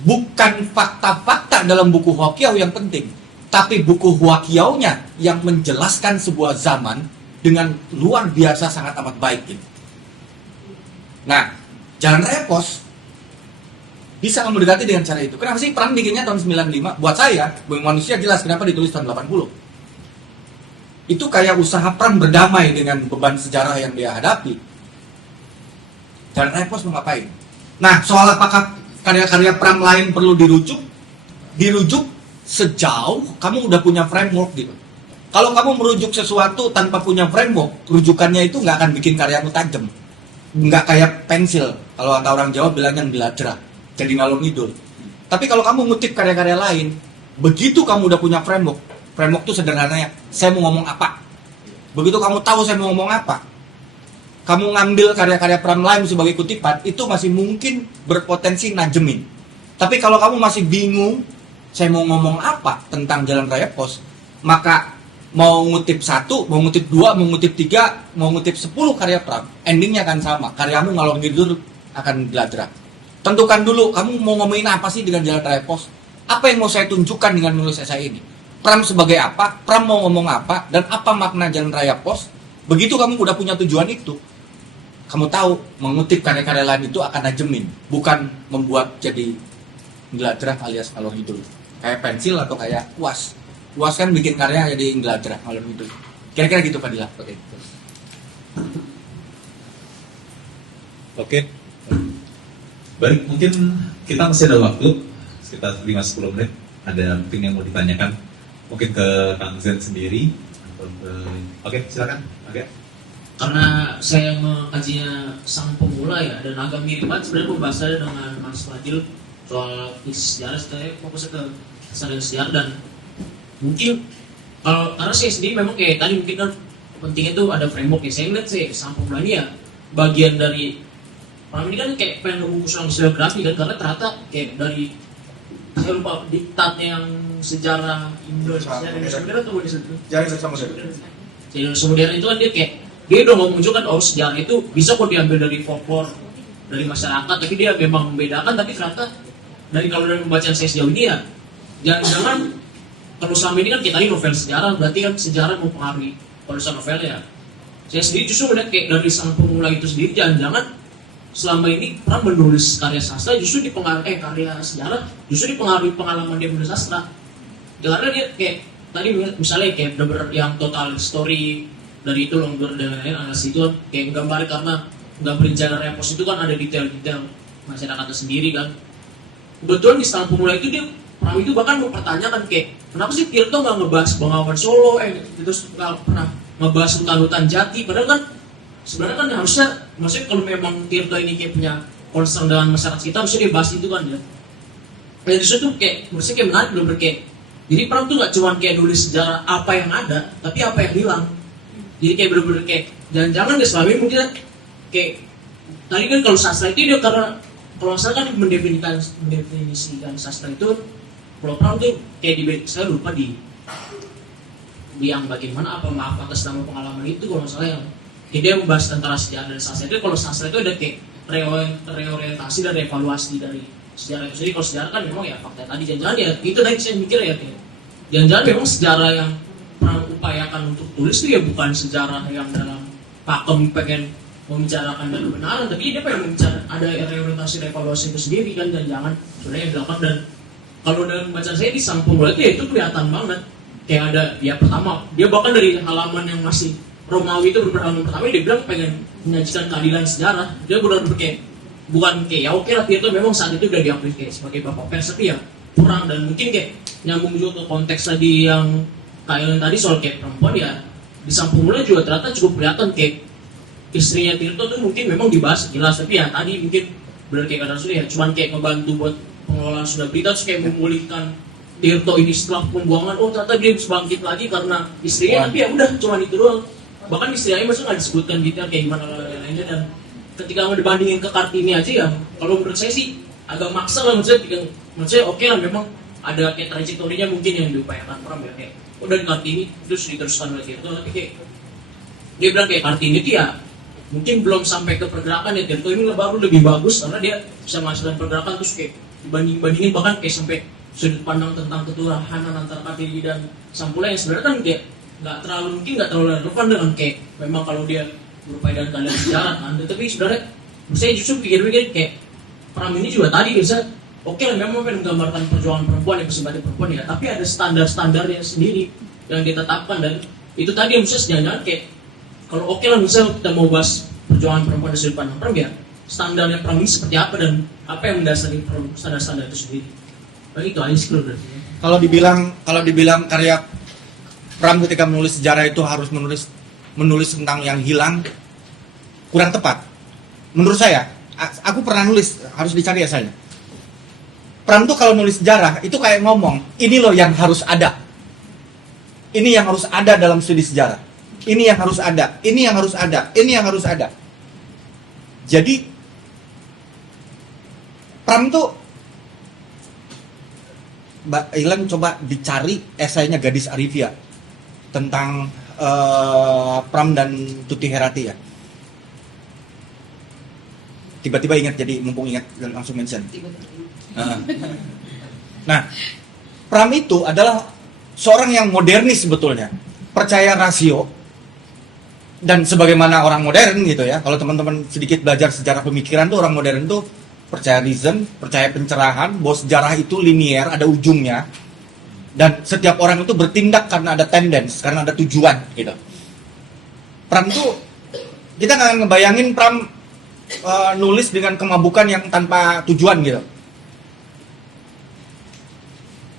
Bukan fakta-fakta dalam buku Hokyo yang penting, tapi buku Huaqiao-nya yang menjelaskan sebuah zaman dengan luar biasa sangat amat baik gitu. Nah, Jalan Raya Pos bisa kamu dekati dengan cara itu. Kenapa sih Pram bikinnya tahun 95? Buat saya, Bumi Manusia jelas kenapa ditulis tahun 80. Itu kayak usaha Pram berdamai dengan beban sejarah yang dia hadapi. Jalan Raya Pos mau ngapain? Nah, soal apakah karya-karya Pram lain perlu dirujuk sejauh kamu udah punya framework gitu. Kalau kamu merujuk sesuatu tanpa punya framework, rujukannya itu nggak akan bikin karyamu tajam. Nggak kayak pensil. Kalau kata orang Jawa bilangnya biladra, jadi ngalor ngidul. Tapi kalau kamu ngutip karya-karya lain, begitu kamu udah punya framework itu sederhananya, saya mau ngomong apa. Begitu kamu tahu saya mau ngomong apa, kamu ngambil karya-karya Pram lain sebagai kutipan, itu masih mungkin berpotensi najemin. Tapi kalau kamu masih bingung, saya mau ngomong apa tentang Jalan Raya Pos, maka mau ngutip 1, mau ngutip 2, mau ngutip 3, mau ngutip 10 karya Pram, endingnya akan sama. Karyamu ngalor ngidul akan beladrak. Tentukan dulu, kamu mau ngomongin apa sih dengan Jalan Raya Pos? Apa yang mau saya tunjukkan dengan menulis esai ini? Pram sebagai apa? Pram mau ngomong apa? Dan apa makna Jalan Raya Pos? Begitu kamu udah punya tujuan itu, kamu tahu mengutip karya-karya lain itu akan najemin, bukan membuat jadi ngeladrah alias ngalor ngidul. Kayak pensil atau kayak UAS. UAS kan bikin karya jadi ngeladrah ngalor ngidul. Kira-kira gitu Fadila. Oke. Baik, mungkin kita masih ada waktu sekitar 5-10 menit. Ada mungkin yang mau ditanyakan, mungkin ke Kang Zen sendiri atau ke... Oke, silakan. Oke. Karena saya mengkajinya sang pemula ya, dan agak mirip banget sebenarnya pembahasannya dengan Mas Fadil soal sejarah. Saya fokus ke sejarah dan mungkin kalau karena saya sendiri memang kayak tadi mungkin kan pentingnya tuh ada framework ya. Saya ngeliat sih sang pemula ini ya bagian dari Pram ini kan kayak pengen ngebungkus soal geografi kan, karena ternyata kayak dari saya lupa diktatnya yang sejarah Indonesia modern tuh di situ. Indonesia modern itu kan dia udah mau menunjukkan sejarah itu bisa kok diambil dari folklore dari masyarakat, tapi dia memang membedakan. Tapi ternyata kalau dari pembacaan saya sejauh ini ya, jangan kalau selama ini kan kita ini novel sejarah, berarti kan sejarah mempengaruhi penulisan novel ya. Saya sendiri justru melihat kayak dari sang pemula itu sendiri, jangan selama ini Pram menulis karya sastra justru dipengaruhi karya sejarah justru dipengaruhi pengalaman dia menulis sastra. Karena dia kayak tadi misalnya kayak bener-bener yang total story dari itu longgar dan lain-lain, analisis itu kan kayak gambar, karena gambarin Jalan Raya Pos itu kan ada detail-detail masyarakatnya sendiri kan. Kebetulan di Sang Pemula itu dia Pram itu bahkan mempertanyakan kayak kenapa sih Tirto nggak ngebahas Bengawan Solo, terus nggak pernah ngebahas hutan-hutan Jati, padahal kan sebenarnya kan harusnya, maksudnya kalau memang Tirto ini kayak punya concern dengan masyarakat kita, harusnya dia bahas itu kan ya. Dan disitu tuh kayak maksudnya kayak menarik, bener-bener kayak jadi Pram tuh nggak cuma kayak nulis sejarah apa yang ada, tapi apa yang hilang. Jadi kayak bener-bener kayak jangan-jangan gak selama ini mungkin kayak tadi kan kalau sastra itu dia karena kalau saya kan mendefinisikan sastra itu, kalau Pram tuh kayak saya lupa di yang bagaimana apa maaf atas nama pengalaman itu kalau salah yang dia membahas antara sejarah dan sastra itu. Kalau sastra itu ada kayak reorientasi dan evaluasi dari sejarah itu sendiri. Kalau sejarah kan memang ya fakta tadi, jangan-jangan ya itu tadi saya mikir ya kayak jangan-jangan memang sejarah yang Pram upayakan untuk tulis itu ya bukan sejarah yang dalam pakem pengen membicarakan dan kebenaran, tapi dia pengen membicarakan ada reorientasi dan evaluasi itu sendiri kan, jangan sebenarnya yang belakang. Dan kalau dalam bacaan saya di Sang Pemula itu kelihatan banget kayak ada dia pertama, dia bahkan dari halaman yang masih Romawi itu beberapa pertama dia bilang pengen menyajikan keadilan sejarah. Dia benar-benar kayak bukan kayak ya oke lah Tirto memang saat itu udah diakui kayak sebagai bapak pers, tapi ya kurang. Dan mungkin kayak nyambung juga ke konteks tadi yang kayak tadi soal kayak perempuan ya, di Sang Pemula juga ternyata cukup kelihatan kayak istrinya Tirto tuh mungkin memang dibahas jelas, tapi ya tadi mungkin benar kayak kata Suri ya cuman kayak ngebantu buat pengelolaan Sunda Berita, terus kayak memulihkan Tirto ini setelah pembuangan, ternyata dia bisa bangkit lagi karena istrinya, tapi ya udah cuman itu doang. Bahkan istrinya maksudnya nggak disebutkan detail kayak gimana lainnya. Dan ketika mau dibandingin ke Kartini aja ya, kalau menurut saya sih agak maksa lah maksudnya oke lah memang ada kayak trajektorinya mungkin yang diupayakan Pram ya, kayak udah di Kartini terus diteruskan oleh Tirto, tapi kayak dia bilang kayak Kartini itu ya mungkin belum sampai ke pergerakan ya, Tirto ini baru lebih bagus karena dia bisa menghasilkan pergerakan, terus kayak dibandingin bahkan kayak sampai sudut pandang tentang ketuhanan antara KPI dan Sampula yang sebenarnya kan kayak nggak terlalu relevan dengan kayak memang kalau dia berupaya dan kalian sejarah kan, tapi sebenarnya saya justru pikir-pikir kayak Pram ini juga tadi bisa oke lah memang menggambarkan perjuangan perempuan yang kesempatan perempuan ya, tapi ada standar-standarnya sendiri yang ditetapkan, dan itu tadi yang misalnya jangan kayak kalau oke lah misalnya kita mau bahas perjuangan perempuan dari sudut pandang Pram ya, standarnya Pram ini seperti apa dan apa yang mendasari standar-standar itu sendiri. Nah, itu aja sih kalau dari Kalau dibilang karya Pram ketika menulis sejarah itu harus menulis tentang yang hilang, kurang tepat. Menurut saya, aku pernah nulis, harus dicari ya saya. Pram tuh kalau nulis sejarah itu kayak ngomong, ini loh yang harus ada. Ini yang harus ada dalam studi sejarah. Ini yang harus ada, ini yang harus ada, ini yang harus ada. Jadi Pram tuh, Mbak Ilan coba dicari esainya Gadis Arifia tentang Pram dan Tuti Herati ya. Tiba-tiba ingat, jadi mumpung ingat langsung mention. Nah, Pram itu adalah seorang yang modernis sebetulnya, percaya rasio, dan sebagaimana orang modern gitu ya. Kalau teman-teman sedikit belajar sejarah pemikiran tuh, orang modern tuh percaya reason, percaya pencerahan, bahwa sejarah itu linier, ada ujungnya, dan setiap orang itu bertindak karena ada tendens, karena ada tujuan gitu. Pram tuh, kita nggak ngebayangin Pram nulis dengan kemabukan yang tanpa tujuan gitu.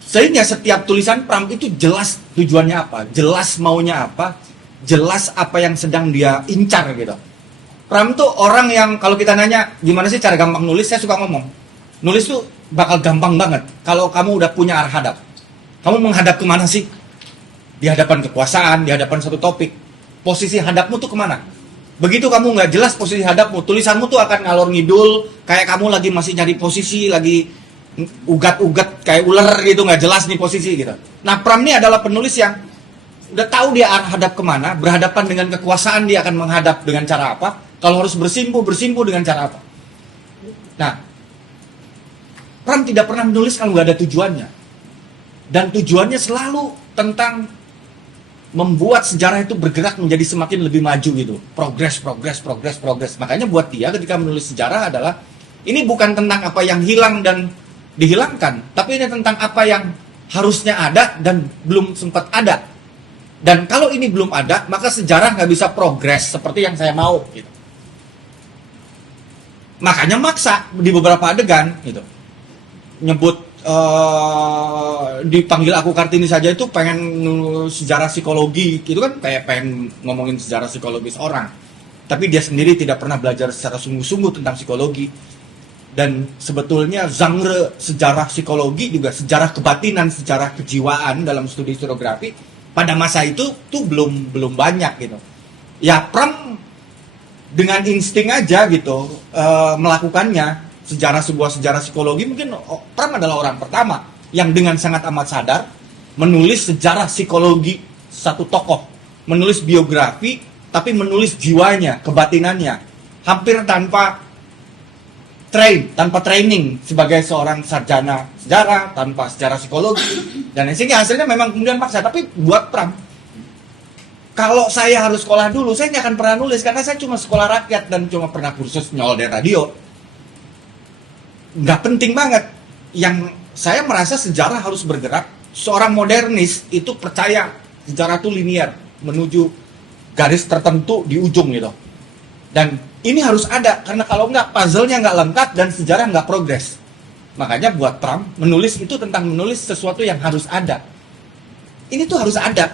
Sehingga setiap tulisan Pram itu jelas tujuannya apa, jelas maunya apa, jelas apa yang sedang dia incar gitu. Pram tuh orang yang kalau kita nanya gimana sih cara gampang nulis, saya suka ngomong, nulis tuh bakal gampang banget kalau kamu udah punya arah hadap. Kamu menghadap kemana sih? Di hadapan kekuasaan, di hadapan satu topik. Posisi hadapmu tuh kemana? Begitu kamu nggak jelas posisi hadapmu, tulisanmu tuh akan ngalor ngidul, kayak kamu lagi masih nyari posisi, lagi ugat-ugat kayak ular gitu, nggak jelas nih posisi gitu. Nah, Pram ini adalah penulis yang udah tahu dia arah hadap kemana, berhadapan dengan kekuasaan dia akan menghadap dengan cara apa, kalau harus bersimpu dengan cara apa. Nah, Pram tidak pernah menulis kalau nggak ada tujuannya. Dan tujuannya selalu tentang membuat sejarah itu bergerak menjadi semakin lebih maju gitu. Progres. Makanya buat dia ketika menulis sejarah adalah, ini bukan tentang apa yang hilang dan dihilangkan, tapi ini tentang apa yang harusnya ada dan belum sempat ada. Dan kalau ini belum ada, maka sejarah nggak bisa progres seperti yang saya mau gitu. Makanya maksa di beberapa adegan gitu. Nyebut dipanggil aku Kartini saja itu pengen sejarah psikologi gitu kan, kayak pengen ngomongin sejarah psikologis orang, tapi dia sendiri tidak pernah belajar secara sungguh-sungguh tentang psikologi. Dan sebetulnya genre sejarah psikologi juga sejarah kebatinan, sejarah kejiwaan dalam studi historiografi pada masa itu tuh belum banyak gitu. Ya Pram dengan insting aja gitu melakukannya. Sebuah sejarah psikologi, mungkin Pram adalah orang pertama yang dengan sangat amat sadar menulis sejarah psikologi satu tokoh, menulis biografi, tapi menulis jiwanya, kebatinannya, hampir tanpa training sebagai seorang sarjana sejarah, tanpa sejarah psikologi, dan sehingga hasilnya memang kemudian paksa. Tapi buat Pram, kalau saya harus sekolah dulu, saya nggak akan pernah nulis karena saya cuma sekolah rakyat dan cuma pernah kursus nyolder radio. Nggak penting banget. Yang saya merasa sejarah harus bergerak. Seorang modernis itu percaya sejarah itu linier menuju garis tertentu di ujung gitu. Dan ini harus ada, karena kalau nggak puzzle-nya nggak lengkap dan sejarah nggak progres. Makanya buat Pram menulis itu tentang menulis sesuatu yang harus ada. Ini tuh harus ada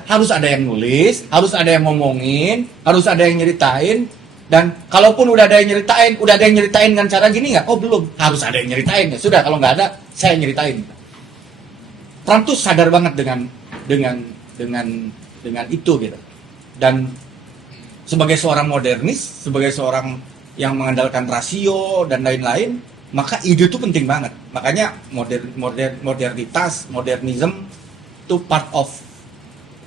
yang nulis, harus ada yang ngomongin, harus ada yang nyeritain. Dan kalaupun udah ada yang nyeritain dengan cara gini nggak? Oh belum, harus ada yang nyeritain ya. Sudah, kalau nggak ada, saya nyeritain. Pram tuh sadar banget dengan itu gitu. Dan sebagai seorang modernis, sebagai seorang yang mengandalkan rasio dan lain-lain, maka ide itu penting banget. Makanya modernitas, modernism itu part of,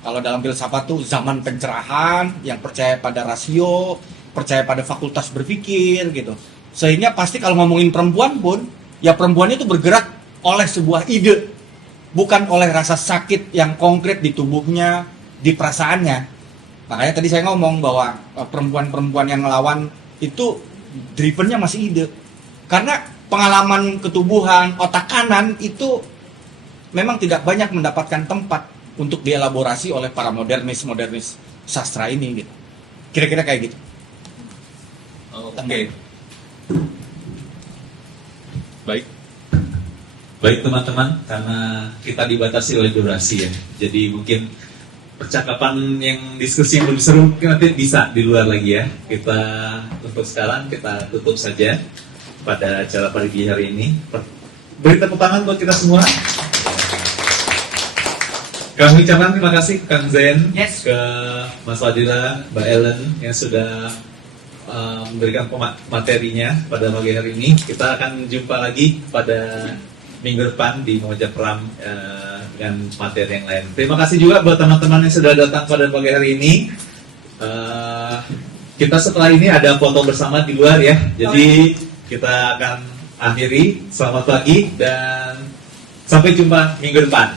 kalau dalam filsafat tuh zaman pencerahan yang percaya pada rasio, percaya pada fakultas berpikir gitu. Sehingga pasti kalau ngomongin perempuan pun, ya perempuan itu bergerak oleh sebuah ide. bukan oleh rasa sakit yang konkret di tubuhnya, di perasaannya. Makanya tadi saya ngomong bahwa perempuan-perempuan yang ngelawan itu drivennya masih ide. Karena pengalaman ketubuhan otak kanan itu memang tidak banyak mendapatkan tempat untuk dielaborasi oleh para modernis sastra ini gitu. Kira-kira kayak gitu. Oke. Baik teman-teman, karena kita dibatasi oleh durasi ya. Jadi mungkin percakapan yang diskusi yang belum seru mungkin nanti bisa di luar lagi ya. Kita untuk sekarang kita tutup saja pada acara pagi hari ini. Beri tepuk tangan buat kita semua. Kami ucapkan terima kasih ke Kang Zen, ke Mas Fadila, Mbak Ellen yang sudah memberikan materinya pada pagi hari ini. Kita akan jumpa lagi pada minggu depan di Meja Pram dengan materi yang lain. Terima kasih juga buat teman-teman yang sudah datang pada pagi hari ini. Kita setelah ini ada foto bersama di luar ya. Jadi kita akan akhiri. Selamat pagi dan sampai jumpa minggu depan.